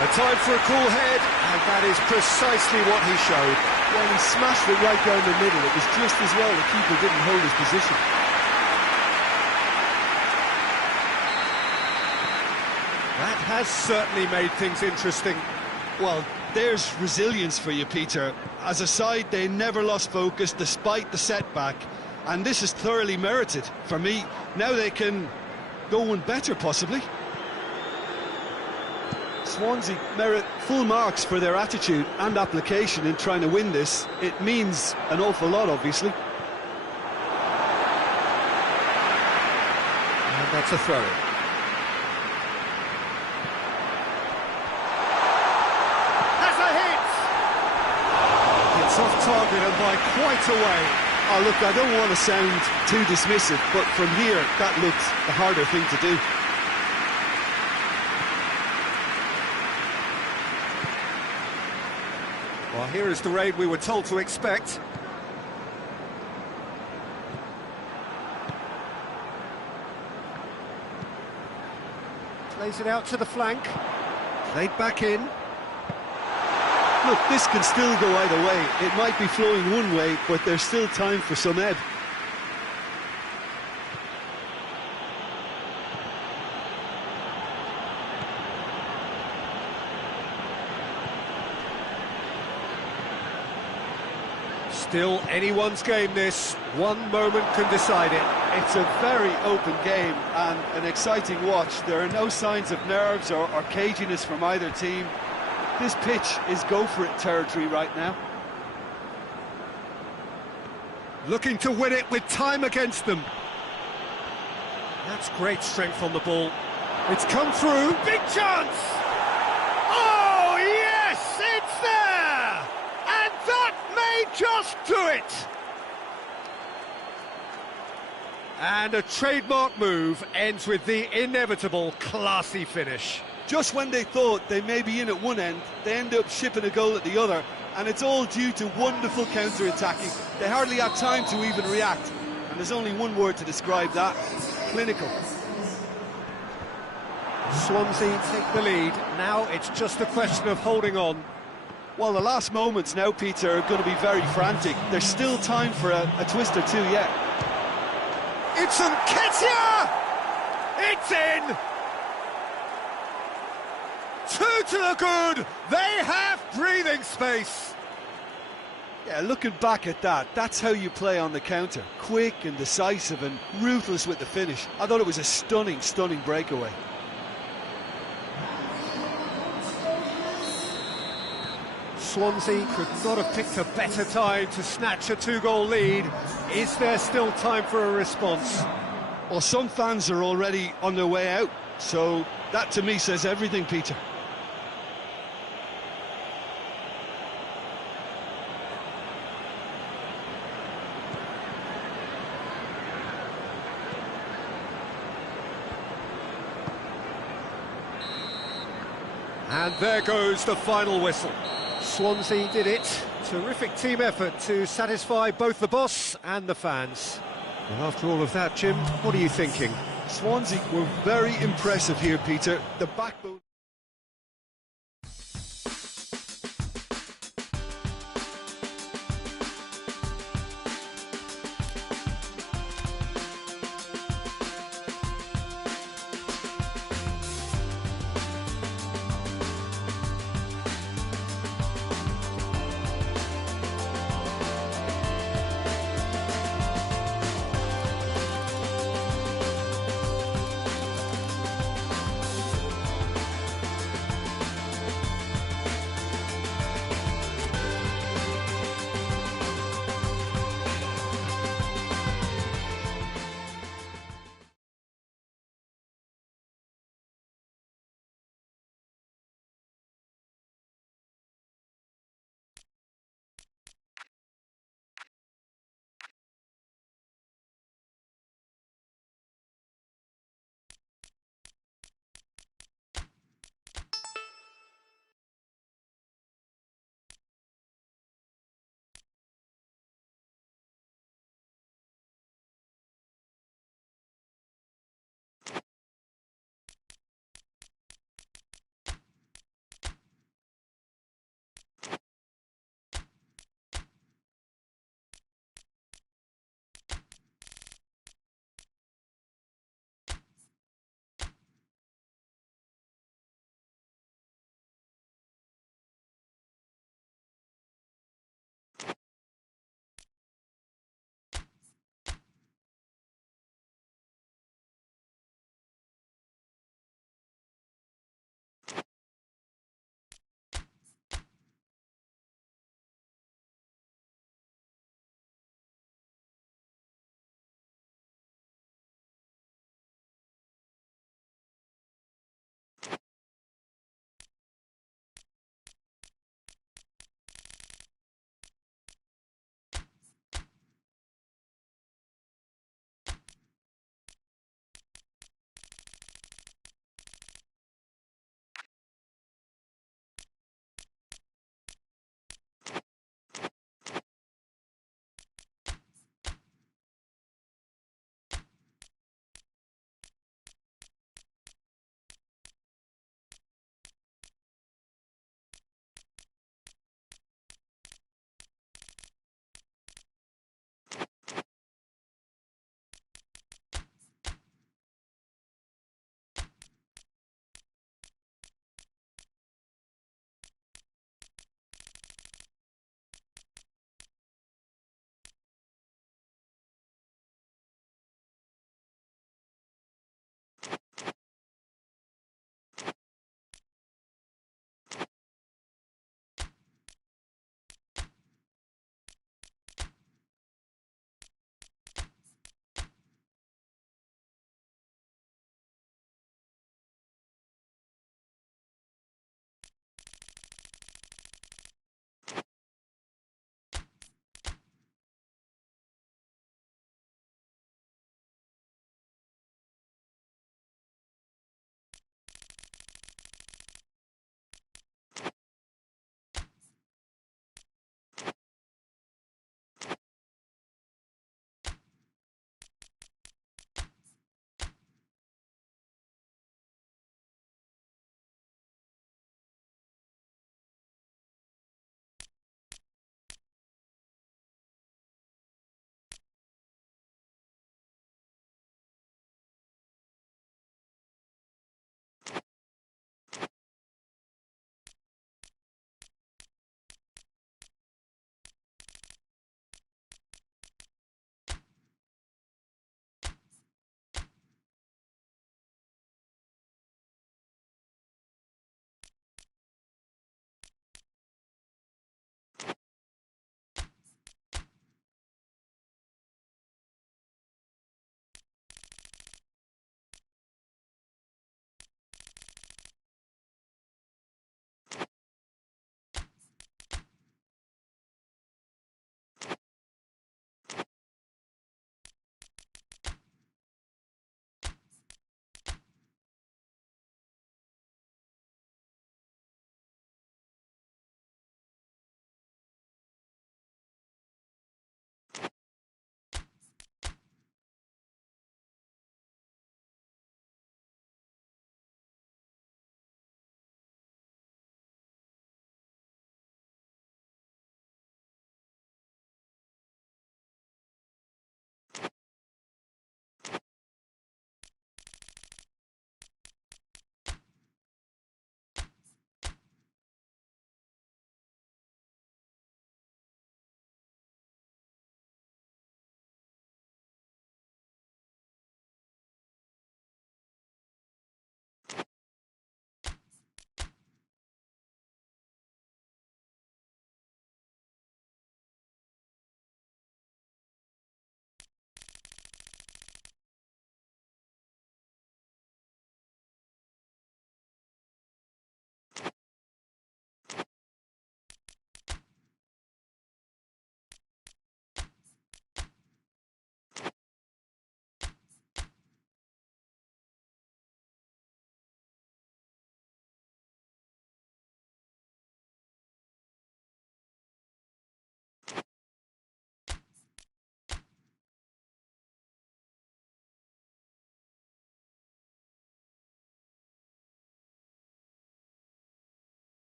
A time for a cool head, and that is precisely what he showed. Well, he smashed it right down the middle. It was just as well the keeper didn't hold his position. That has certainly made things interesting. Well, there's resilience for you, Peter. As a side, they never lost focus despite the setback, and this is thoroughly merited. For me, now they can go one better, possibly. Swansea merit full marks for their attitude and application in trying to win this. It means an awful lot, obviously. And that's a throw-in. Has a hit! It's off target and by quite a way. Oh, look, I don't want to sound too dismissive, but from here, that looked the harder thing to do. Well, here is the raid we were told to expect. Plays it out to the flank. Played back in. Look, this can still go either way. It might be flowing one way, but there's still time for some ebb. Still anyone's game, this. One moment can decide it. It's a very open game and an exciting watch. There are no signs of nerves or caginess from either team. This pitch is go-for-it territory right now. Looking to win it with time against them. That's great strength on the ball. It's come through. Big chance! Oh, yes! It's there! And that may just do it! And a trademark move ends with the inevitable classy finish. Just when they thought they may be in at one end, they end up shipping a goal at the other, and it's all due to wonderful counter-attacking. They hardly had time to even react, and there's only one word to describe that: clinical. Swansea take the lead. Now it's just a question of holding on. Well, the last moments now, Peter, are going to be very frantic. There's still time for a twist or two yet. It's Nketiah! It's in! Two to the good! They have breathing space! Yeah, looking back at that, that's how you play on the counter. Quick and decisive and ruthless with the finish. I thought it was a stunning, stunning breakaway. Swansea could not have picked a better time to snatch a two-goal lead. Is there still time for a response? Well, some fans are already on their way out, so that to me says everything, Peter. And there goes the final whistle. Swansea did it. Terrific team effort to satisfy both the boss and the fans. Well, after all of that, Jim, what are you thinking? Swansea were very impressive here, Peter. The backbone...